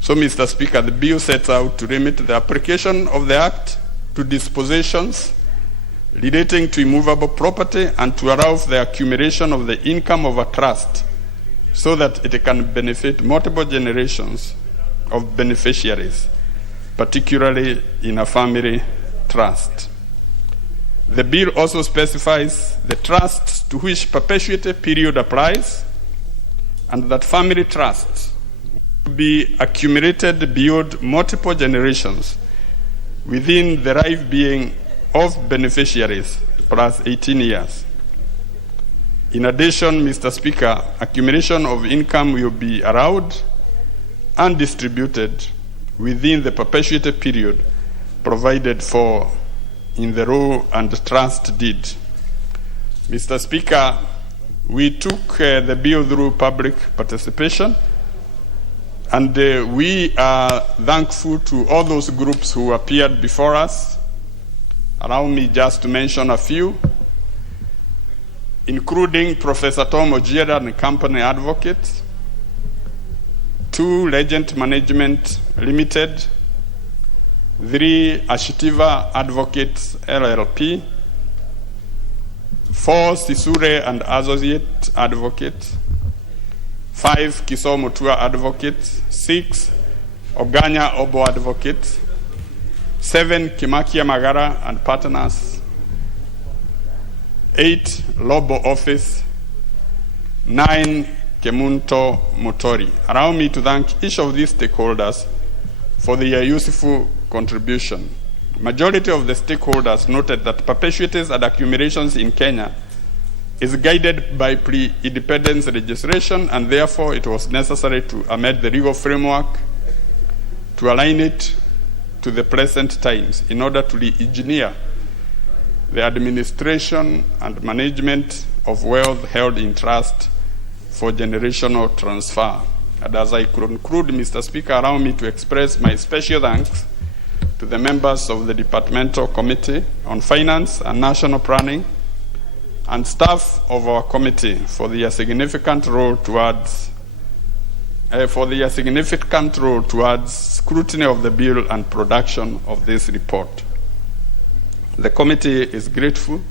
So, Mr. Speaker, the bill sets out to limit the application of the Act to dispositions relating to immovable property and to allow for the accumulation of the income of a trust so that it can benefit multiple generations of beneficiaries, particularly in a family trust. The bill also specifies the trusts to which perpetuity period applies and that family trusts will be accumulated beyond multiple generations within the life being of beneficiaries plus 18 years. In addition, Mr. Speaker, accumulation of income will be allowed and distributed within the perpetuity period provided for in the law and trust deed. Mr. Speaker, we took the bill through public participation, and we are thankful to all those groups who appeared before us. Allow me just to mention a few, including Professor Tom Ojieda and Company Advocates, 2 Legend Management Limited, 3 Ashitiva Advocates LLP, 4 Sisure and Associate Advocates, 5 Kisomo Tua Advocates, 6 Oganya Obo Advocates, 7 Kimakia Magara and Partners, 8 Lobo Office, 9 Kemunto Motori. Allow me to thank each of these stakeholders for their useful contribution. Majority of the stakeholders noted that perpetuities and accumulations in Kenya is guided by pre-independence legislation, and therefore it was necessary to amend the legal framework to align it to the present times in order to re-engineer the administration and management of wealth held in trust for generational transfer. And as I conclude, Mr. Speaker, allow me to express my special thanks to the members of the Departmental Committee on Finance and National Planning and staff of our committee for their significant role towards scrutiny of the bill and production of this report. The committee is grateful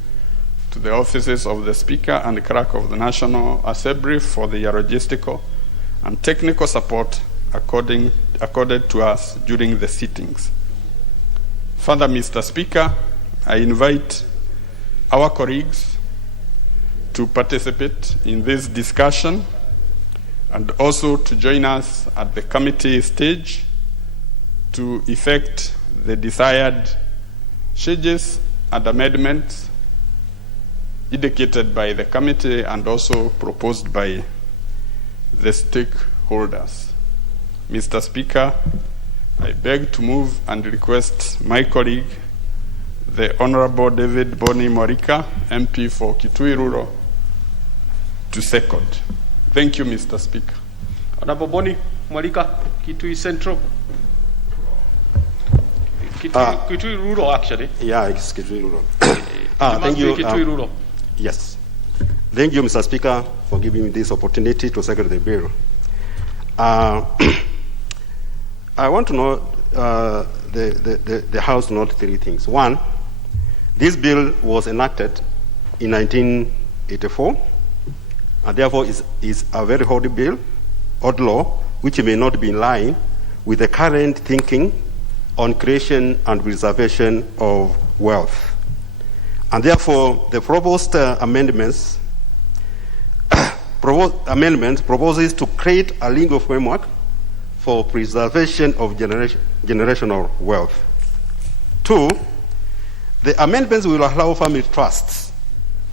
to the offices of the Speaker and Clerk of the National Assembly for their logistical and technical support accorded to us during the sittings. Further, Mr. Speaker, I invite our colleagues to participate in this discussion and also to join us at the committee stage to effect the desired changes and amendments indicated by the committee and also proposed by the stakeholders. Mr. Speaker, I beg to move and request my colleague, the Honorable David Boni Morika, MP for Kitui Rural, to second. Thank you, Mr. Speaker. Honorable Boni Morika, Kitui Central. Kitui Rural, actually. Yeah, it's Kitui Rural. Thank you. Kitui Rural. Yes. Thank you, Mr. Speaker, for giving me this opportunity to second the bill. I want to know the House to note 3 things. One, this bill was enacted in 1984, and therefore is a very old bill, old law, which may not be in line with the current thinking on creation and preservation of wealth. And therefore, the proposed amendment proposes to create a legal framework for preservation of generational wealth. 2, the amendments will allow family trusts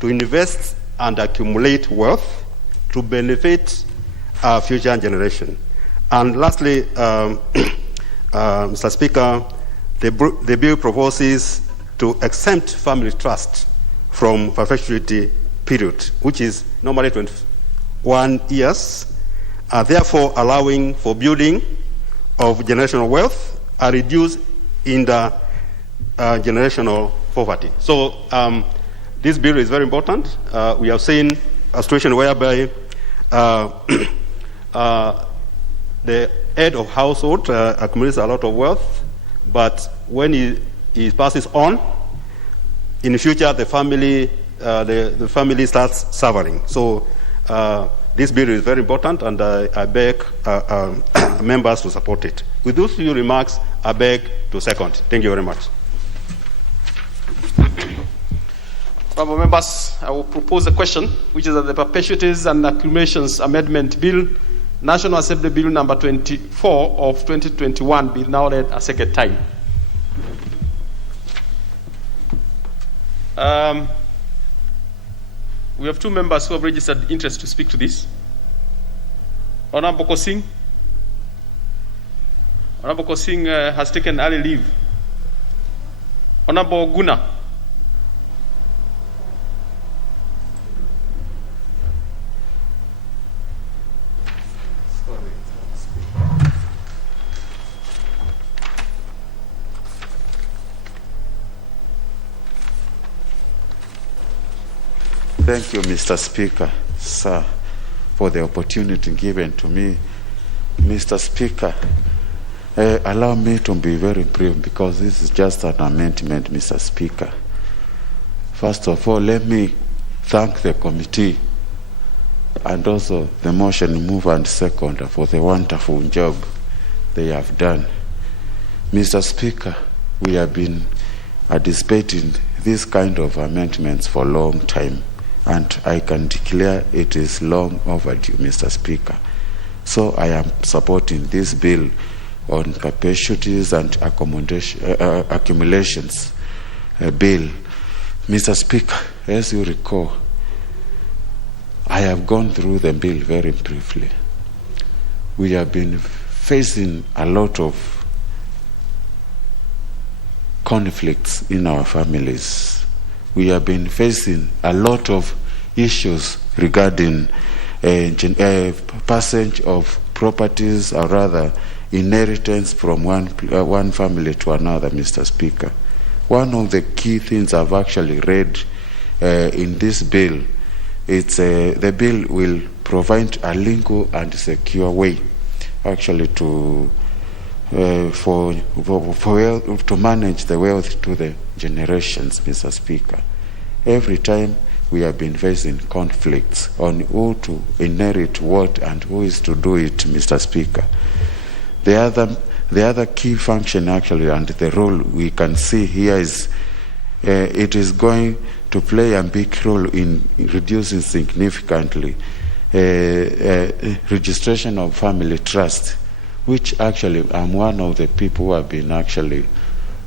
to invest and accumulate wealth to benefit future generation. And lastly, Mr. Speaker, the bill proposes to exempt family trust from perpetuity period, which is normally 21 years, therefore allowing for building of generational wealth and reduce in the generational poverty. So this bill is very important. We have seen a situation whereby the head of household accumulates a lot of wealth, but when he passes on, in the future the family starts suffering. So this bill is very important, and I beg members to support it. With those few remarks, I beg to second. Thank you very much. Honourable members, I will propose a question, which is that the Perpetuities and Accumulations Amendment Bill, National Assembly Bill number 24 of 2021, be now read a second time. We have two members who have registered interest to speak to this. Honourable Kosing. Honourable Kosing has taken early leave. Honourable Guna. Thank you, Mr. Speaker, sir, for the opportunity given to me. Mr. Speaker, allow me to be very brief because this is just an amendment, Mr. Speaker. First of all, let me thank the committee and also the motion mover and seconder for the wonderful job they have done. Mr. Speaker, we have been anticipating this kind of amendments for a long time, and I can declare it is long overdue, Mr. Speaker. So I am supporting this bill on perpetuities and accumulations bill. Mr. Speaker, as you recall, I have gone through the bill very briefly. We have been facing a lot of conflicts in our families. We have been facing a lot of issues regarding passage of properties, or rather inheritance from one family to another, Mr. Speaker. One of the key things I've actually read in this bill, the bill will provide a legal and secure way actually to manage the wealth to the generations, Mr. Speaker. Every time we have been facing conflicts on who to inherit what and who is to do it, Mr. Speaker. The other key function actually and the role we can see here is it is going to play a big role in reducing significantly registration of family trust, which actually I'm one of the people who have been actually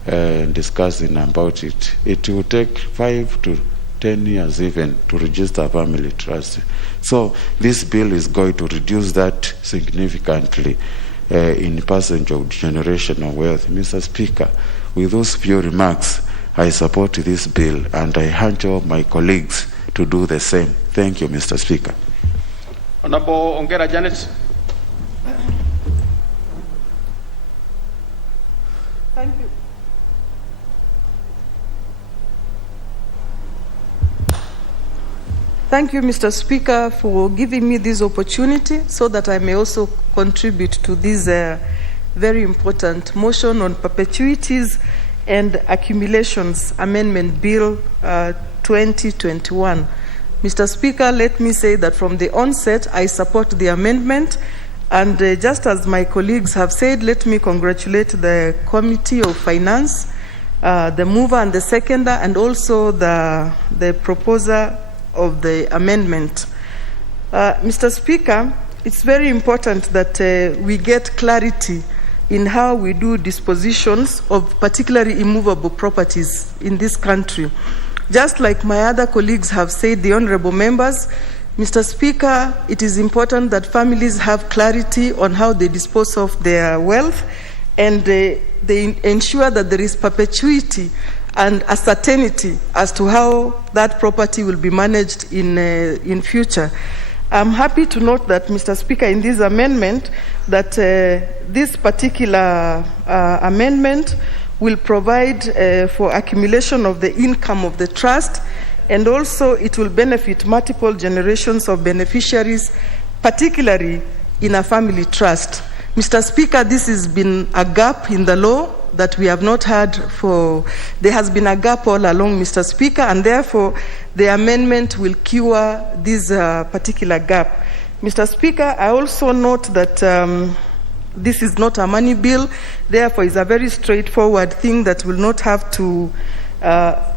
discussing about it. It will take 5 to 10 years even to register family trust. So this bill is going to reduce that significantly in passage of generational wealth. Mr. Speaker, with those few remarks, I support this bill and I urge all my colleagues to do the same. Thank you, Mr. Speaker. Honorable Ongera Janet. Thank you. Thank you, Mr. Speaker, for giving me this opportunity so that I may also contribute to this very important motion on Perpetuities and Accumulations Amendment Bill 2021. Mr. Speaker, let me say that from the onset, I support the amendment. And just as my colleagues have said, let me congratulate the Committee of Finance, the mover and the seconder, and also the proposer of the amendment. Mr. Speaker, it's very important that we get clarity in how we do dispositions of particularly immovable properties in this country. Just like my other colleagues have said, the honorable members, Mr. Speaker, it is important that families have clarity on how they dispose of their wealth, and they ensure that there is perpetuity and a certainty as to how that property will be managed in future. I'm happy to note that, Mr. Speaker, in this amendment, that this particular amendment will provide for accumulation of the income of the trust, and also it will benefit multiple generations of beneficiaries, particularly in a family trust. Mr. Speaker, this has been a gap in the law that we have not had for, there has been a gap all along, Mr. Speaker, and therefore the amendment will cure this particular gap. Mr. Speaker, I also note that this is not a money bill, therefore it's a very straightforward thing that will not have to, no,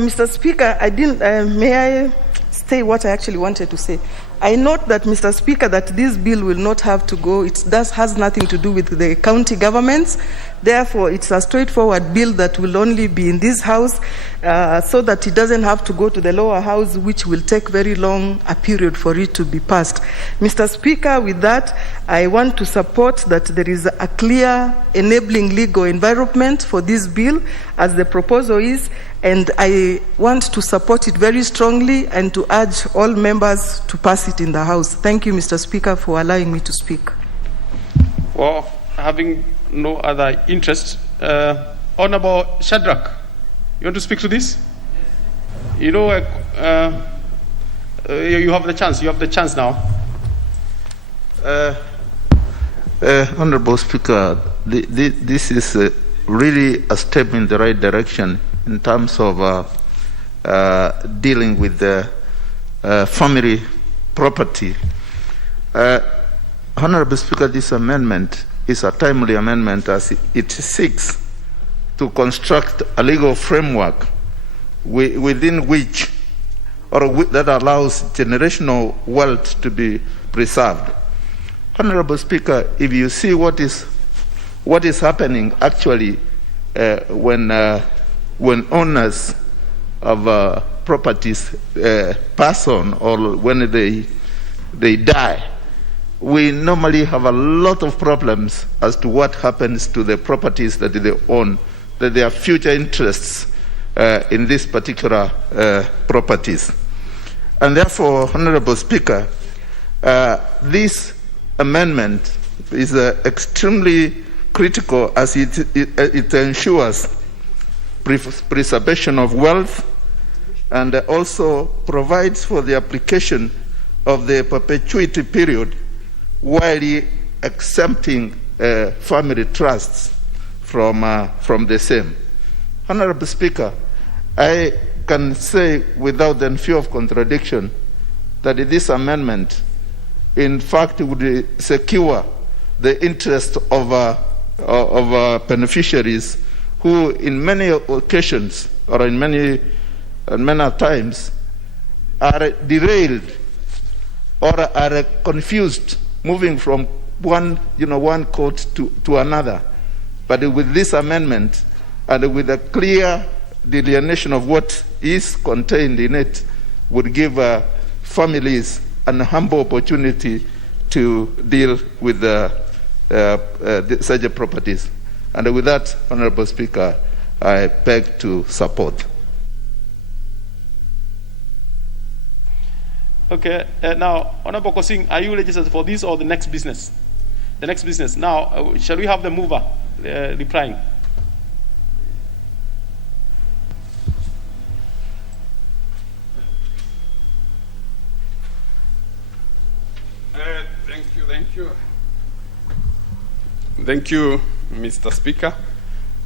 Mr. Speaker, I didn't, may I say what I actually wanted to say? I note that, Mr. Speaker, that this bill will not have to go, has nothing to do with the county governments. Therefore, it's a straightforward bill that will only be in this house, so that it doesn't have to go to the lower house, which will take very long a period for it to be passed. Mr. Speaker, with that, I want to support that there is a clear enabling legal environment for this bill, as the proposal is, and I want to support it very strongly and to urge all members to pass it in the House. Thank you, Mr. Speaker, for allowing me to speak. Well, having no other interest, Honorable Shadrach, you want to speak to this? You know, you have the chance. You have the chance now. Honorable Speaker, this is really a step in the right direction in terms of dealing with the family property. Honorable Speaker, this amendment is a timely amendment, as it seeks to construct a legal framework within which, or that allows generational wealth to be preserved. Honorable Speaker, if you see what is happening actually when owners of properties pass on, or when they die, we normally have a lot of problems as to what happens to the properties that they own, that their future interests in these particular properties. And therefore, Honorable Speaker, this amendment is extremely critical, as it ensures preservation of wealth, and also provides for the application of the perpetuity period while exempting family trusts from the same. Honorable Speaker, I can say without any fear of contradiction that this amendment in fact would secure the interest of beneficiaries who in many occasions, or in many times, are derailed or are confused, moving from one court to another. But with this amendment, and with a clear delineation of what is contained in it, would give families an humble opportunity to deal with such properties. And with that, Honorable Speaker, I beg to support. Okay, now, Honorable Kosing, are you registered for this or the next business? The next business. Now, shall we have the mover replying? Thank you, Mr. Speaker.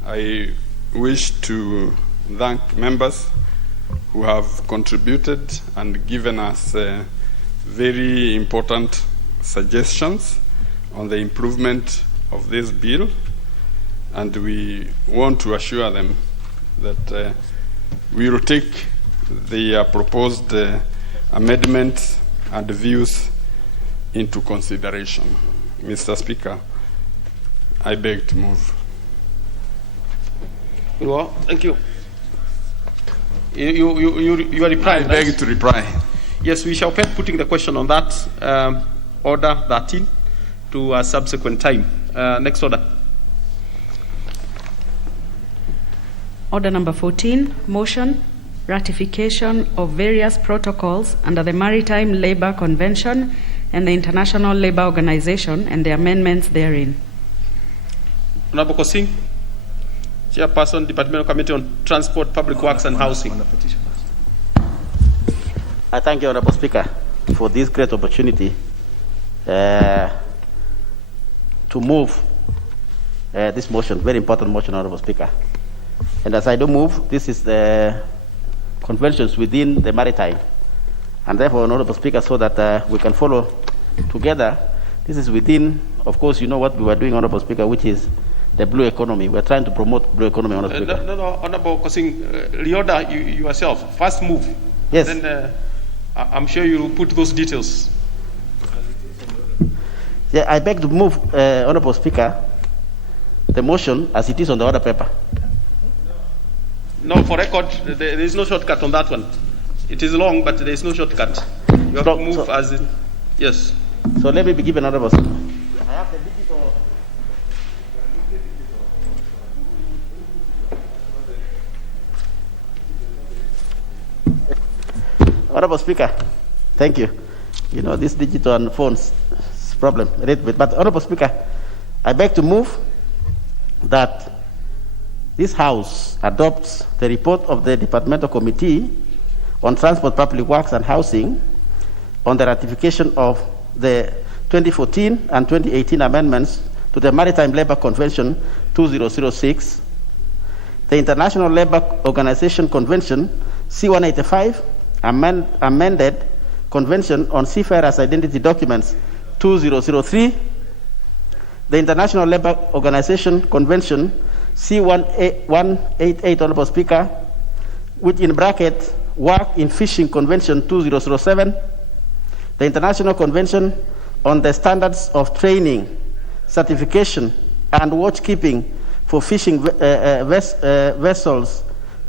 I wish to thank members who have contributed and given us very important suggestions on the improvement of this bill, and we want to assure them that we will take the proposed amendments and views into consideration. Mr. Speaker, I beg to move. Well, thank you. You are replying. I beg to reply. Yes, we shall be putting the question on that order 13 to a subsequent time. Next order. Order number 14, motion, ratification of various protocols under the Maritime Labour Convention and the International Labour Organization and the amendments therein. Honorable Kosing, Chairperson, Departmental Committee on Transport, Public Works and Housing. I thank you, Honorable Speaker, for this great opportunity to move this motion, very important motion, Honorable Speaker. And as I do move, this is the conventions within the Maritime. And therefore, Honorable Speaker, so that we can follow together, this is within, of course, you know what we were doing, Honorable Speaker, which is the blue economy. We're trying to promote blue economy, Honorable Speaker. No, Honorable Kosing, reorder you yourself. First move. Yes. Then I'm sure you'll put those details. Yeah, I beg to move, Honorable Speaker, the motion as it is on the order paper. No, for record, there is no shortcut on that one. It is long, but there is no shortcut. You have to move as it. Yes. So let me be given another Speaker. I have the digital. Honorable Speaker, thank you. You know, this digital and phones is a problem. But Honorable Speaker, I beg to move that this House adopts the report of the Departmental Committee on Transport, Public Works and Housing on the ratification of the 2014 and 2018 amendments to the Maritime Labour Convention 2006, the International Labour Organization Convention C-185, amended Convention on Seafarers Identity Documents 2003, the International Labour Organization Convention C-188, Honorable Speaker, which in bracket Work in Fishing Convention 2007, the International Convention on the Standards of Training, Certification, and Watchkeeping for Fishing Vessel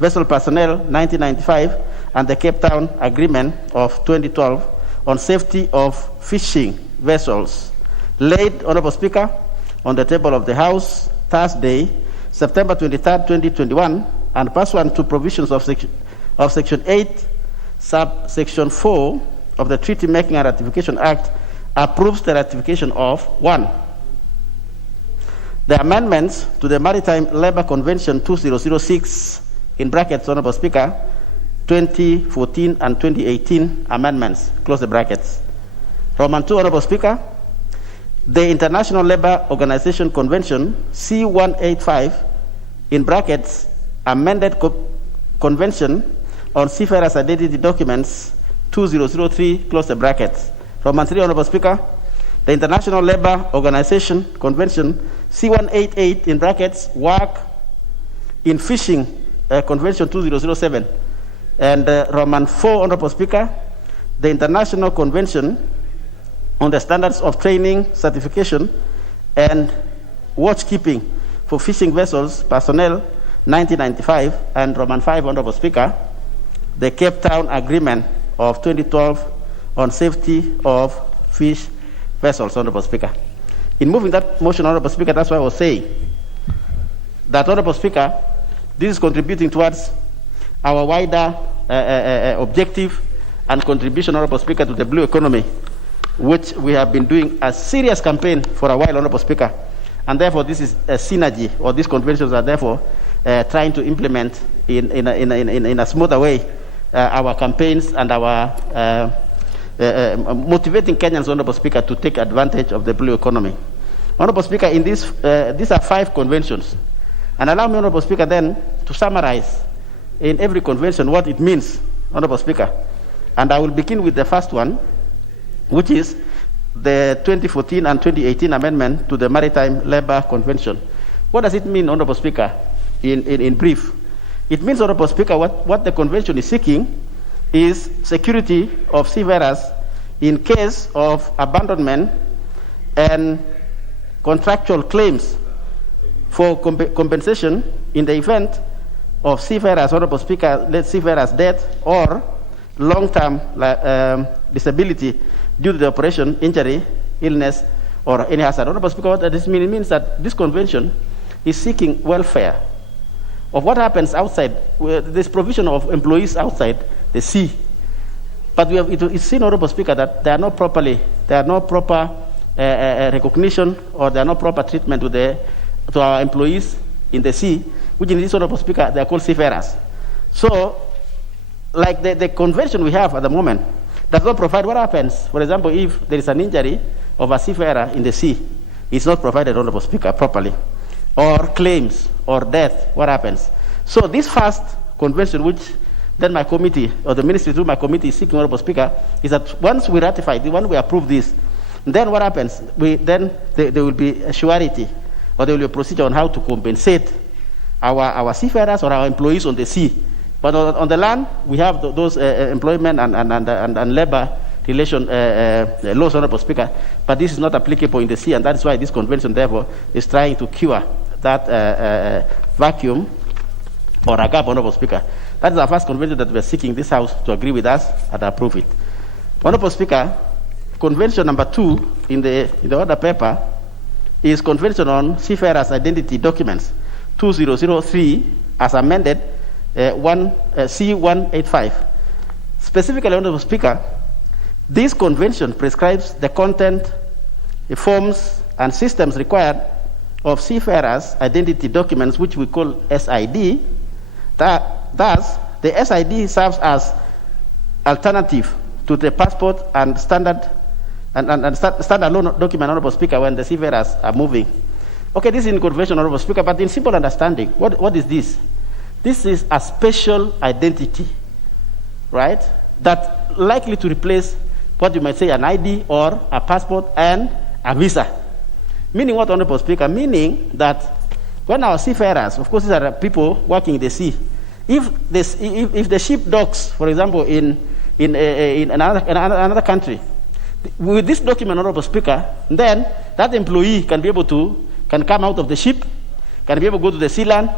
Personnel 1995, and the Cape Town Agreement of 2012 on Safety of Fishing Vessels, laid, Honorable Speaker, on the table of the House Thursday, September 23rd, 2021, and pursuant to provisions of Section 8, Subsection 4 of the Treaty Making and Ratification Act, approves the ratification of 1. The amendments to the Maritime Labour Convention 2006, in brackets, Honorable Speaker, 2014 and 2018 amendments, close the brackets. Roman 2, Honorable Speaker, the International Labour Organization Convention C-185, in brackets, amended Convention on Seafarers Identity Documents 2003, close the brackets. Roman 3, Honorable Speaker, the International Labour Organization Convention C-188, in brackets, Work in Fishing Convention 2007. And Roman 4, Honorable Speaker, the International Convention on the Standards of Training, Certification, and Watchkeeping for Fishing Vessels Personnel 1995, and Roman 5, Honorable Speaker, the Cape Town Agreement of 2012 on Safety of Fish Vessels, Honorable Speaker. In moving that motion, Honorable Speaker, that's why I was saying that, Honorable Speaker, this is contributing towards our wider objective and contribution, Honorable Speaker, to the blue economy, which we have been doing a serious campaign for a while, Honorable Speaker. And therefore, this is a synergy, or these conventions are therefore trying to implement in a smoother way our campaigns and our motivating Kenyans, Honorable Speaker, to take advantage of the blue economy. Honorable Speaker, in this, these are 5 conventions. And allow me, Honorable Speaker, then to summarize in every convention what it means, Honorable Speaker. And I will begin with the first one, which is the 2014 and 2018 amendment to the Maritime Labour Convention. What does it mean, Honorable Speaker, in brief? It means, Honorable Speaker, what the convention is seeking is security of seafarers in case of abandonment and contractual claims for compensation in the event of seafarers, Honorable Speaker, seafarers' death or long-term disability due to the operation, injury, illness, or any hazard. Honorable Speaker, what this means, it means that this convention is seeking welfare of what happens outside. There's provision of employees outside the sea. But it's seen, Honorable Speaker, that there are no proper recognition or there are no proper treatment to our employees in the sea, which in this, Honorable Speaker, they are called seafarers. So, like the convention we have at the moment does not provide what happens. For example, if there is an injury of a seafarer in the sea, it's not provided, Honorable Speaker, properly. Or claims or death, what happens? So this first convention, which then my committee, or the ministry through my committee is seeking, Honorable Speaker, is that once we ratify, when we approve this, then what happens? Then there will be a surety, or there will be a procedure on how to compensate our seafarers or our employees on the sea. But on the land, we have those employment and labor relation laws, Honorable Speaker, but this is not applicable in the sea, and that is why this convention, therefore, is trying to cure that vacuum or a gap, Honorable Speaker. That is our first convention that we are seeking this House to agree with us and approve it. Honorable Speaker, convention number 2 in the order paper is Convention on Seafarers' Identity Documents 2003 as amended C185. Specifically, Honorable Speaker, this convention prescribes the content, the forms, and systems required of seafarers' identity documents, which we call SID. Thus, the SID serves as alternative to the passport and standalone document, Honorable Speaker, when the seafarers are moving. Okay, this is in convention, Honorable Speaker, but in simple understanding, what is this? This is a special identity, right, that likely to replace what you might say an ID or a passport and a visa. Meaning what, Honorable Speaker? Meaning that when our seafarers, of course these are people working in the sea, if the ship docks, for example, in another country, with this document, Honorable Speaker, then that employee can come out of the ship, can be able to go to the sea land,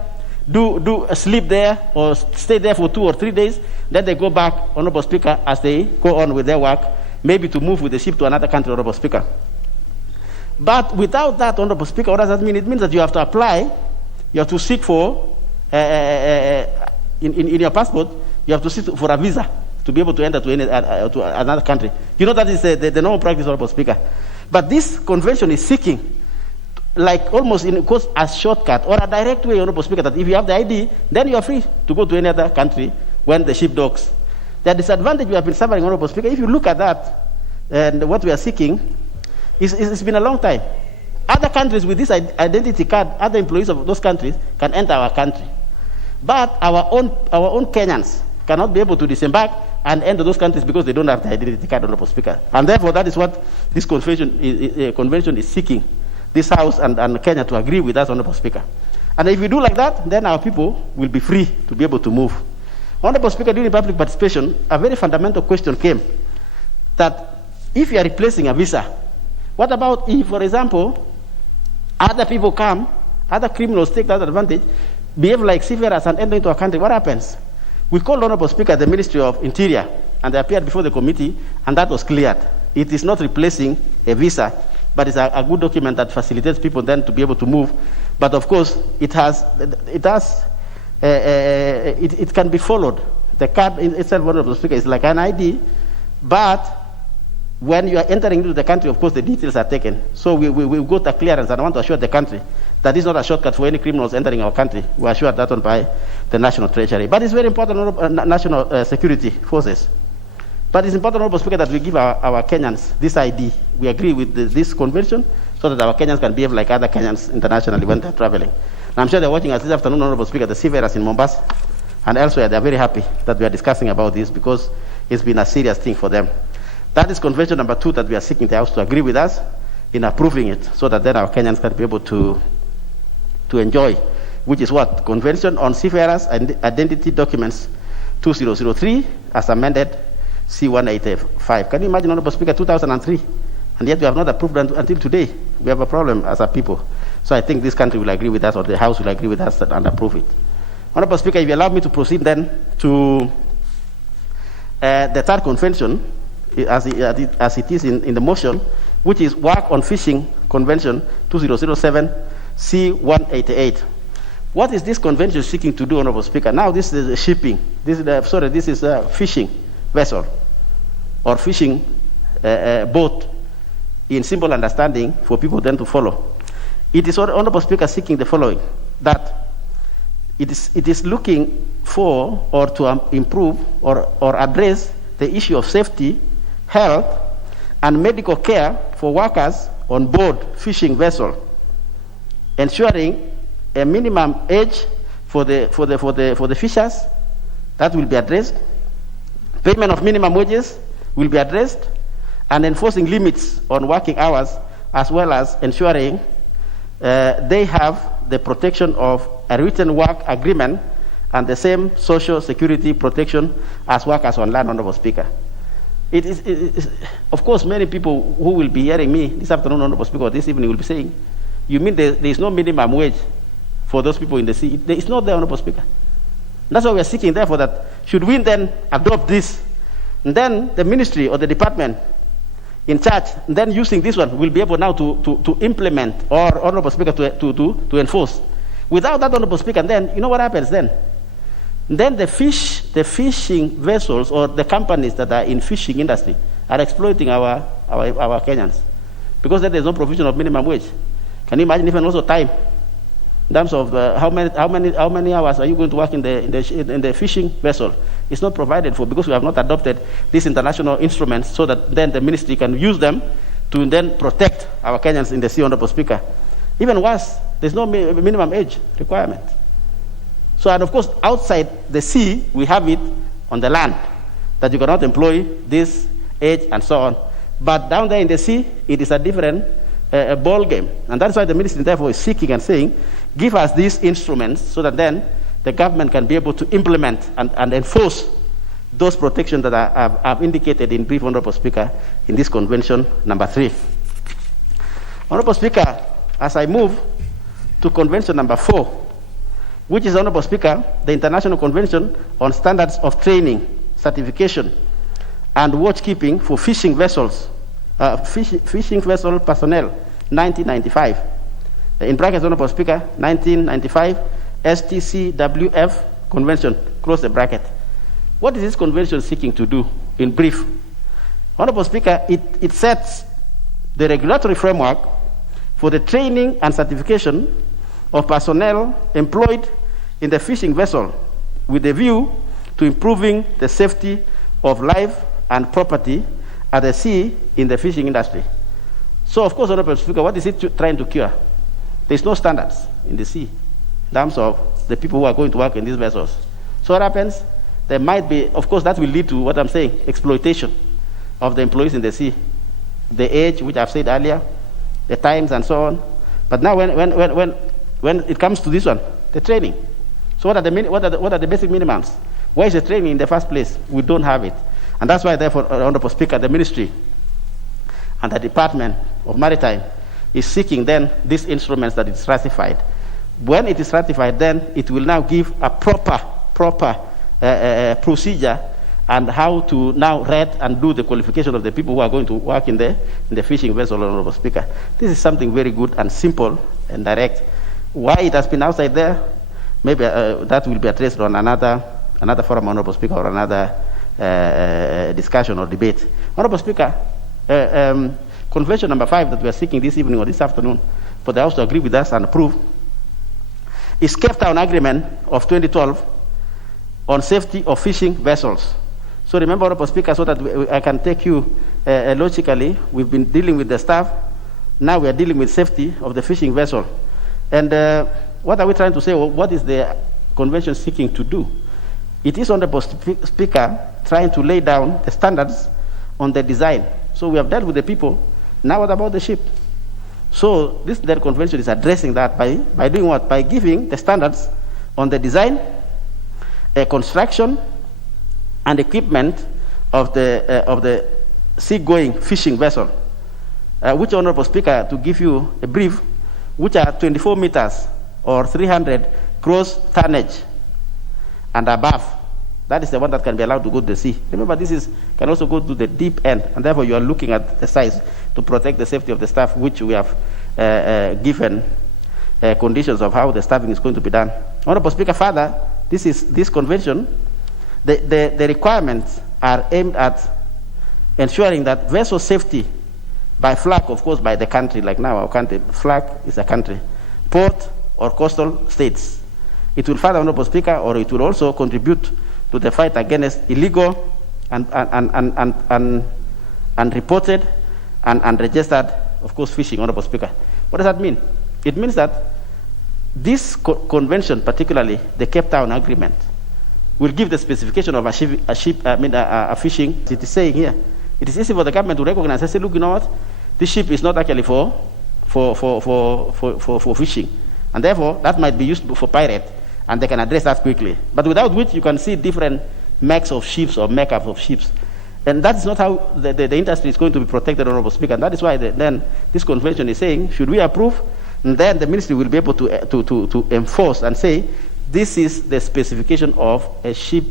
do a sleep there or stay there for 2 or 3 days, then they go back, Honorable Speaker, as they go on with their work, maybe to move with the ship to another country, Honorable Speaker. But without that, Honorable Speaker, what does that mean? It means that you have to apply, you have to seek for, in your passport, you have to seek for a visa to be able to enter to another country. You know that is the normal practice, Honorable Speaker. But this convention is seeking, like almost in a shortcut or a direct way, Honorable Speaker, that if you have the ID, then you are free to go to any other country when the ship docks. The disadvantage we have been suffering, Honorable Speaker, if you look at that, and what we are seeking, it's been a long time. Other countries with this identity card, other employees of those countries can enter our country. But our own Kenyans cannot be able to disembark and enter those countries because they don't have the identity card, Honorable Speaker. And therefore, that is what this convention is seeking, this House and Kenya to agree with us, Honorable Speaker. And if we do like that, then our people will be free to be able to move. Honorable Speaker, during public participation, a very fundamental question came that if you are replacing a visa, what about if, for example, other people come, other criminals take that advantage, behave like seafarers and enter into a country? What happens? We called, Honorable Speaker, the Ministry of Interior, and they appeared before the committee, and that was cleared. It is not replacing a visa, but it's a good document that facilitates people then to be able to move. But of course, it can be followed. The card itself, Honorable Speaker, is like an ID, but when you are entering into the country, of course, the details are taken. So we got a clearance, and I want to assure the country that is not a shortcut for any criminals entering our country. We assure that one by the National Treasury. But it's very important, national security forces. But it's important, Honorable Speaker, that we give our Kenyans this ID. We agree with this convention so that our Kenyans can behave like other Kenyans internationally when they're traveling. And I'm sure they're watching us this afternoon, Honorable Speaker, the seafarers in Mombasa and elsewhere. They're very happy that we are discussing about this because it's been a serious thing for them. That is convention number 2 that we are seeking the House to agree with us in approving it so that then our Kenyans can be able to enjoy, which is what? Convention on Seafarers Identity Documents 2003 as amended C185. Can you imagine, Honorable Speaker, 2003? And yet we have not approved until today. We have a problem as a people. So I think this country will agree with us, or the House will agree with us and approve it. Honorable Speaker, if you allow me to proceed then to the third convention, as it is in the motion, which is Work on Fishing Convention 2007 C188. What is this convention seeking to do, Honorable Speaker? Now this is shipping. This is a fishing vessel or fishing boat in simple understanding for people then to follow. It is, Honorable Speaker, seeking the following, that it is looking for or to improve or address the issue of safety, health, and medical care for workers on board fishing vessel, ensuring a minimum age for the fishers that will be addressed, payment of minimum wages will be addressed, and enforcing limits on working hours, as well as ensuring they have the protection of a written work agreement and the same social security protection as workers on land, Honorable Speaker. It is, of course, many people who will be hearing me this afternoon, Honorable Speaker, or this evening will be saying, you mean there is no minimum wage for those people in the sea? It's not there, Honorable Speaker. That's why we are seeking, therefore, that should we then adopt this, and then the ministry or the department in charge, then using this one, will be able now to implement, or, Honorable Speaker, to enforce. Without that, Honorable Speaker, then, you know what happens then? Then the fishing vessels or the companies that are in fishing industry are exploiting our Kenyans, because then there's no provision of minimum wage. Can you imagine even also time? In terms of how many hours are you going to work in the fishing vessel? It's not provided for, because we have not adopted these international instruments, so that then the ministry can use them to then protect our Kenyans in the sea, Honorable Speaker. Even worse, there's no minimum age requirement. So, and of course, outside the sea, we have it on the land, that you cannot employ this age and so on. But down there in the sea, it is a different ball game. And that's why the ministry, therefore, is seeking and saying, give us these instruments so that then the government can be able to implement and enforce those protections that I've indicated in brief, Honorable Speaker, in this convention number 3. Honorable Speaker, as I move to convention number 4, which is, Honorable Speaker, the International Convention on Standards of Training, Certification, and Watchkeeping for Fishing Vessels, fishing vessel personnel, 1995. In brackets, Honorable Speaker, 1995 STCWF Convention, close the bracket. What is this convention seeking to do in brief? Honorable Speaker, it sets the regulatory framework for the training and certification of personnel employed in the fishing vessel, with a view to improving the safety of life and property at the sea in the fishing industry. So, of course, Honorable Speaker, what is it trying to cure? There's no standards in the sea in terms of the people who are going to work in these vessels. So what happens? There might be, of course, that will lead to what I'm saying, exploitation of the employees in the sea. The age, which I've said earlier, the times and so on. But now when it comes to this one, the training. So what are the basic minimums? Where is the training in the first place? We don't have it. And that's why, therefore, Honorable Speaker, the ministry and the Department of Maritime is seeking then these instruments that it's ratified. When it is ratified, then it will now give a proper procedure and how to now rate and do the qualification of the people who are going to work in the fishing vessel, Honorable Speaker. This is something very good and simple and direct. Why it has been outside there, maybe that will be addressed on another forum, Honorable Speaker, or another discussion or debate. Honorable Speaker, Convention number 5 that we are seeking this evening or this afternoon for the House to agree with us and approve is Cape Town Agreement of 2012 on safety of fishing vessels. So remember, Honorable Speaker, so that I can take you logically, we've been dealing with the staff, now we are dealing with safety of the fishing vessel. And what are we trying to say? Well, what is the convention seeking to do? It is, Honorable Speaker, trying to lay down the standards on the design. So we have dealt with the people. Now what about the ship? So this convention is addressing that by doing what? By giving the standards on the design, construction, and equipment of the seagoing fishing vessel, which, Honorable Speaker, to give you a brief, which are 24 meters or 300 gross tonnage and above. That is the one that can be allowed to go to the sea. Remember, this can also go to the deep end, and therefore you are looking at the size to protect the safety of the staff, which we have given conditions of how the staffing is going to be done. Honorable Speaker, further, this convention, the requirements are aimed at ensuring that vessel safety by flag, of course, by the country, like now our country, flag is a country, port or coastal states. It will further, Honorable Speaker, or it will also contribute to the fight against illegal and unreported and unregistered, of course, fishing, Honorable Speaker. What does that mean? It means that this convention, particularly the Cape Town Agreement, will give the specification of a fishing. It is saying here, it is easy for the government to recognize and say, look, you know what? This ship is not actually for fishing, and therefore that might be used for pirate, and they can address that quickly. But without which you can see different makes of ships or makeup of ships, and that's not how the industry is going to be protected, Honorable Speaker. And that is why then this convention is saying, should we approve? And then the ministry will be able to enforce and say, this is the specification of a ship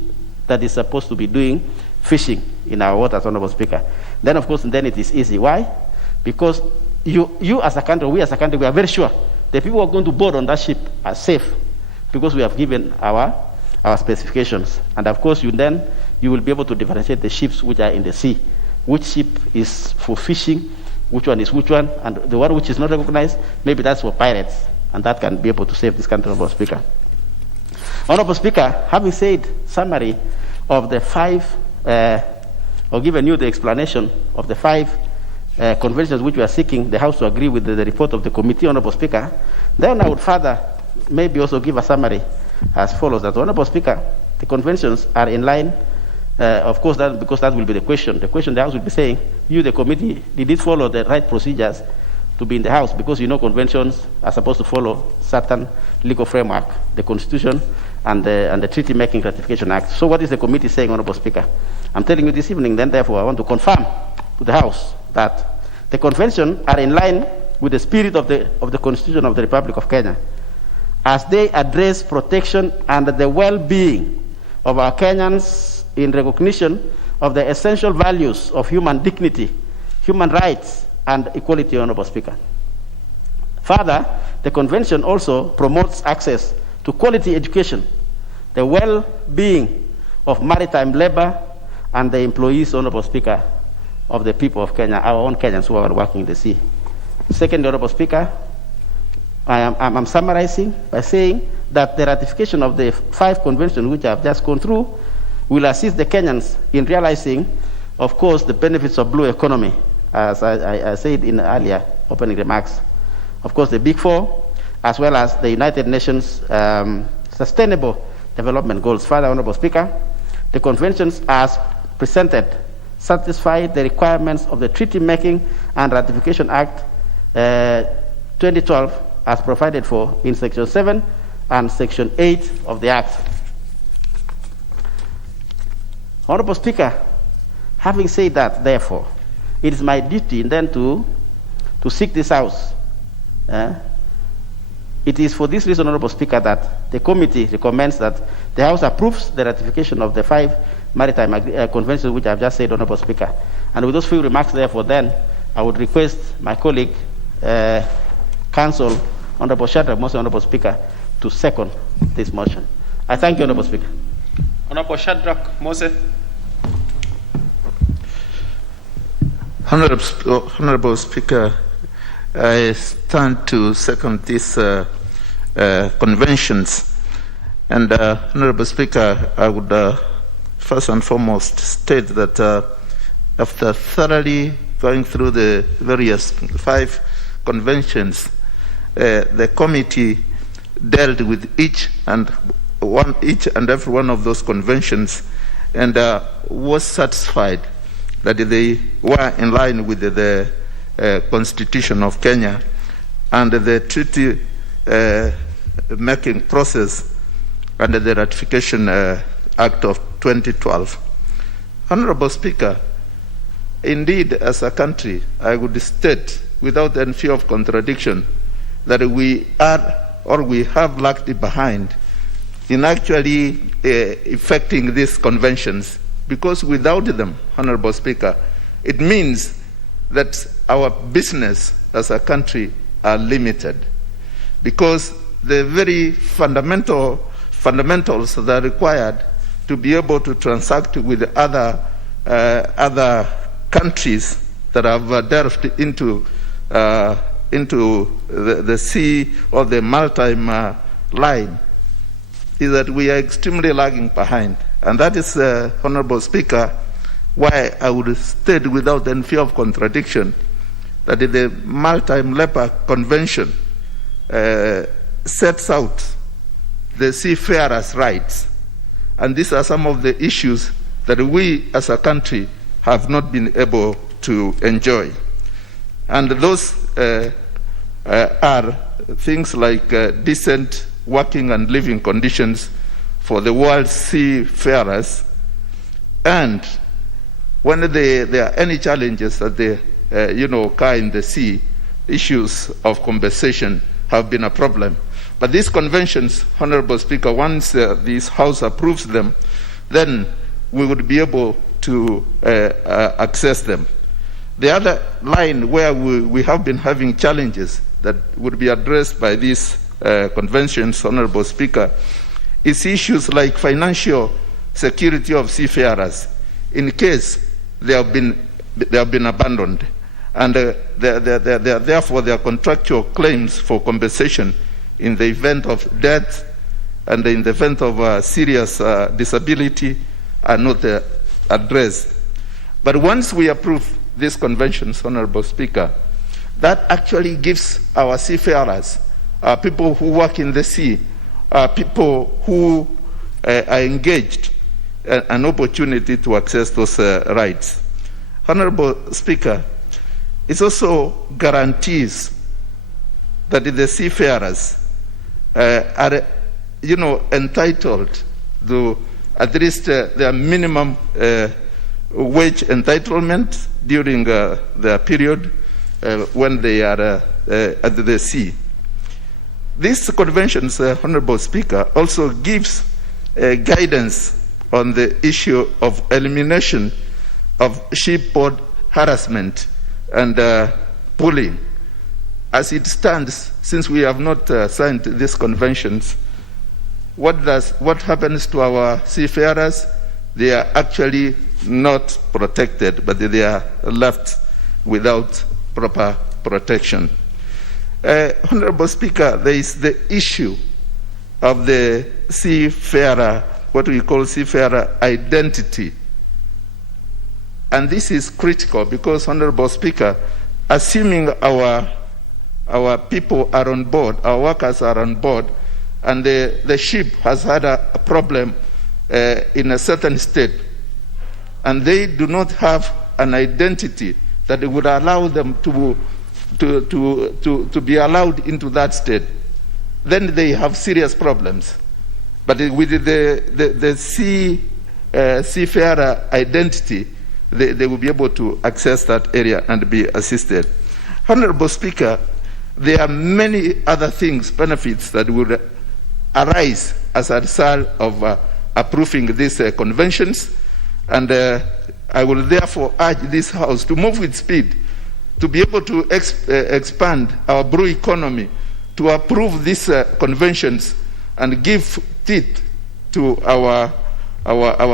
that is supposed to be doing fishing in our waters, Honorable Speaker. Then, of course, then it is easy. Why? Because you as a country, we as a country, we are very sure the people who are going to board on that ship are safe because we have given our specifications. And, of course, you will be able to differentiate the ships which are in the sea. Which ship is for fishing, which one is which one, and the one which is not recognized, maybe that's for pirates, and that can be able to save this country, Honorable Speaker. Honorable Speaker, having said summary of the 5, or given you the explanation of the 5 conventions which we are seeking the House to agree with the report of the committee, Honorable Speaker, then I would further maybe also give a summary as follows. That, Honorable Speaker, the conventions are in line, of course, because that will be the question. The question the House will be saying, you, the committee, did it follow the right procedures to be in the House? Because you know conventions are supposed to follow certain legal framework, the Constitution and the Treaty Making Ratification Act. So what is the committee saying, Honorable Speaker? I'm telling you this evening, then therefore I want to confirm to the House that the convention are in line with the spirit of the Constitution of the Republic of Kenya, as they address protection and the well-being of our Kenyans in recognition of the essential values of human dignity, human rights, and equality, Honorable Speaker. Further, the convention also promotes access to quality education, the well-being of maritime labor, and the employees, Honorable Speaker, of the people of Kenya, our own Kenyans who are working in the sea. Second, Honorable Speaker, I'm summarizing by saying that the ratification of the 5 conventions which I have just gone through will assist the Kenyans in realizing, of course, the benefits of blue economy, as I said in earlier opening remarks. Of course, the Big 4, as well as the United Nations Sustainable Development Goals. Further, Honorable Speaker, the conventions as presented satisfy the requirements of the Treaty Making and Ratification Act 2012 as provided for in Section 7 and Section 8 of the Act. Honorable Speaker, having said that, therefore, it is my duty then to seek this House. It is for this reason, Honorable Speaker, that the committee recommends that the House approves the ratification of the 5 maritime conventions which I have just said, Honorable Speaker. And with those few remarks, therefore, then I would request my colleague, Counsel, Honorable Shadrach Mose, Honorable Speaker, to second this motion. I thank you, Honorable Speaker. Honorable Shadrach Mose. Honorable Speaker, I stand to second these conventions. And Honorable Speaker, I would first and foremost state that after thoroughly going through the various 5 conventions, the committee dealt with each and every one of those conventions and was satisfied that they were in line with the Constitution of Kenya and the treaty making process under the Ratification Act of 2012. Honorable Speaker, indeed, as a country, I would state without any fear of contradiction that we are or we have lagged behind in actually effecting these conventions, because without them, Honorable Speaker, it means that our business as a country are limited, because the very fundamentals that are required to be able to transact with other countries that have delved into the sea or the maritime line is that we are extremely lagging behind. And that is, Honorable Speaker, why I would state without any fear of contradiction that the Maritime Labour Convention sets out the seafarers' rights. And these are some of the issues that we as a country have not been able to enjoy. And those are things like decent working and living conditions for the world's seafarers, and when there are any challenges that they occur in the sea, issues of compensation have been a problem. But these conventions, Honorable Speaker, once this House approves them, then we would be able to access them. The other line where we have been having challenges that would be addressed by these conventions, Honorable Speaker, is issues like financial security of seafarers in case they have been abandoned, and therefore their contractual claims for compensation in the event of death and in the event of serious disability are not addressed. But once we approve these conventions, Honorable Speaker, that actually gives our seafarers, people who work in the sea, people who are engaged, an opportunity to access those rights. Honorable Speaker, it also guarantees that the seafarers are, entitled to at least their minimum wage entitlement during their period when they are at the sea. These conventions, Honorable Speaker, also gives guidance on the issue of elimination of shipboard harassment and bullying. As it stands, since we have not signed these conventions, what happens to our seafarers? They are actually not protected, but they are left without proper protection. Honorable Speaker, there is the issue of the seafarer, what we call seafarer identity. And this is critical because, Honorable Speaker, assuming our people are on board, our workers are on board, and the ship has had a problem in a certain state, and they do not have an identity that would allow them to be allowed into that state, then they have serious problems. But with the seafarer identity, they will be able to access that area and be assisted. Honorable Speaker, there are many other things, benefits that would arise as a result of approving these conventions, and I will therefore urge this House to move with speed to be able to expand our brew economy, to approve these conventions and give teeth to our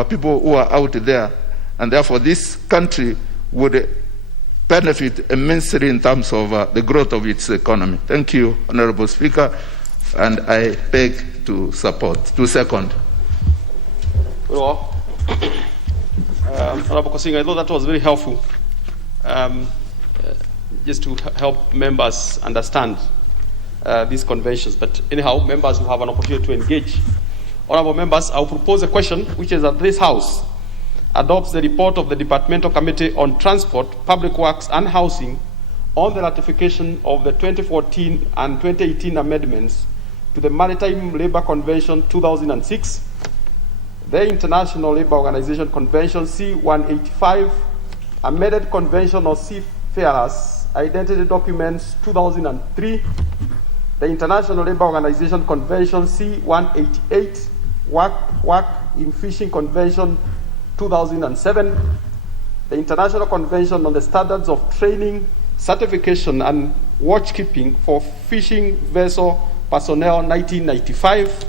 people who are out there, and therefore this country would benefit immensely in terms of the growth of its economy. Thank you, Honorable Speaker, and I beg to second. Well, Honorable Kosing, I thought that was very helpful, just to help members understand these conventions. But anyhow, members will have an opportunity to engage. Honorable members, I will propose a question which is that this House adopts the report of the Departmental Committee on Transport, Public Works and Housing on the ratification of the 2014 and 2018 amendments to the Maritime Labour Convention 2006, the International Labour Organization Convention C-185, amended Convention of Seafarers Identity Documents 2003, the International Labour Organization Convention C-188, Work in Fishing Convention 2007, the International Convention on the Standards of Training, Certification and Watchkeeping for Fishing Vessel Personnel 1995,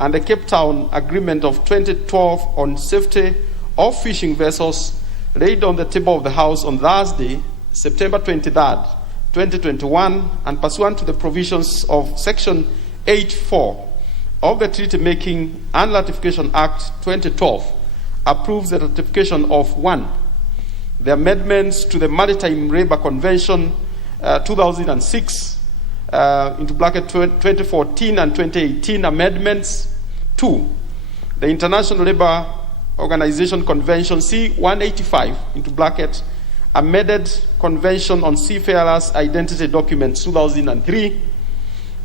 and the Cape Town Agreement of 2012 on Safety of Fishing Vessels, laid on the table of the House on Thursday, September 23rd, 2021, and pursuant to the provisions of Section 8.4 of the Treaty Making and Ratification Act 2012, approves the ratification of 1. The amendments to the Maritime Labour Convention 2006 into bracket 2014 and 2018 amendments. 2. The International Labour Organization Convention C-185 into bracket amended Convention on Seafarers Identity Documents 2003.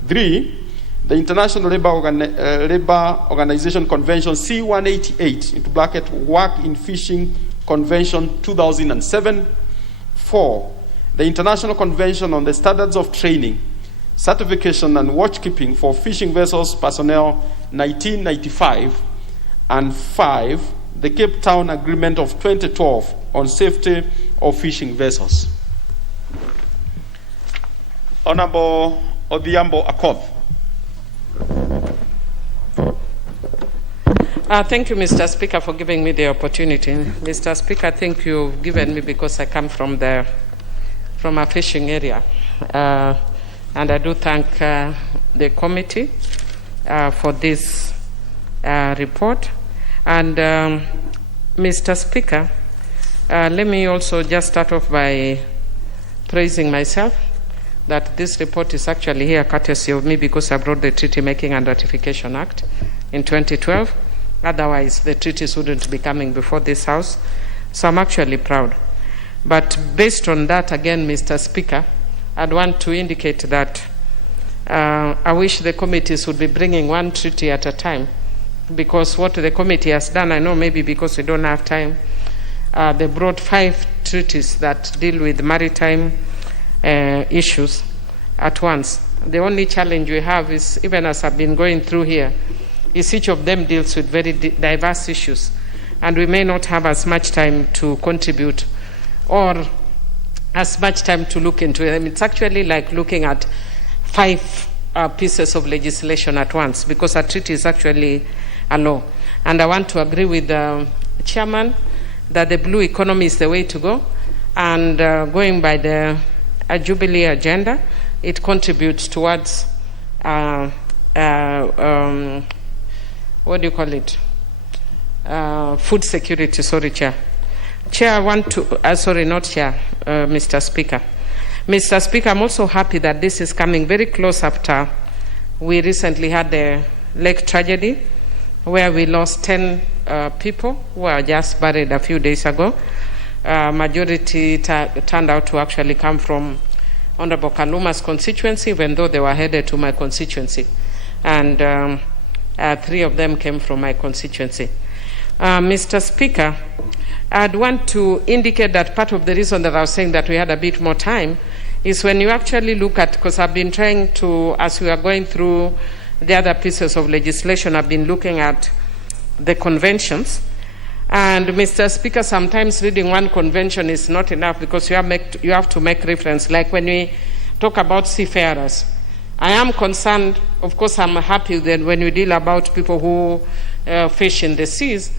3. The International Labour Organization Convention C-188 into bracket Work in Fishing Convention 2007. 4. The International Convention on the Standards of Training, Certification and Watchkeeping for Fishing Vessels Personnel 1995. And 5. The Cape Town Agreement of 2012 on Safety of Fishing Vessels. Honorable Odhiambo Akoth. Thank you, Mr. Speaker, for giving me the opportunity. Mr. Speaker, I think you've given me because I come from a fishing area. And I do thank the committee for this report. And Mr. Speaker, let me also just start off by praising myself that this report is actually here courtesy of me because I brought the Treaty Making and Ratification Act in 2012. Otherwise, the treaties wouldn't be coming before this House. So I'm actually proud. But based on that, again, Mr. Speaker, I'd want to indicate that I wish the committees would be bringing one treaty at a time, because what the committee has done, I know maybe because we don't have time, they brought 5 treaties that deal with maritime issues at once. The only challenge we have is, even as I've been going through here, is each of them deals with very diverse issues, and we may not have as much time to contribute or as much time to look into it. I mean, it's actually like looking at 5 pieces of legislation at once, because a treaty is actually a law. And I want to agree with the chairman that the blue economy is the way to go, and going by the Jubilee agenda, it contributes towards what do you call it? Food security. Sorry, Chair. Chair, I want to, sorry, not Chair, Mr. Speaker. Mr. Speaker, I'm also happy that this is coming very close after we recently had the lake tragedy where we lost 10 people who were just buried a few days ago. Majority turned out to actually come from Honorable Kaluma's constituency, even though they were headed to my constituency. And 3 of them came from my constituency. Mr. Speaker, I'd want to indicate that part of the reason that I was saying that we had a bit more time is when you actually look at, because I've been trying to, as we are going through the other pieces of legislation, I've been looking at the conventions. And Mr. Speaker, sometimes reading one convention is not enough, because you have to make reference. Like when we talk about seafarers, I am concerned, of course I'm happy that when we deal about people who fish in the seas,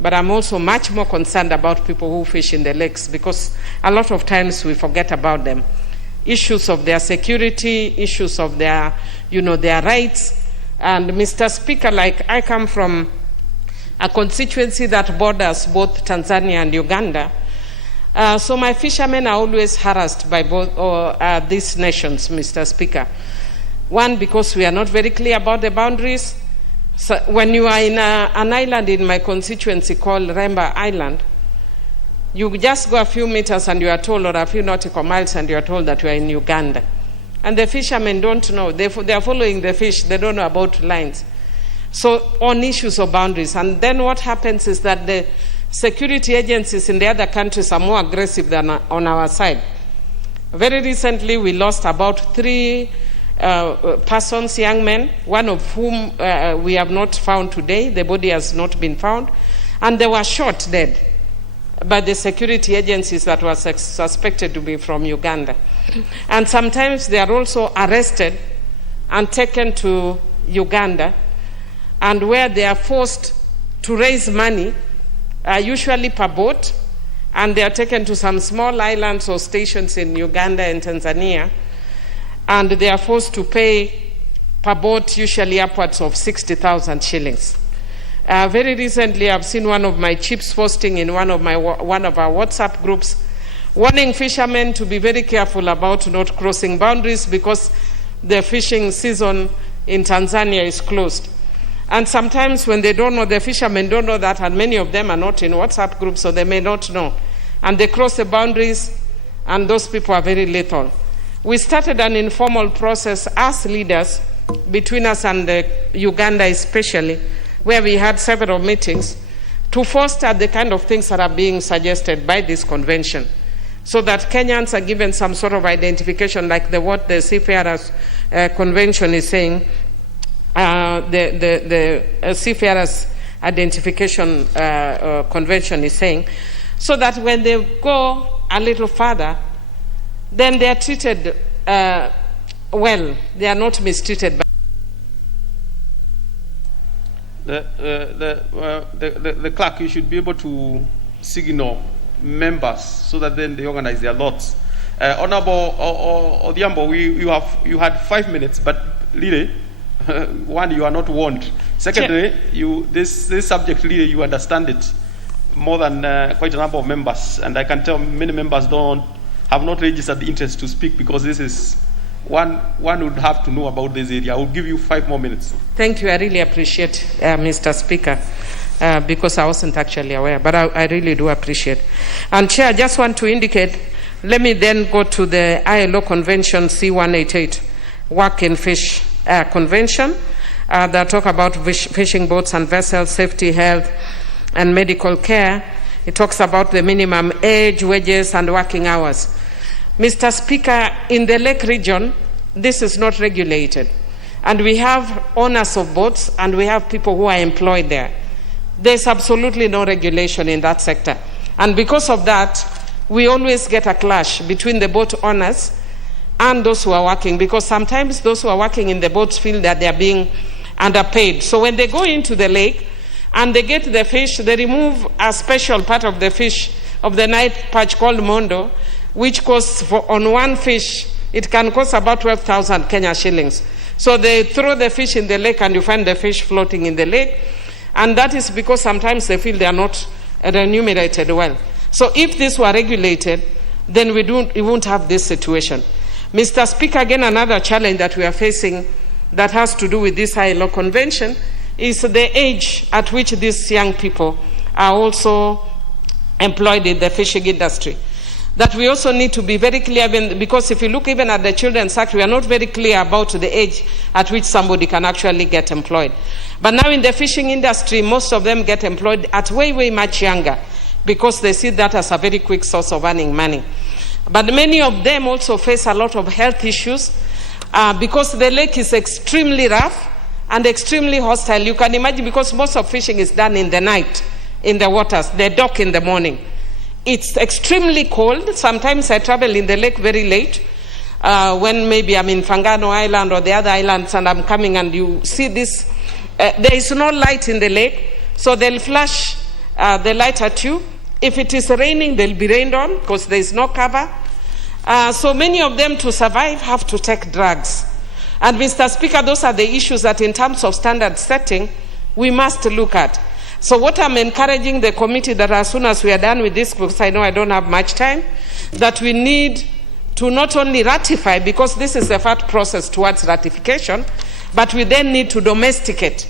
but I'm also much more concerned about people who fish in the lakes, because a lot of times we forget about them. Issues of their security, issues of their, their rights. And Mr. Speaker, like I come from a constituency that borders both Tanzania and Uganda. So my fishermen are always harassed by both these nations, Mr. Speaker. One, because we are not very clear about the boundaries. So when you are in an island in my constituency called Remba Island, you just go a few meters and you are told, or a few nautical miles, and you are told that you are in Uganda. And the fishermen don't know. They are following the fish. They don't know about lines. So on issues of boundaries. And then what happens is that the security agencies in the other countries are more aggressive than on our side. Very recently, we lost about 3 persons, young men, one of whom we have not found today. The body has not been found. And they were shot dead by the security agencies that were suspected to be from Uganda. And sometimes they are also arrested and taken to Uganda, and where they are forced to raise money, usually per boat, and they are taken to some small islands or stations in Uganda and Tanzania, and they are forced to pay per boat usually upwards of 60,000 shillings. Very recently, I've seen one of my chiefs posting in one of our WhatsApp groups, warning fishermen to be very careful about not crossing boundaries because the fishing season in Tanzania is closed. And sometimes when they don't know, the fishermen don't know that, and many of them are not in WhatsApp groups, so they may not know. And they cross the boundaries, and those people are very lethal. We started an informal process as leaders, between us and Uganda especially, where we had several meetings to foster the kind of things that are being suggested by this convention, so that Kenyans are given some sort of identification, like what the Seafarers Convention is saying, the Seafarers Identification Convention is saying, so that when they go a little further, then they are treated well. They are not mistreated. The clerk, you should be able to signal members so that then they organize their lots. Honorable Odhiambo, you had 5 minutes, but really, one, you are not warned. Secondly, this subject, really, you understand it more than quite a number of members, and I can tell many members have not registered the interest to speak, because this is one would have to know about this area. I will give you 5 more minutes. Thank you. I really appreciate, Mr. Speaker, because I wasn't actually aware, but I really do appreciate. And Chair, I just want to indicate, let me then go to the ILO Convention C-188, Work and Fish Convention, that talk about fishing boats and vessels, safety, health, and medical care. It talks about the minimum age, wages, and working hours. Mr. Speaker, in the Lake region, this is not regulated. And we have owners of boats, and we have people who are employed there. There's absolutely no regulation in that sector. And because of that, we always get a clash between the boat owners and those who are working, because sometimes those who are working in the boats feel that they are being underpaid. So when they go into the lake and they get the fish, they remove a special part of the fish, of the night perch called mondo, which costs on one fish, it can cost about 12,000 Kenya shillings. So they throw the fish in the lake, and you find the fish floating in the lake. And that is because sometimes they feel they are not remunerated well. So if this were regulated, then we won't have this situation. Mr. Speaker, again, another challenge that we are facing that has to do with this ILO convention is the age at which these young people are also employed in the fishing industry. That we also need to be very clear, because if you look even at the Children's Act, we are not very clear about the age at which somebody can actually get employed. But now in the fishing industry, most of them get employed at way, way much younger, because they see that as a very quick source of earning money. But many of them also face a lot of health issues because the lake is extremely rough and extremely hostile. You can imagine, because most of fishing is done in the night, in the waters, they dock in the morning. It's extremely cold. Sometimes I travel in the lake very late when maybe I'm in Fangano Island or the other islands, and I'm coming and you see this, there is no light in the lake, so they'll flash the light at you. If it is raining, they'll be rained on because there is no cover. So many of them, to survive, have to take drugs. And Mr. Speaker, those are the issues that in terms of standard setting, we must look at. So what I'm encouraging the committee, that as soon as we are done with this, because I know I don't have much time, that we need to not only ratify, because this is the first process towards ratification, but we then need to domesticate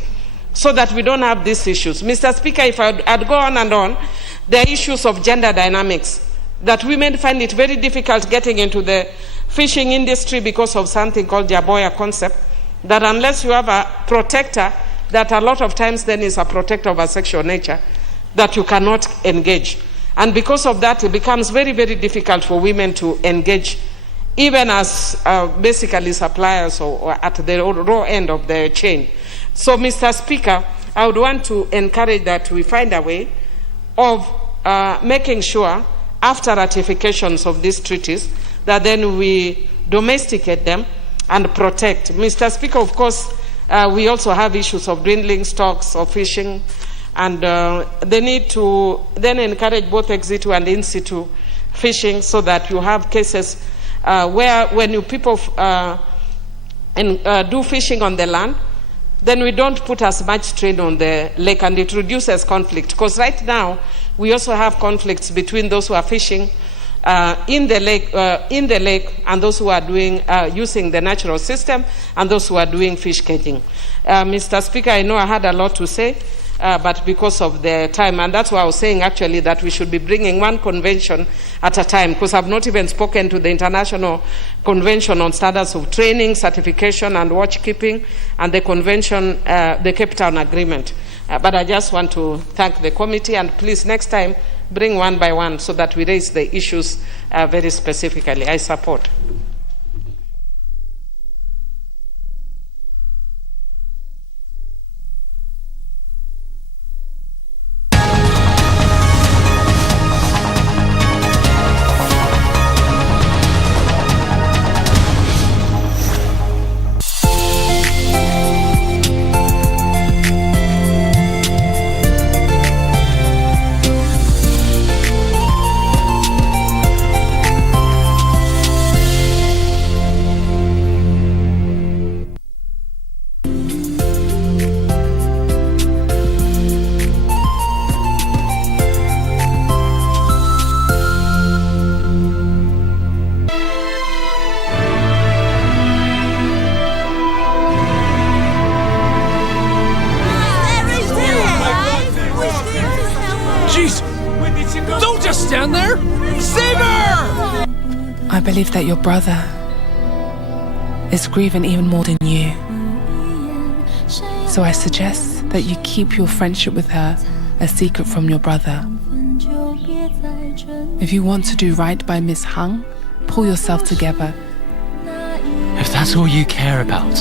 so that we don't have these issues. Mr. Speaker, if I'd go on and on, there are issues of gender dynamics, that women find it very difficult getting into the fishing industry because of something called the Aboya concept, that unless you have a protector, that a lot of times then is a protector of a sexual nature, that you cannot engage. And because of that, it becomes very, very difficult for women to engage even as basically suppliers or at the raw end of the chain. So, Mr. Speaker, I would want to encourage that we find a way of making sure, after ratifications of these treaties, that then we domesticate them and protect. Mr. Speaker, of course, we also have issues of dwindling stocks of fishing, and they need to then encourage both ex situ and in situ fishing, so that you have cases where when you people do fishing on the land, then we don't put as much strain on the lake, and it reduces conflict. Because right now, we also have conflicts between those who are fishing in the lake and those who are doing using the natural system, and those who are doing fish caging. Mr. Speaker, I know I had a lot to say, but because of the time, and that's why I was saying actually that we should be bringing one convention at a time, because I've not even spoken to the International Convention on Standards of Training, Certification and Watchkeeping, and the Convention, the Cape Town Agreement. But I just want to thank the committee, and please next time bring one by one so that we raise the issues very specifically. I support. I believe that your brother is grieving even more than you. So I suggest that you keep your friendship with her a secret from your brother. If you want to do right by Miss Hung, pull yourself together. If that's all you care about,